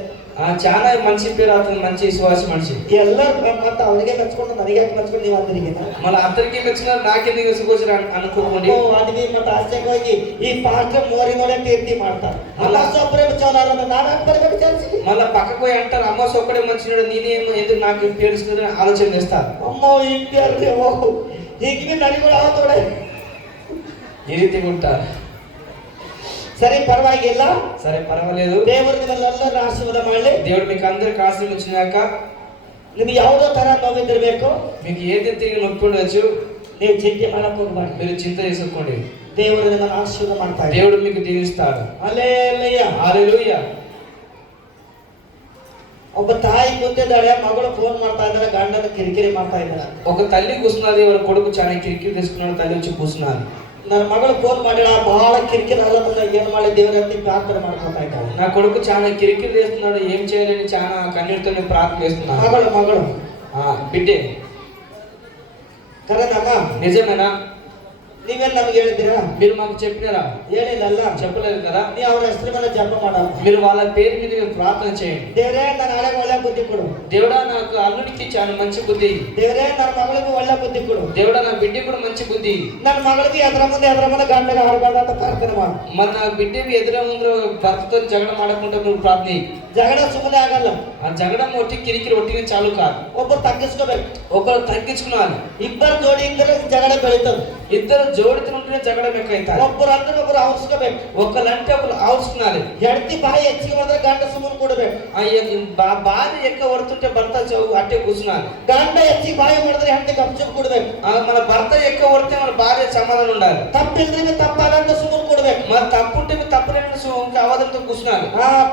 చాలా మంచి పేరు, అతను మంచి విశ్వాస మనిషి. ಎಲ್ಲರೂ ಮತ್ತೆ ಅವರಿಗೆ ಮೆಚ್ಕೊಂಡು ನನಗೆ ಯಾಕೆ ಮೆಚ್ಕೊಂಡು ನೀವು ಅಂದ್ರಿಗೆ మళ్ళీ అతనికి మెచ్చిన నాకెందుకు విసుగోచరు అనుకోకండి. ಅದ್ವಿ ಮತ್ತೆ ಆಚೆಗೆ ಹೋಗಿ ಈ ಪಾಸ್ಟರ್ ಮೋರಿನೋಡೆ ತೀರ್ತಿ ಮಾಡ್ತಾರೆ. ಅಲ್ಲ ಒಬ್ಬರೇ ಚೋಲಾರ, ನಾನು ಯಾಕೆ ಬರ್ಬೇಕು ಚಾನ್ಸಿ? మళ్ళీ పక్కకు పోయి అంటారు అమ్మ ఒక్కడే మంచినాడు, నేనేమో ఎందుకు నాకు పేరుస్తుందని ఆలోచన చేస్తారు. ಅಮ್ಮ ಹಿಂಗೆ ಹೀಗೆ ನನಗಳು ಅವತ್ತೋಡೆ ఈ ರೀತಿగా ఉంటారు. సరే పర్ವಾಗಿಲ್ಲ, సరే పర్వాలేదు, ದೇವರು ನಿಮ್ಮೆಲ್ಲರನ್ನ ಆಶೀರ್ವಾದ ಮಾಡಲಿ. దేవుడు మీకు అందరికి ఆశీర్వదించినాక ನಿಮ್ಗೆ ಯಾವುದೋ ತರ ನೋವಿದ್ದಿರ್ಬೇಕು, మీకు ఏదైతే నొప్పి ఉండొచ్చు ನೀವು ಚಿಂತೆ ಮಾಡಕ್ ಹೋಗ್ಬಾರ್ದು. మీరు చింత చేసుకోండి, ದೇವರು ನಿಮ್ಮನ್ನು ಆಶೀರ್ವಾದ ಮಾಡ್ತಾ ಇದ್ದಾರೆ. దేవుడు మీకు దీవిస్తాడు. ಹಲ್ಲೆಲೂಯಾ. హల్లెలూయా. ಒಬ್ಬ ತಾಯಿ ಕೂತಿದ್ದಾಳೆ, ಮಗಳು ಫೋನ್ ಮಾಡ್ತಾ ಇದ್ದಾರೆ, ಗಂಡನ ಕಿರಿಕಿರಿ ಮಾಡ್ತಾ ಇದ್ದಾರೆ. ఒక తల్లి కూర్చున్నది, వాళ్ళ కొడుకు చాలా కిరికిరి తీసుకున్నాడు, తల్లి వచ్చి కూర్చున్నాడు. ನನ್ನ ಮಗಳು ಫೋನ್ ಮಾಡಿಳ, ಬಹಳ ಕಿರಿಕಿರಿ ಅಲ್ಲ, ಏನ್ ಮಾಡಿ ದೇವರ ಅಂತ ಪ್ರಾರ್ಥನೆ ಮಾಡ್ಕೊತಾ ಇದ್ದಾಳೆ. నా కొడుకు చాలా కిరికిరి చేస్తున్నాడు, ఏం చేయలేని చాలా కన్నీటితో ప్రార్థన చేస్తున్నాడు. మಗಳು బిడ్డే కరెనమ్మ, నిజమేనా? ನೀವೇನ್ ನಮ್ಗೆ ಹೇಳಿದ್ದೀರಾ? మీరు మాకు చెప్పినారా? ಹೇಳಿಲ್ಲಲ್ಲ, చెప్పలేదు కదా. ನೀವು ಅವ್ರ ಹೆಸರು ಮೇಲೆ ಜಪ ಮಾಡಲ್ಲ. మీరు వాళ్ళ పేరు మీద మీరు ప్రార్థన చేయండి. ದೇವರೇ ನನ್ನ ಹಳೆಗೆ ಒಳ್ಳೆ ಬುದ್ಧಿ ಕೊಡು. దేవుడా నాకు అల్లుడికి చాలా మంచి బుద్ధి. ದೇವರೇ ನನ್ನ ಮಗಳಿಗೂ ಒಳ್ಳೆ ಬುದ್ಧಿ ಕೊಡು. దేవుడా నా బిడ్డ కూడా మంచి బుద్ధి. ನನ್ನ ಮಗಳಿಗೆ ಎದ್ರ ಮುಂದೆ ಗಂಡಗೆ ಆಡಬಾರ್ದು ಅಂತ ಪ್ರಾರ್ಥನೆ ಮಾಡು. మన నా బిడ్డవి ఎదుర ముందు భర్తతో జగడ ಮಾಡకుండా నువ్వు ప్రార్థన చేయి. జగడ సుಮ್ಮನೆ ಆಗಲ್ಲ. ఆ జగడం ఒట్టి కిరికిరి ఒట్టిగా చాలు కాదు, ಒಬ್ಬರು ತಗ್ಗಿಸ್ಕೋಬೇಕು. ఒకరు తగ్గించుకున్నారు. ಇಬ್ಬರು ಜೋಡಿ ಇದ್ದರೆ ಜಗಡ ಬೆಳೀತದೆ. ఇద్దరు జోడితో ఉంటేనే జగడం ఎక్కువైతారు. ಒಬ್ಬರು ಅಂದ್ರೆ ಒಬ್ಬರು ಅವರ್ಸ್ಕೋಬೇಕು. ఒకళ్ళంటే ఒకరు ఆవుస్తున్నారు. ಹೆಂಡತಿ ಬಾಯಿ ಹೆಚ್ಚಿಗೆ ಹೋದ್ರೆ ಗಂಡ ಸುಮ್ಮನೆ ಕೊಡಬೇಕು. భార్య ఎక్కువ వడుతుంటే భర్త అట్టే కూర్చున్నారు. ಗಂಡ ಹೆಚ್ಚಿಗೆ ಬಾಯಿ ಮಾಡಿದ್ರೆ ಹೆಂಡತಿ ಗಪ್ಚುಪ್ ಕೊಡ್ಬೇಕು. మన భర్త ఎక్కువ వడితే మన భార్య సమాధానం ఉండాలి. ತಪ್ಪಿಲ್ದ್ರೆ ತಪ್ಪಾದಂತ ಸುಮ್ಮನೆ ಕೊಡ್ಬೇಕು. మరి తప్పుంటే తప్పులేని ఇంకా అవదంతో కూర్చున్నారు.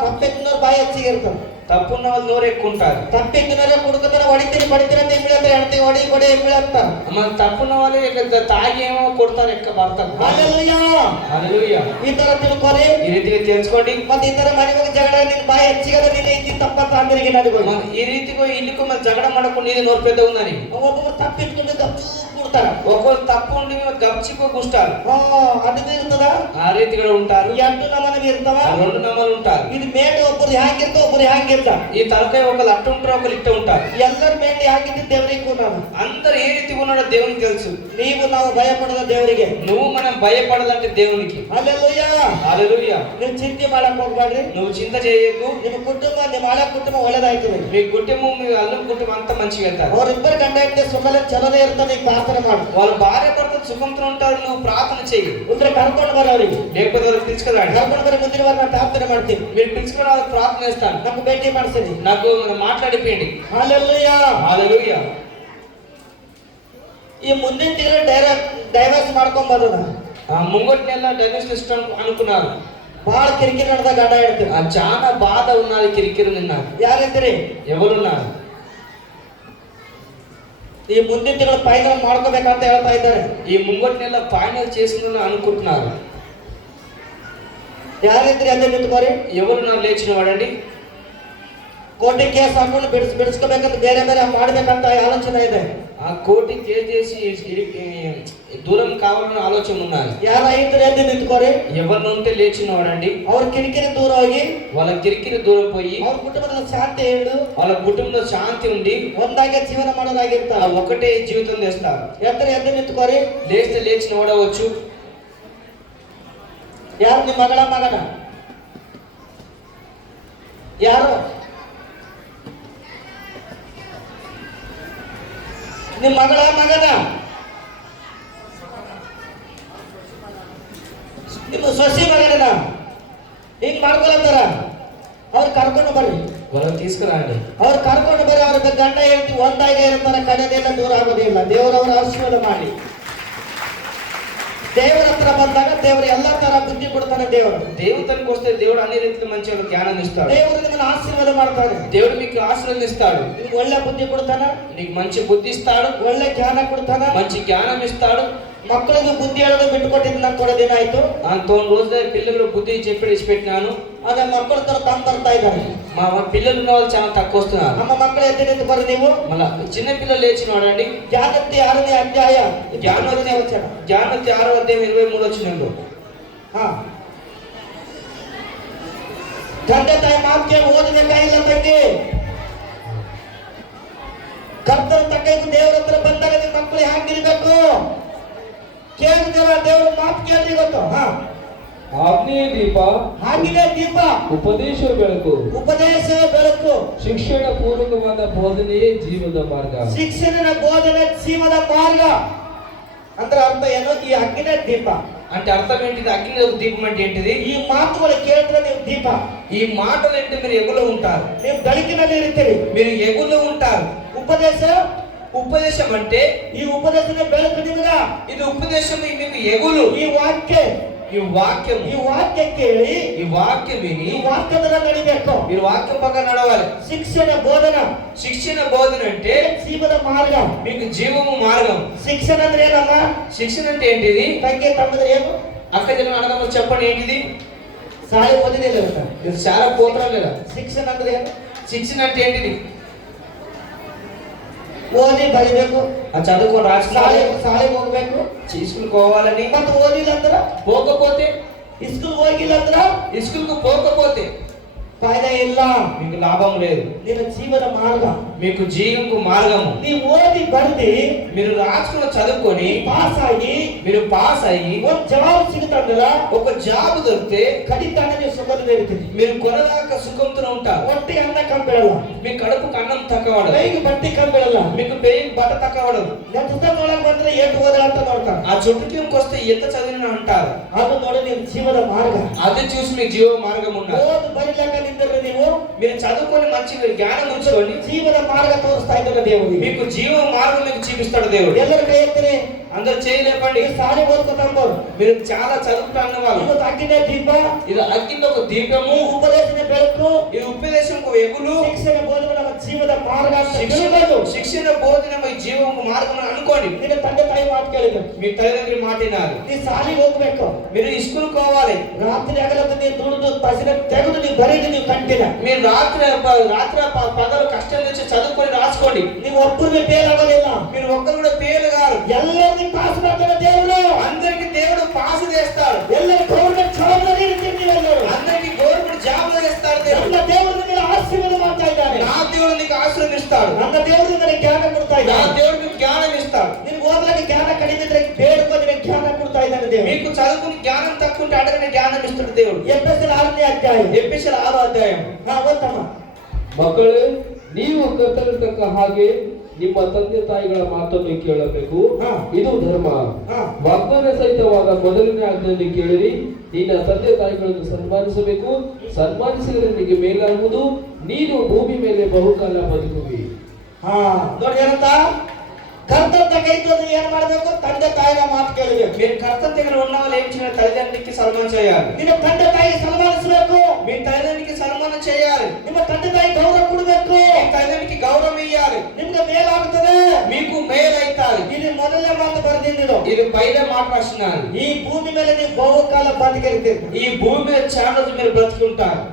ತಪ್ಪೆಕ್ಕಿನವ್ರು ಬಾಯಿ ಹೆಚ್ಚಿಗೆ ಇರ್ತದೆ. తప్పున్న వాళ్ళు నోరు ఎక్కువ ఉంటారు. ತಪ್ಪೆಕ್ಕಿನವ್ರೆ ಕುಡ್ಕೊತಾರೆ, ಹೊಡಿತೀನಿ ಪಡಿತೀನಿ ಅಂತ ಎಂಬಿಳಂತಾರೆ, ಹೆಂಡತಿ ಹೊಡಿ ಕೊಡಿ ಎಂಬಿಳಂತಾರೆ. మన తప్పున్న వాళ్ళే తాగి ఏమో కొడతారు ఎక్క భర్త. హల్లెలూయా. ಈ ತರ ತಿಳ್ಕೊರಿ, ఈ రీతిగా తెలుసుకోండి. ಮತ್ತೆ ಈ ತರ ಮನೆಗೆ ಹೋಗಿ ಜಗಳ, ನಿನ್ ಬಾಯಿ ಹೆಚ್ಚಿಗದ ನೀನು ಇದ್ದಿ ತಪ್ಪಂತ ಅಂದಿರಿಗೆ ನನಗೆ ఈ రీతిగా ఇల్లుకు మన జగడ ಮಾಡకుండా నీది నోరు పెద్ద ఉందని ಒಬ್ಬೊಬ್ಬರು ತಪ್ಪಿಟ್ಕೊಂಡು ಗಪ್ಚು ಕೂಡ್ತಾರ. ఒక్కొక్క తప్పు ఉండి గప్చిపో కూర్చుంటారు. ಅದು ಇರ್ತದ. ఆ రీతిగా ఉంటారు. ಎಂಟು ನಮನವಿ ಇರ್ತಾವ, రెండు నమ్మలు ఉంటారు. ಇದು ಮೇಡ್ ಒಬ್ಬರು ಹ್ಯಾಂಗಿರ್ತ, ಒಬ್ಬರು ಹ್ಯಾಂಗಿರ್ತಾರ. ఈ తలకాయ ఒకరు అట్టు ఉంటారు, ఒకరు ఇట్ట ఉంటారు. ಎಲ್ಲರ ಮೇಡ್ ಹ್ಯಾಂಗಿದ್ದು ದೇವರಿಗೆ ನಾನು అందరు ఏ రీతిగా ఉన్నాడో దేవునికి తెలుసు. ನೀವು ನಾವು ಭಯ ಪಡದ ದೇವರಿಗೆ. నువ్వు మనం భయపడదంటే దేవునికి. ಹಲ್ಲೆಲೂಯಾ. హల్లెలూయా. ನೀವು ಚಿಂತೆ ಮಾಡಕ್ ಹೋಗ್ಬೇಡ್ರಿ. నువ్వు చింత చేయకు. ನಿಮ್ಮ ಕುಟುಂಬ, ನಿಮ್ಮ ಹಳೆ ಕುಟುಂಬ ಒಳ್ಳೇದಾಯ್ತದೆ. మీ కుటుంబం, మీ అల్లం కుటుంబం అంతా మంచిగా వెళ్తారు. ಅವರಿಬ್ಬರು ಗಂಡ ಹೆಂಡತಿ ಸುಮ್ಮನೆ ಚಲನೆ ಇರ್ತಾನೆ, ನೀವು ಪ್ರಾರ್ಥನೆ ಮಾಡು. వాళ్ళ భార్య భర్త సుఖంతో ఉంటారు, నువ్వు ప్రార్థన చెయ్యి. ಅಂದ್ರೆ ಕರ್ಕೊಂಡು ಬರ ಅವರಿಗೆ, లేకపోతే వాళ్ళకి పిలుచుకురాడు. ಕರ್ಕೊಂಡು ಬರ, ಮುಂದಿನ ವಾರ ನಾನು ಪ್ರಾರ್ಥನೆ ಮಾಡ್ತೀನಿ. మీరు పిలుచుకుని వాళ్ళకి ప్రార్థన చేస్తాను, ನಮ್ಗೆ ಭೇಟಿ ಮಾಡ್ತೀನಿ. నాకు మాట్లాడిపోయండి. హల్లెలూయా. హల్లెలూయా. ಈ ಮುಂದಿನ ತಿಂಗಳು ಡೈವರ್ಸ್ ಮಾಡ್ಕೊಂಡ್ ಬರೋಣ. ముంగటి నెల డైవర్స్ ఇష్టం అనుకున్నారు. ಬಹಳ ಕಿರಿಕಿರಿ ನಡೆದ ಗಂಡ ಹೇಳ್ತೀವಿ. చాలా బాధ ఉన్నది, కిరికిరి నిన్నారు. ಯಾರಿದ್ದೀರಿ? ఎవరున్నారు? ಈ ಮುಂದಿನ ತಿಂಗಳು ಫೈನಲ್ ಮಾಡ್ಕೋಬೇಕಂತ ಹೇಳ್ತಾ ಇದ್ದಾರೆ. ఈ ముంగటి నెల ఫైనల్ చేసుకుని అనుకుంటున్నారు. ಯಾರಿದ್ರಿ ಅಲ್ಲೇ ನಿಂತ್ಕೋರಿ. ఎవరున్నారు? లేచిన వాడండి. ಕೋರ್ಟಿಗೆ ಕೇಸ್ ಹಾಕೊಂಡು ಬಿಡಿಸ್ಕೋಬೇಕಂತ ಬೇರೆ ಬೇರೆ ಮಾಡ್ಬೇಕಂತ ಆಲೋಚನೆ ಇದೆ. ఆ కోర్టు కేసు చేసి దూరం కావాలని ఆలోచన ఉన్నారు. ಯಾರ ಇದ್ರೆ ಎದ್ದು ನಿಂತ್ಕೋರಿ. ఎవరిని ఉంటే లేచిన వాడండి. ಅವ್ರ ಕಿರಿಕಿರಿ ದೂರ ಹೋಗಿ, వాళ్ళ కిరికిరి దూరం పోయి, ಅವ್ರ ಕುಟುಂಬದಲ್ಲಿ ಶಾಂತಿ ಹಿಡಿದು, వాళ్ళ కుటుంబంలో శాంతి ఉండి ಒಂದಾಗೆ ಜೀವನ ಮಾಡೋದಾಗಿರ್ತಾರೆ. ఒకటే జీవితం చేస్తారు. ಎದ್ದು ನಿಂತ್ಕೋರಿ. లేస్తే లేచిన వాడవచ్చు. ಯಾರು? ನಿಮ್ಮ ಮಗಳ ಮಗನ? ಯಾರು? ನಿಮ್ಮ ಮಗಳ ಮಗನ? ನಿಮ್ಮ ಸೊಸಿ ಮಗನ? ಹಿಂಗ್ ಮಾಡ್ಕೊಳತ್ತಾರ. ಅವ್ರು ಕರ್ಕೊಂಡು ಬರ್ರಿ. వాళ్ళని తీసుకురండి. ಅವ್ರು ಕರ್ಕೊಂಡು ಬರ್ರಿ. ಅವ್ರ ಗಂಡ ಹೇಳ್ತಿ ಒಂದಾಗೆ ಇರ್ತಾರ, ಕಡೆದೆಲ್ಲ ದೂರ ಆಗೋದಿಲ್ಲ. ದೇವರವ್ರ ಆಶೀರ್ವಾದ ಮಾಡಿ. ದೇವರ ಹತ್ರ ಬಂದಾಗ ದೇವರು ಎಲ್ಲ ತರ ಬುದ್ಧಿ ಕೊಡ್ತಾನೆ. దేవుతానికి వస్తే దేవుడు అన్ని రీతిలో మంచి జ్ఞానం ఇస్తాడు. ದೇವರು ನಿಮ್ಮನ್ನು ಆಶೀರ್ವಾದ ಮಾಡ್ತಾನೆ. దేవుడు మీకు ఆశీర్వదిస్తాడు. ನಿಮ್ಗೆ ಒಳ್ಳೆ ಬುದ್ಧಿ ಕೊಡ್ತಾನ, నీకు మంచి బుద్ధి ఇస్తాడు, ಒಳ್ಳೆ ಜ್ಞಾನ ಕೊಡ್ತಾನ, మంచి జ్ఞానం ఇస్తాడు. ಮಕ್ಕಳಿಗೆ ಬುದ್ಧಿ ಹೇಳೋದು ಬಿಟ್ಟುಕೊಟ್ಟಿದ್ದು ನಾನು ಕೊಡೋ ದಿನ ಆಯ್ತು. తొమ్మిది రోజుల పిల్లలు బుద్ధి చెప్పి ఇచ్చిపెట్టినాను. ಅದೇ మಕ್ಕಳು ತರ ತಮ್ಮ ಬರ್ತಾ ఇದ್ದಾರೆ. మా పిల్లలు ఉన్న వాళ్ళు చాలా తక్కువ వస్తున్నారు. ನಮ್ಮ ಮಕ್ಕಳು ಎದ್ದು ನಿಂತು ಬರ್ರಿ. ನೀವು మళ్ళా చిన్న పిల్లలు లేచిన వాడండి. ಜ್ಞಾನೋಕ್ತಿ 6ನೇ ಅಧ್ಯಾಯ జ్ఞానోక్తి 6వ అధ్యాయం 23 వచనంలో, ತಂದೆ ತಾಯಿ ಮಾತಿಗೆ ಓದಬೇಕಾಗಿಲ್ಲ ತಂಗಿ. ಕರ್ತನ ತಕ್ಕೈದು ದೇವರ ಹತ್ರ ಬಂದಾಗ ನಿಮ್ಮ ಮಕ್ಕಳು ಹ್ಯಾಂಗಿರ್ಬೇಕು ಕೇಳಿದಾರ. ದೇವ್ರ ಮಾತು ಕೇಳಿ ಗೊತ್ತು. ಆಜ್ಞೆಯ ದೀಪ, ಹಾಗಿದೆ ದೀಪ. ಉಪದೇಶ ಬೆಳಕು, ಉಪದೇಶ ಬೆಳಕು. ಶಿಕ್ಷಣ ಪೂರ್ವಕವಾದ ಬೋಧನೆಯೇ ಜೀವನದ ಮಾರ್ಗ. ಶಿಕ್ಷಣ ಬೋಧನೆ ಜೀವನ ಮಾರ್ಗ ಅಂದ್ರೆ ಅರ್ಥ ಏನು? ಈ ಅಗ್ನಿನೇ ದೀಪ. అంటే అర్థం ఏంటిది? అగ్నిలో ఒక దీపం అంటే ఏంటిది? ಈ ಮಾತುಗಳು ಕೇಳಿದ್ರೆ ನೀವು ದೀಪ, ఈ మాటలు అంటే మీరు ఎగులో ఉంటారు, ನೀವು ಬೆಳಕಿನಲ್ಲಿ ಇರ್ತೀರಿ. మీరు ఎగులో ఉంటారు. ಉಪದೇಶ, ఉపదేశం అంటే ಈ ಉಪದೇಶನೇ ಬೆಳಕು ನಿಮಗ. ఇది ఉపదేశం మీకు ఎగులు. ಈ ವಾಕ್ಯ, ఈ వాక్యం, ಈ ವಾಕ್ಯ ಕೇಳಿ ఈ వాక్యం విని ಈ ವಾಕ್ಯದ ನಡಿಬೇಕು. మీరు వాక్యం పక్కన నడవాలి. ಶಿಕ್ಷಣ ಬೋಧನ, శిక్షణ బోధన అంటే ಜೀವದ ಮಾರ್ಗ. మీకు జీవము మార్గం. ಶಿಕ್ಷಣ ಅಂದ್ರೆ ಏನಮ್ಮ? శిక్షణ అంటే ఏంటిది? ತಂಗಿ ತಮ್ಮದ್ರೆ ಏನು? అక్క జనం అడగము చెప్పండి ఏంటిది? ಶಾಲೆ ಓದಿದಿಲ್ಲ ಅಂತ. మీరు చాలా పోతరం లేదా? ಶಿಕ್ಷಣ ಅಂದ್ರೆ ಏನು? శిక్షణ అంటే ఏంటిది? ಓದಿ ಬರಿಬೇಕು, ఆ చదువుకొని రాసుకోవాలి, ಶಾಲೆಗೆ ಹೋಗ್ಬೇಕು. తీసుకుకోవాలని. ಮತ್ತೆ ಓದಿಲ್ಲ ಅಂದ್ರ, పోకపోతే, ಇಸ್ಕೂಲ್ ಹೋಗಿಲ್ಲ ಅಂದ್ರ స్కూల్కు పోకపోతే ಫಾಯ್ದಾ ಇಲ್ಲ. మీకు లాభం లేదు. ನಿನ್ನ ಜೀವನ ಮಾರ್ಗ. మీకు జీవంకు మార్గము. ನೀವು ಓದಿ ಬರ್ದಿ మీరు రాసుకున్న చదువుకొని ಪಾಸ್ ಆಗಿ మీరు పాస్ అయ్యి ಒಂದ್ ಜವಾಬ್ ಸಿಗುತ್ತಂದ್ರ ఒక జాబ్ దొరికితే ಕಡಿತಾಗ ನೀವು ಸುಖದಲ್ಲಿ ಇರ್ತೀರಿ. మీరు కొనదాకా సుఖంతో ఉంటారు. ಹೊಟ್ಟೆ ಅನ್ನ ಕಂಬಿಡಲ್ಲ, మీ కడుపుకు అన్నం తక్కువడదు, ಕೈಗೆ ಬಟ್ಟೆ ಕಂಬಿಡಲ್ಲ. మీకు పేరు బట్ట తక్కువడదు. నేను ಪುಸ್ತಕ ನೋಡಕ್ ಬಂದ್ರೆ ಏಟು ಓದ ಅಂತ ನೋಡ್ತಾನೆ. ఆ చుట్టుకి వస్తే ఎంత చదివిన అంటారు. ಅದು ನೋಡಿ ನಿಮ್ ಜೀವದ ಮಾರ್ಗ. అది చూసి మీ జీవ మార్గం ఉన్నారు. ಓದು ಬರಿಲಕ್ಕ ನಿಂತಿರ್ರಿ ನೀವು. మీరు చదువుకొని మంచిగా జ్ఞానం ఉంచుకొని ಜೀವದ ಮಾರ್ಗ ತೋರಿಸ್ತಾ ಇದ್ದಾರೆ ದೇವರು. మీకు జీవ మార్గం మీకు చూపిస్తాడు దేవుడు. ಎಲ್ಲರ ಕೈ ಎತ್ತಿರಿ. అందరు చేయలేపండి. ನೀವು ಸಾಲಿ ಓದ್ಕೊತಾಂಬೋರು. మీరు చాలా చదువుతున్న వాళ్ళు. ಇವತ್ತು ಅಗ್ಗಿನೇ ದೀಪ, ఇది అగ్గిలో ఒక దీపము, ಉಪದೇಶನೇ ಬೆಳಕು, ఇది ఉపదేశం ఒక ఎగులు, ಶಿಕ್ಷಣ ಬೋಧನೆ ನಮ್ಮ ಜೀವದ ಮಾರ್ಗ ಅಂತ శిక్షణ ತಿಳ್ಕೊಂಡು శిక్షణ బోధన మీ జీవం మార్గం అనుకోండి. ನಿನ್ನ ತಂದೆ ತಾಯಿ ಮಾತು ಕೇಳಿದ್ರು. మీ తల్లిదండ్రులు మాట వినాలి. ನೀ ಸಾಲಿಗೆ ಹೋಗ್ಬೇಕು. మీరు స్కూల్ పోవాలి. ರಾತ್ರಿ ಆಗಲತ್ತ ನೀನು ದುಡಿದು ತಸಿನ ತೆಗೆದು ನೀವು ಬರೀದು ನೀವು ಕಂಟಿನ. మీరు రాత్రి పగలు కష్టం తెచ్చి చదువుకొని రాసుకోండి. ನೀವು ಒಬ್ಬರಿಗೆ ಫೇಲ್ ಆಗೋದಿಲ್ಲ. మీరు ఒక్కరు కూడా ఫెయిల్ గారు. ಎಲ್ಲರಿಗೂ ಪಾಸ್ ಮಾಡ್ತಾರೆ ದೇವರು. అందరికి దేవుడు పాస్ చేస్తాడు. ಎಲ್ಲರೂ ಗೌರ್ಮೆಂಟ್ ಜವಾಬ್ದಾರಿ ಇರ್ತೀರಿ ನೀವೆಲ್ಲರೂ. అందరికి గవర్నమెంట్ జాబ్ చేస్తాడు దేవుడు. ನನ್ನ ದೇವರು ನಿಮಗೆ ಆಶೀರ್ವಾದ ಮಾಡ್ತಾ ಇದ್ದಾನೆ. నా దేవుడు నీకు ఆశీర్వదిస్తాడు. ನನ್ನ ದೇವರು ನಿಮಗೆ ಜ್ಞಾನ ಕೊಡ್ತಾ నా ಇದ್ದಾನೆ. దేవుడు నీకు జ్ఞానం ఇస్తాడు. ನಿನ್ಗೆ ಓದಲಿಕ್ಕೆ ಜ್ಞಾನ ಕಡಿಮೆ ಇದ್ರೆ ಬೇಡ್ಕೊ, ನಿನಗೆ ಜ್ಞಾನ ಕೊಡ್ತಾ ಇದ್ದಾನೆ ದೇವರು. మీకు చదువుకుని జ్ఞానం తక్కువ ఉంటే అడగని జ్ఞానం ఇస్తాడు దేవుడు. ಎಫೆಸರ್ 6ನೇ ಅಧ್ಯಾಯ. ఎఫెసీయుల 6వ అధ్యాయం. ಓದಮ್ಮ. ಮಕ್ಕಳೇ, ನೀವು ಕರ್ತನ ತಕ್ಕ ಹಾಗೆ ನಿಮ್ಮ ತಂದೆ ತಾಯಿಗಳ ಮಾತನ್ನು ಕೇಳಬೇಕು. ಇದು ಧರ್ಮ. ವಾಗ್ದಾನ ಸಹಿತವಾದ ಮೊದಲನೇ ಆಜ್ಞೆಯನ್ನು ಕೇಳಿರಿ. ನಿನ್ನ ತಂದೆ ತಾಯಿಗಳನ್ನು ಸನ್ಮಾನಿಸಬೇಕು. ಸನ್ಮಾನಿಸಿದರೆ ನಿನಗೆ ಮೇಲಾಗುವುದು. ನೀನು ಭೂಮಿ ಮೇಲೆ ಬಹುಕಾಲ ಬದುಕುವಿ. ನೋಡಿ ಏನಂತ? కర్తవ్య కైతో ఏం ಮಾಡಬೇಕು? ತಂದೆ ತಾಯಿಯ ಮಾತು ಕೇಳಬೇಕು. మీరు కర్తవ్య దగ్గర ఉన్న వాళ్ళు ఏం చేయాలి? తల్లిదండ్రులకి సన్మానం చేయాలి. ನಿಮ್ಮ ತಂದೆ ತಾಯಿಗೆ ಸನ್ಮಾನಿಸಬೇಕು. మీ తల్లిదండ్రులకి సన్మానం చేయాలి. ನಿಮ್ಮ ತಂದೆ ತಾಯಿ ಗೌರವ ಕೊಡಬೇಕು. మీ తల్లిదండ్రులకి గౌరవం ఇవ్వాలి. ನಿಮಗೆ ಮೇಲಾಗುತ್ತದೆ, మీకు మేలైతాది. ఇది ಮೊದಲನೇ ಮಾತು ಬರೆದಿದ್ದು. ఇది పైన మాట రాసినారు. ಈ ಭೂಮಿ ಮೇಲೆ ನೀವು ಬಹುಕಾಲ ಬದುಕಿರ್ತೀರಿ. ఈ భూమి మీద చాలా రోజులు మీరు బ్రతుకుంటారు.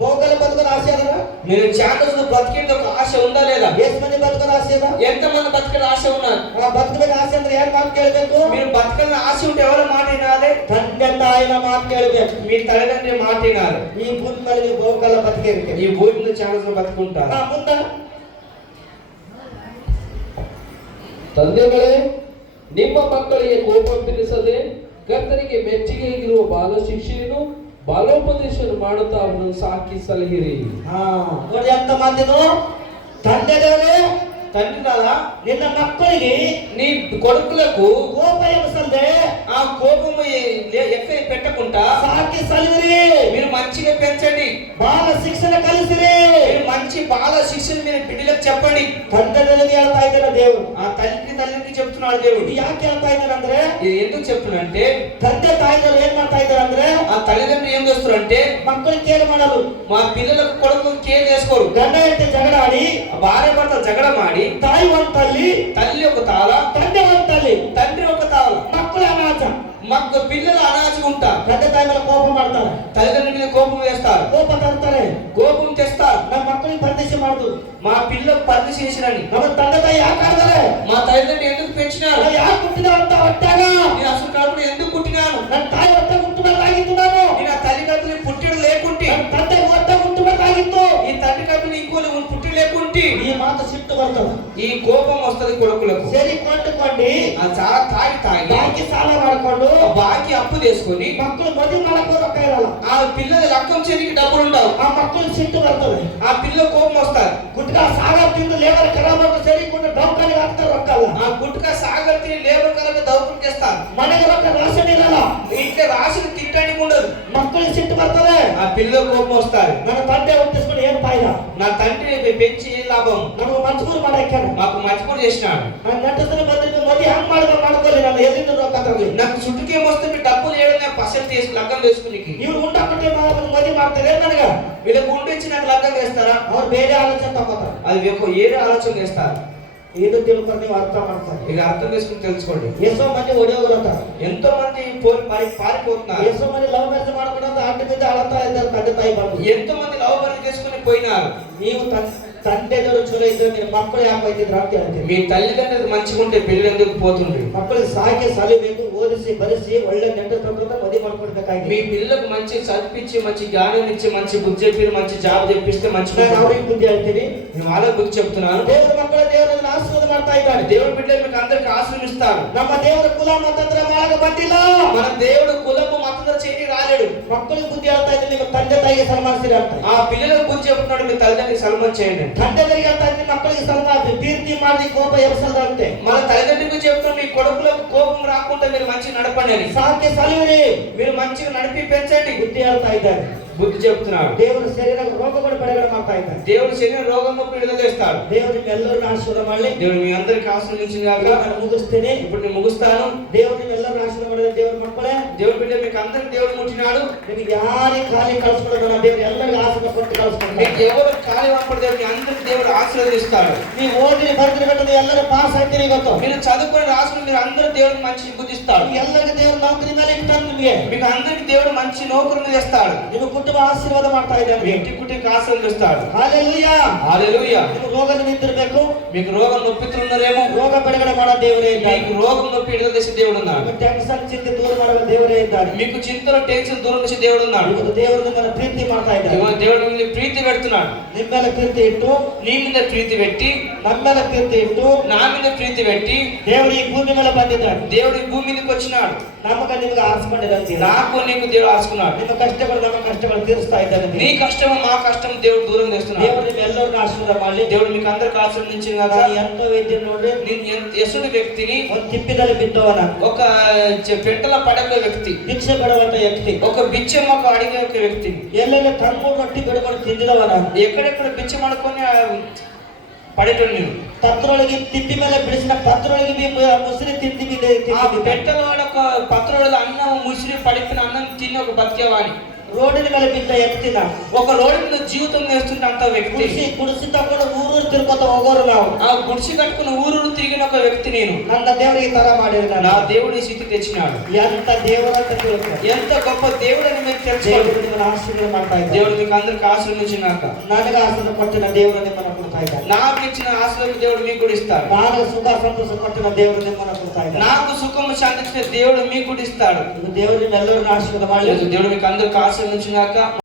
ಬಹುಕಾಲ ಬದುಕೋದು ಆಸೆ ಅದ? మీరు చాలా రోజులు బ్రతికేది ఒక ఆశ ఉందా లేదా? ಎಷ್ಟು ಮಂದಿ ಬದುಕೋದು ಆಸೆ ಅದ? ఎంత మంది బతికేది ఆశ ఉన్నారు? ಬದುಕಬೇಕು ಆಸೆ ಅಂದ್ರೆ ಏನ್ ಮಾತು ಕೇಳಬೇಕು? మీరు బతకాలని ఆశ ఉంటే ఎవరి మాట వినాలి? ತಂದೆ ತಾಯಿನ ಮಾತು ಕೇಳಬೇಕು. మీ తల్లిదండ్రుల మాట వినాలి. ಈ ಭೂಮಿ ಮೇಲೆ ನೀವು ಬಹುಕಾಲ ಬದುಕಿರ್ತೀರಿ. ఈ భూమి మీద చాలా రోజులు బతుకుంటారు. ಮುಂದೆ ತಂದೆಗಳೇ, ನಿಮ್ಮ ಮಕ್ಕಳಿಗೆ ಕೋಪವೆನಿಸದೆ ಕರ್ತನಿಗೆ ಮೆಚ್ಚುಗೆಯಾಗಿರುವ ಬಾಲ ಶಿಕ್ಷೆಯನ್ನು ಬಾಲೋಪದೇಶವನ್ನು ಮಾಡುತ್ತಾ ಅವರನ್ನು ಸಾಕಿ ಸಲಹಿರಿ. ನೋಡಿ ಅಂತ ಮಾತಿದು. ತಂದೆ ದೇವರೇ, తండ్రి కదా ನಿನ್ನ ಮಕ್ಕಳಿಗೆ నీ కొడుకులకు ಕೋಪ ಎನಿಸಲ್ದೆ ఆ కోపము ఎక్కడ పెట్టకుండా ಸಾಕಿ ಸಲಹಿರಿ. మీరు మంచిగా పెంచండి. ಬಾಲ ಶಿಕ್ಷಣ ಕಲಿಸಿರಿ. మీరు మంచి బాల శిక్షణ మీరు బిడ్డలకు చెప్పండి. ತಂದೆ ದೇವರಿಗೆ ಹೇಳ್ತಾ ಇದ್ದಾನೆ ದೇವರು. ఆ తల్లికి చెప్తున్నాడు దేవుడు. ಇದು ಯಾಕೆ ಹೇಳ್ತಾ ಇದ್ದಾರೆ ಅಂದ್ರೆ, ఇది ఎందుకు చెప్తున్నంటే ತಂದೆ ತಾಯಿಗಳು ಏನ್ ಮಾಡ್ತಾ ಇದ್ದಾರೆ ಅಂದ್ರೆ, ఆ తల్లిదండ్రులు ఏం చేస్తారంటే ಮಕ್ಕಳಿಗೆ ಕೇರ್ ಮಾಡಲು, మా పిల్లలకు కొడుకు కేర్ చేసుకోరు. ಗಂಡ ಹೆಂಡತಿ ಜಗಳ ಆಡಿ, భార్య భర్తలు జగడ మాడి ತಾಯಿ ಒಂದ್ ತಲ್ಲಿ, తల్లి ఒక తాళ, ತಂದೆ ಒಂದ್ ತಲ್ಲಿ, తండ్రి ఒక తాళ, ಮಕ್ಕಳು ಅನಾಥ. మాకు పిల్లలు అనాథగా ఉంటారు. ತಂದೆ ತಾಯಿ ಮೇಲೆ ಕೋಪ ಮಾಡ್ತಾರೆ, తల్లిదండ్రుల మీద కోపం వేస్తారు, ಕೋಪ ತರ್ತಾರೆ. కోపం తెస్తారు. ನಮ್ಮ ಮಕ್ಕಳಿಗೆ ಪರ್ದೇಶ ಮಾಡುದು. మా పిల్లలకు పర్మిషన్ చేసిరని ನಮ್ಮ ತಂದೆ ತಾಯಿ ಯಾಕೆ ಆಡ್ತಾರೆ? మా తల్లిదండ్రులు ఎందుకు పెంచినారు? ನಾನು ಯಾಕೆ ಹುಟ್ಟಿದ ಅಂತ ಹೊಟ್ಟಾಗ నేను అసలు కడుపులో ఎందుకు పుట్టినాను? ನನ್ನ ತಾಯಿ ಹೊಟ್ಟೆ ಹುಟ್ಟಬೇಕಾಗಿತ್ತು. ನಾನು నేను ఆ తల్లి కడుపులో పుట్టిన లేకుంటే, ನನ್ನ ತಂದೆ ಹೊಟ್ಟೆ ಹುಟ್ಟಬೇಕಾಗಿತ್ತು. ఈ తండ్రి కడుపులో ఇంకో పుట్టి లేకుంటే ಈ ಮಾತು ಸಿಟ್ಟು ಬರ್ತದೆ. ఈ కోపం వస్తది కొడుకులకు. ಸೇರಿಕೊಂಡುಕೊಂಡು ఆ చాలా తాగి ಬಾಕಿ ಸಾಲ ಮಾಡಿಕೊಂಡು బాకి అప్పు తీసుకొని ಮಕ್ಕಳು ಮದುವೆ ಮಾಡಕ್ಕೆ ರೊಕ್ಕ ಇರಲ್ಲ. ఆ పిల్లల లక్కం చేయడానికి డబ్బులు ఉండవు. ಆ ಮಕ್ಕಳು ಸಿಟ್ಟು ಬರ್ತದೆ. ఆ పిల్ల కోపం వస్తారు. ಗುಟ್ಕಾ ಸಾಗ ತಿಂದು ಲೇಬರ್ ಖರಾಬ್ ಮಾಡಿ ಸೇರಿಕೊಂಡು ಡೌಕನಿಗೆ ಹಾಕ್ತಾರೆ ರೊಕ್ಕ ಅಲ್ಲ. ఆ ఆ గుట్కా సాగర్తి లేబర్ కాలంలో దౌర్పుకేస్తారు. ಮನೆಗೆ ರೊಕ್ಕ ರಾಶನ್ ಇರಲ್ಲ, ఇంట్లో రాసిన తిట్టడానికి ఉండదు. ಮಕ್ಕಳಿಗೆ ಸಿಟ್ಟು ಬರ್ತದೆ. ఆ పిల్లలు కోపం వస్తారు. ನನ್ನ ತಂದೆ ಹುಟ್ಟಿಸ್ಕೊಂಡು ಏನ್ ಫಾಯ್ದ, నా తండ్రిని పెంచి ఏ లాభం, ನಮಗೆ ಮಜಬೂರ್ ಮಾಡಾಕ್ಯಾನ. మాకు మర్చిపోయి చేసినాడు. ನಾನು ನಟಿಸ್ತಾನೆ ಬಂದಿದ್ದು ಮದಿ ಹಂಗ್ ಮಾಡ್ಕೊಳ್ಳಿ, ನಾನು ಎಲ್ಲಿಂದ ರೊಕ್ಕ ತಗೊಳ್ಳಿ. నాకు చుట్టుకేం వస్తే మీ డబ్బులు ఏడన్నా పసలు తీసి లగ్గం వేసుకునికి. ಇವ್ರು ಉಂಟಾಪಟ್ಟೆ ಮದಿ ಮಾಡ್ತಾರೆ ನನಗ. వీళ్ళకి గుండు ఇచ్చి నాకు లగ్గం వేస్తారా? ಅವ್ರು ಬೇರೆ ಆಲೋಚನೆ ತಗೋತಾರೆ. అది ఏదో ఆలోచన చేస్తారు. ಏನು ತಿಳ್ಕೊಂಡು ನೀವು ಅರ್ಥ ಮಾಡ್ತಾರೆ. ఇక అర్థం చేసుకుని తెలుసుకోండి. ಎಷ್ಟೋ ಮಂದಿ ಹೊಡೆಯೋರು ಅಂತ, ఎంతో మంది పారిపోతున్నారు. ಎಷ್ಟೋ ಮಂದಿ ಲವ್ ಮ್ಯಾರೇಜ್ ಮಾಡ್ಕೊಂಡು ಅಡ್ಡ ಬಿದ್ದು ಅಳತಾ ಇದ್ದಾರೆ ತಂದೆ ತಾಯಿ ಬಂದು. ఎంతో మంది లవ్ మ్యారేజ్ చేసుకుని పోయినారు. ನೀವು ತಂದೆದವರು ಚಲೋ ಇದ್ರೆ ನಿಮ್ಮ ಮಕ್ಕಳು ಯಾಕೆ ಹೋಯ್ತಿದ್ರು ಅಂತ ಹೇಳ್ತೀವಿ. మీ తల్లిదండ్రులు మంచిగా ఉంటే పెళ్లి ఎందుకు పోతుంది? ಮಕ್ಕಳಿಗೆ ಸಾಕಿ ಸಲಿಬೇಕು, ಓದಿಸಿ ಬರೆಸಿ ಒಳ್ಳೆ ನೆಂಟು ತಂತ್ರ ಮದುವೆ ಮಾಡ್ಕೊಡ್ಬೇಕಾಗಿ. మీ పిల్లలకు మంచి చదివించి మంచి జ్ఞానం ఇచ్చి మంచి బుద్ధి చెప్పి మంచి జాబ్ చెప్పిస్తే మంచి. ನಾನು ಅವ್ರಿಗೆ ಬುದ್ಧಿ ಹೇಳ್ತೀನಿ, నేను వాళ్ళకి బుద్ధి చెప్తున్నాను. ದೇವರ ಮಕ್ಕಳ ದೇವರನ್ನು ಆಶೀರ್ವಾದ ಮಾಡ್ತಾ ಇದ್ದಾನೆ. దేవుడు బిడ్డలు మీకు అందరికి ఆశీర్వదిస్తారు. ನಮ್ಮ ದೇವರ ಕುಲ ಮತಂತ್ರ ಮಾಡಕ ಬಂದಿಲ್ಲ. మన దేవుడు కులము మతంతో చేరి రాలేడు. ಮಕ್ಕಳಿಗೆ ಬುದ್ಧಿ ಹೇಳ್ತಾ ಇದ್ದೀನಿ, ನಿಮ್ಮ ತಂದೆ ತಾಯಿಗೆ ಸನ್ಮಾನಿಸಿರಿ ಅಂತ. ఆ పిల్లలకు బుద్ధి చెప్తున్నాడు, మీ తల్లిదండ్రులకు సన్మానం చేయండి. ತಂದೆಗಳಿಗೆ ಹೇಳ್ತಾ ಇದ್ದೀನಿ, ಮಕ್ಕಳಿಗೆ ಸನ್ಮಾನಿಸಿ, ಕೀರ್ತಿ ಮಾಡಿ ಕೋಪ ಎಬ್ಸದಂತೆ. మన తల్లిదండ్రులకు చెప్తున్నాడు, మీ కొడుకులకు కోపం రాకుండా మీరు మంచిగా నడపండి అని. ಸಾಕಿ ಸಲಿವಿರಿ, మీరు మంచిగా నడిపి పెంచండి. ಬುದ್ಧಿ ಹೇಳ್ತಾ ಇದ್ದಾರೆ. బుద్ధి చెప్తున్నాడు. ದೇವರ ಶರೀರ ರೋಗಗಳು ಬಿಡುಗಡೆ ಮಾಡ್ತಾ ಇದ್ದಾರೆ. దేవుడు శరీర రోగం నొప్పి విడుదల చేస్తాడు. ದೇವರು ನಿಮ್ಮೆಲ್ಲರನ್ನು ಆಶೀರ್ವಾದ ಮಾಡಲಿ. దేవుడు మీ అందరికి ఆశీర్వదించినగాక. ನಾನು ಮುಗಿಸ್ತೇನೆ. ఇప్పుడు నేను ముగిస్తాను. ದೇವರು ನಿಮ್ಮೆಲ್ಲರನ್ನು ಆಶೀರ್ವಾದ ಮಾಡಿದ ದೇವರ ಮಕ್ಕಳೇ, దేవుడు బిడ్డ మీకు అందరికి దేవుడు ముట్టినాడు. ನಿಮಗೆ ಯಾರಿಗೆ ಖಾಲಿ ಕಳಿಸ್ಕೊಡೋಣ, ದೇವರು ಎಲ್ಲರಿಗೂ ಆಶೀರ್ವಾದ ಕೊಟ್ಟು ಕಳಿಸ್ಕೊಡ್ತಾರೆ. మీకు ఎవరు ఖాళీ పంపడు దేవుడు మీ అందరికి దేవుడు ఆశీర్వదిస్తాడు. ನೀವು ಓದಿರಿ ಬರ್ದಿರಿ ಕಟ್ಟದೆ ಎಲ್ಲರೂ ಪಾಸ್ ಆಗ್ತೀರಿ. ಇವತ್ತು మీరు చదువుకొని రాసుకుని మీరు అందరూ దేవుడికి మంచి బుద్ధిస్తాడు. ಎಲ್ಲರಿಗೂ ದೇವರು ನೌಕರಿ ಮೇಲೆ ಇರ್ತಾನೆ. ನಿಮಗೆ మీకు అందరికి దేవుడు మంచి నౌకరుని చేస్తాడు. ನಿಮ್ಮ ಕುಟುಂಬ ಆಶೀರ್ವಾದ ಮಾಡ್ತಾ మీ ಇದ್ದಾನೆ. ఇంటి కుటుంబ ఆశీర్వదిస్తాడు. ಹಲ್ಲೆಲೂಯಾ. హల్లెలూయా. ನಿಮ್ಮ ರೋಗ ನಿಂತಿರಬೇಕು. మీకు రోగం నొప్పితున్నారేమో, ರೋಗ ಬಿಡುಗಡೆ ಮಾಡೋ ದೇವರೇ ಇದ್ದಾನೆ. మీకు రోగం నొప్పి విడుదల చేసే దేవుడు ఉన్నాడు. ನಿಮ್ಮ ಟೆನ್ಷನ್ ಚಿಂತೆ ದೂರ ಮಾಡುವ ದೇವರೇ ಇದ್ದಾನೆ. మీకు చింతలు టెన్షన్ దూరం చేసే దేవుడు ఉన్నాడు. ಇವತ್ತು ದೇವರು ನಿಮ್ಮನ್ನು ಪ್ರೀತಿ ಮಾಡ್ತಾ ಇದ್ದಾನೆ. ఇవాళ దేవుడు మిమ్మల్ని ప్రీతి పెడుతున్నాడు. ನಿಮ್ಮ ಮೇಲೆ ಪ್ರೀತಿ ಇಟ್ಟು, నీ మీద ప్రీతి పెట్టి, ನಮ್ಮ ಮೇಲೆ ಪ್ರೀತಿ ಇಟ್ಟು, నా మీద ప్రీతి పెట్టి ದೇವರು ಈ ಭೂಮಿ ಮೇಲೆ ಬಂದಿದ್ದಾನೆ. దేవుడు ఈ భూమి మీదకి వచ్చినాడు. ನಮಗ ನಿಮಗೆ ಆರಿಸ್ಕೊಂಡಿದ್ದಾನೆ. నాకు నీకు దేవుడు ఆసుకున్నాడు. ನಿಮ್ಮ ಕಷ್ಟಗಳು ನಮ್ಮ ಕಷ್ಟಗಳು ತೀರಿಸ್ತಾ ಇದ್ದಾನೆ. నీ కష్టము మా కష్టం దేవుడు దూరం చేస్తున్నాడు. ದೇವರು ನಿಮ್ಮೆಲ್ಲರನ್ನು ಆಶೀರ್ವಾದ ಮಾಡಲಿ. దేవుడు మీకు అందరికి ఆశీర్వదించిన కదా. ಎಂತ ವೈದ್ಯ ನೋಡ್ರಿ, నేను ఎసుడు వ్యక్తిని, ಒಂದು ತಿಪ್ಪಿದಲ್ಲಿ ಬಿದ್ದವನ, ఒక పెంటల పడక వ్యక్తి, ಭಿಕ್ಷೆ ಬಿಡುವಂತ ವ್ಯಕ್ತಿ, ఒక బిచ్చమ్మకు అడిగే ఒక వ్యక్తి, ಎಲ್ಲೆಲ್ಲ ತಂದು ರೊಟ್ಟಿ ಬಿಡುಕೊಂಡು ತಿಂದಿದವನ, ఎక్కడెక్కడ బిచ్చ ಮಾಡ್కొని పడేటోడు నేను. ಪತ್ರೊಳಗೆ ತಿಪ್ಪಿ ಮೇಲೆ ಬಿಡಿಸಿದ ಪತ್ರೊಳಗೆ ಮುಸ್ರಿ ತಿಂದಿ ఆ పెట్టల వాడు ఒక పత్రోడు అన్నం ముసిరి పడిపిన అన్నం తిని ఒక బతికేవాని. ರೋಡಿನ ಮೇಲೆ ಬಿದ್ದ ವ್ಯಕ್ತಿನ, ఒక రోడ్డు మీద జీవితం చేస్తుంటే అంత వ్యక్తి, ಗುಡಿಸಿ ತಗೊಂಡು ಊರೂರು ತಿರ್ಕೋತ ಹೋಗೋರು ನಾವು. ఆ గుడిసి కట్టుకుని ఊరు తిరిగిన ఒక వ్యక్తి నేను. ನನ್ನ ದೇವರಿಗೆ ತರ ಮಾಡಿದ నా దేవుడి స్థితి తెచ్చినాడు. ಎಂತ ದೇವರ ಅಂತ ತಿಳ್ಕೊ. ఎంత గొప్ప దేవుడు అని మీరు తెలుసుకోండి. ದೇವರು ನಿಮ್ಮನ್ನು ಆಶೀರ್ವಾದ ಮಾಡ್ತಾ ಇದ್ದಾನೆ. దేవుడు మీకు అందరికి ఆశీర్వదించినాక, ನನಗೆ ಆಶೀರ್ವಾದ ಕೊಟ್ಟಿನ ದೇವರು ನಿಮ್ಮನ್ನು ಕೊಡ್ತಾ ಇದ್ದಾನೆ. నాకు ఇచ్చిన ఆశీర్వాదం దేవుడు మీకు కూడా ఇస్తాడు. ನನಗೆ ಸುಖ ಸಂತೋಷ ಕೊಟ್ಟಿನ ದೇವರು ನಿಮ್ಮನ್ನು ಕೊಡ್ತಾ ಇದ್ದಾನೆ. నాకు సుఖము శాంతి ఇచ్చిన దేవుడు మీకు కూడా ఇస్తాడు. ದೇವರು ನಿಮ್ಮೆಲ್ಲರನ್ನು ಆಶೀರ್ವಾದ ಮಾಡಲಿ. దేవుడు మీకు అందరికి ఆశీర్వదించినాక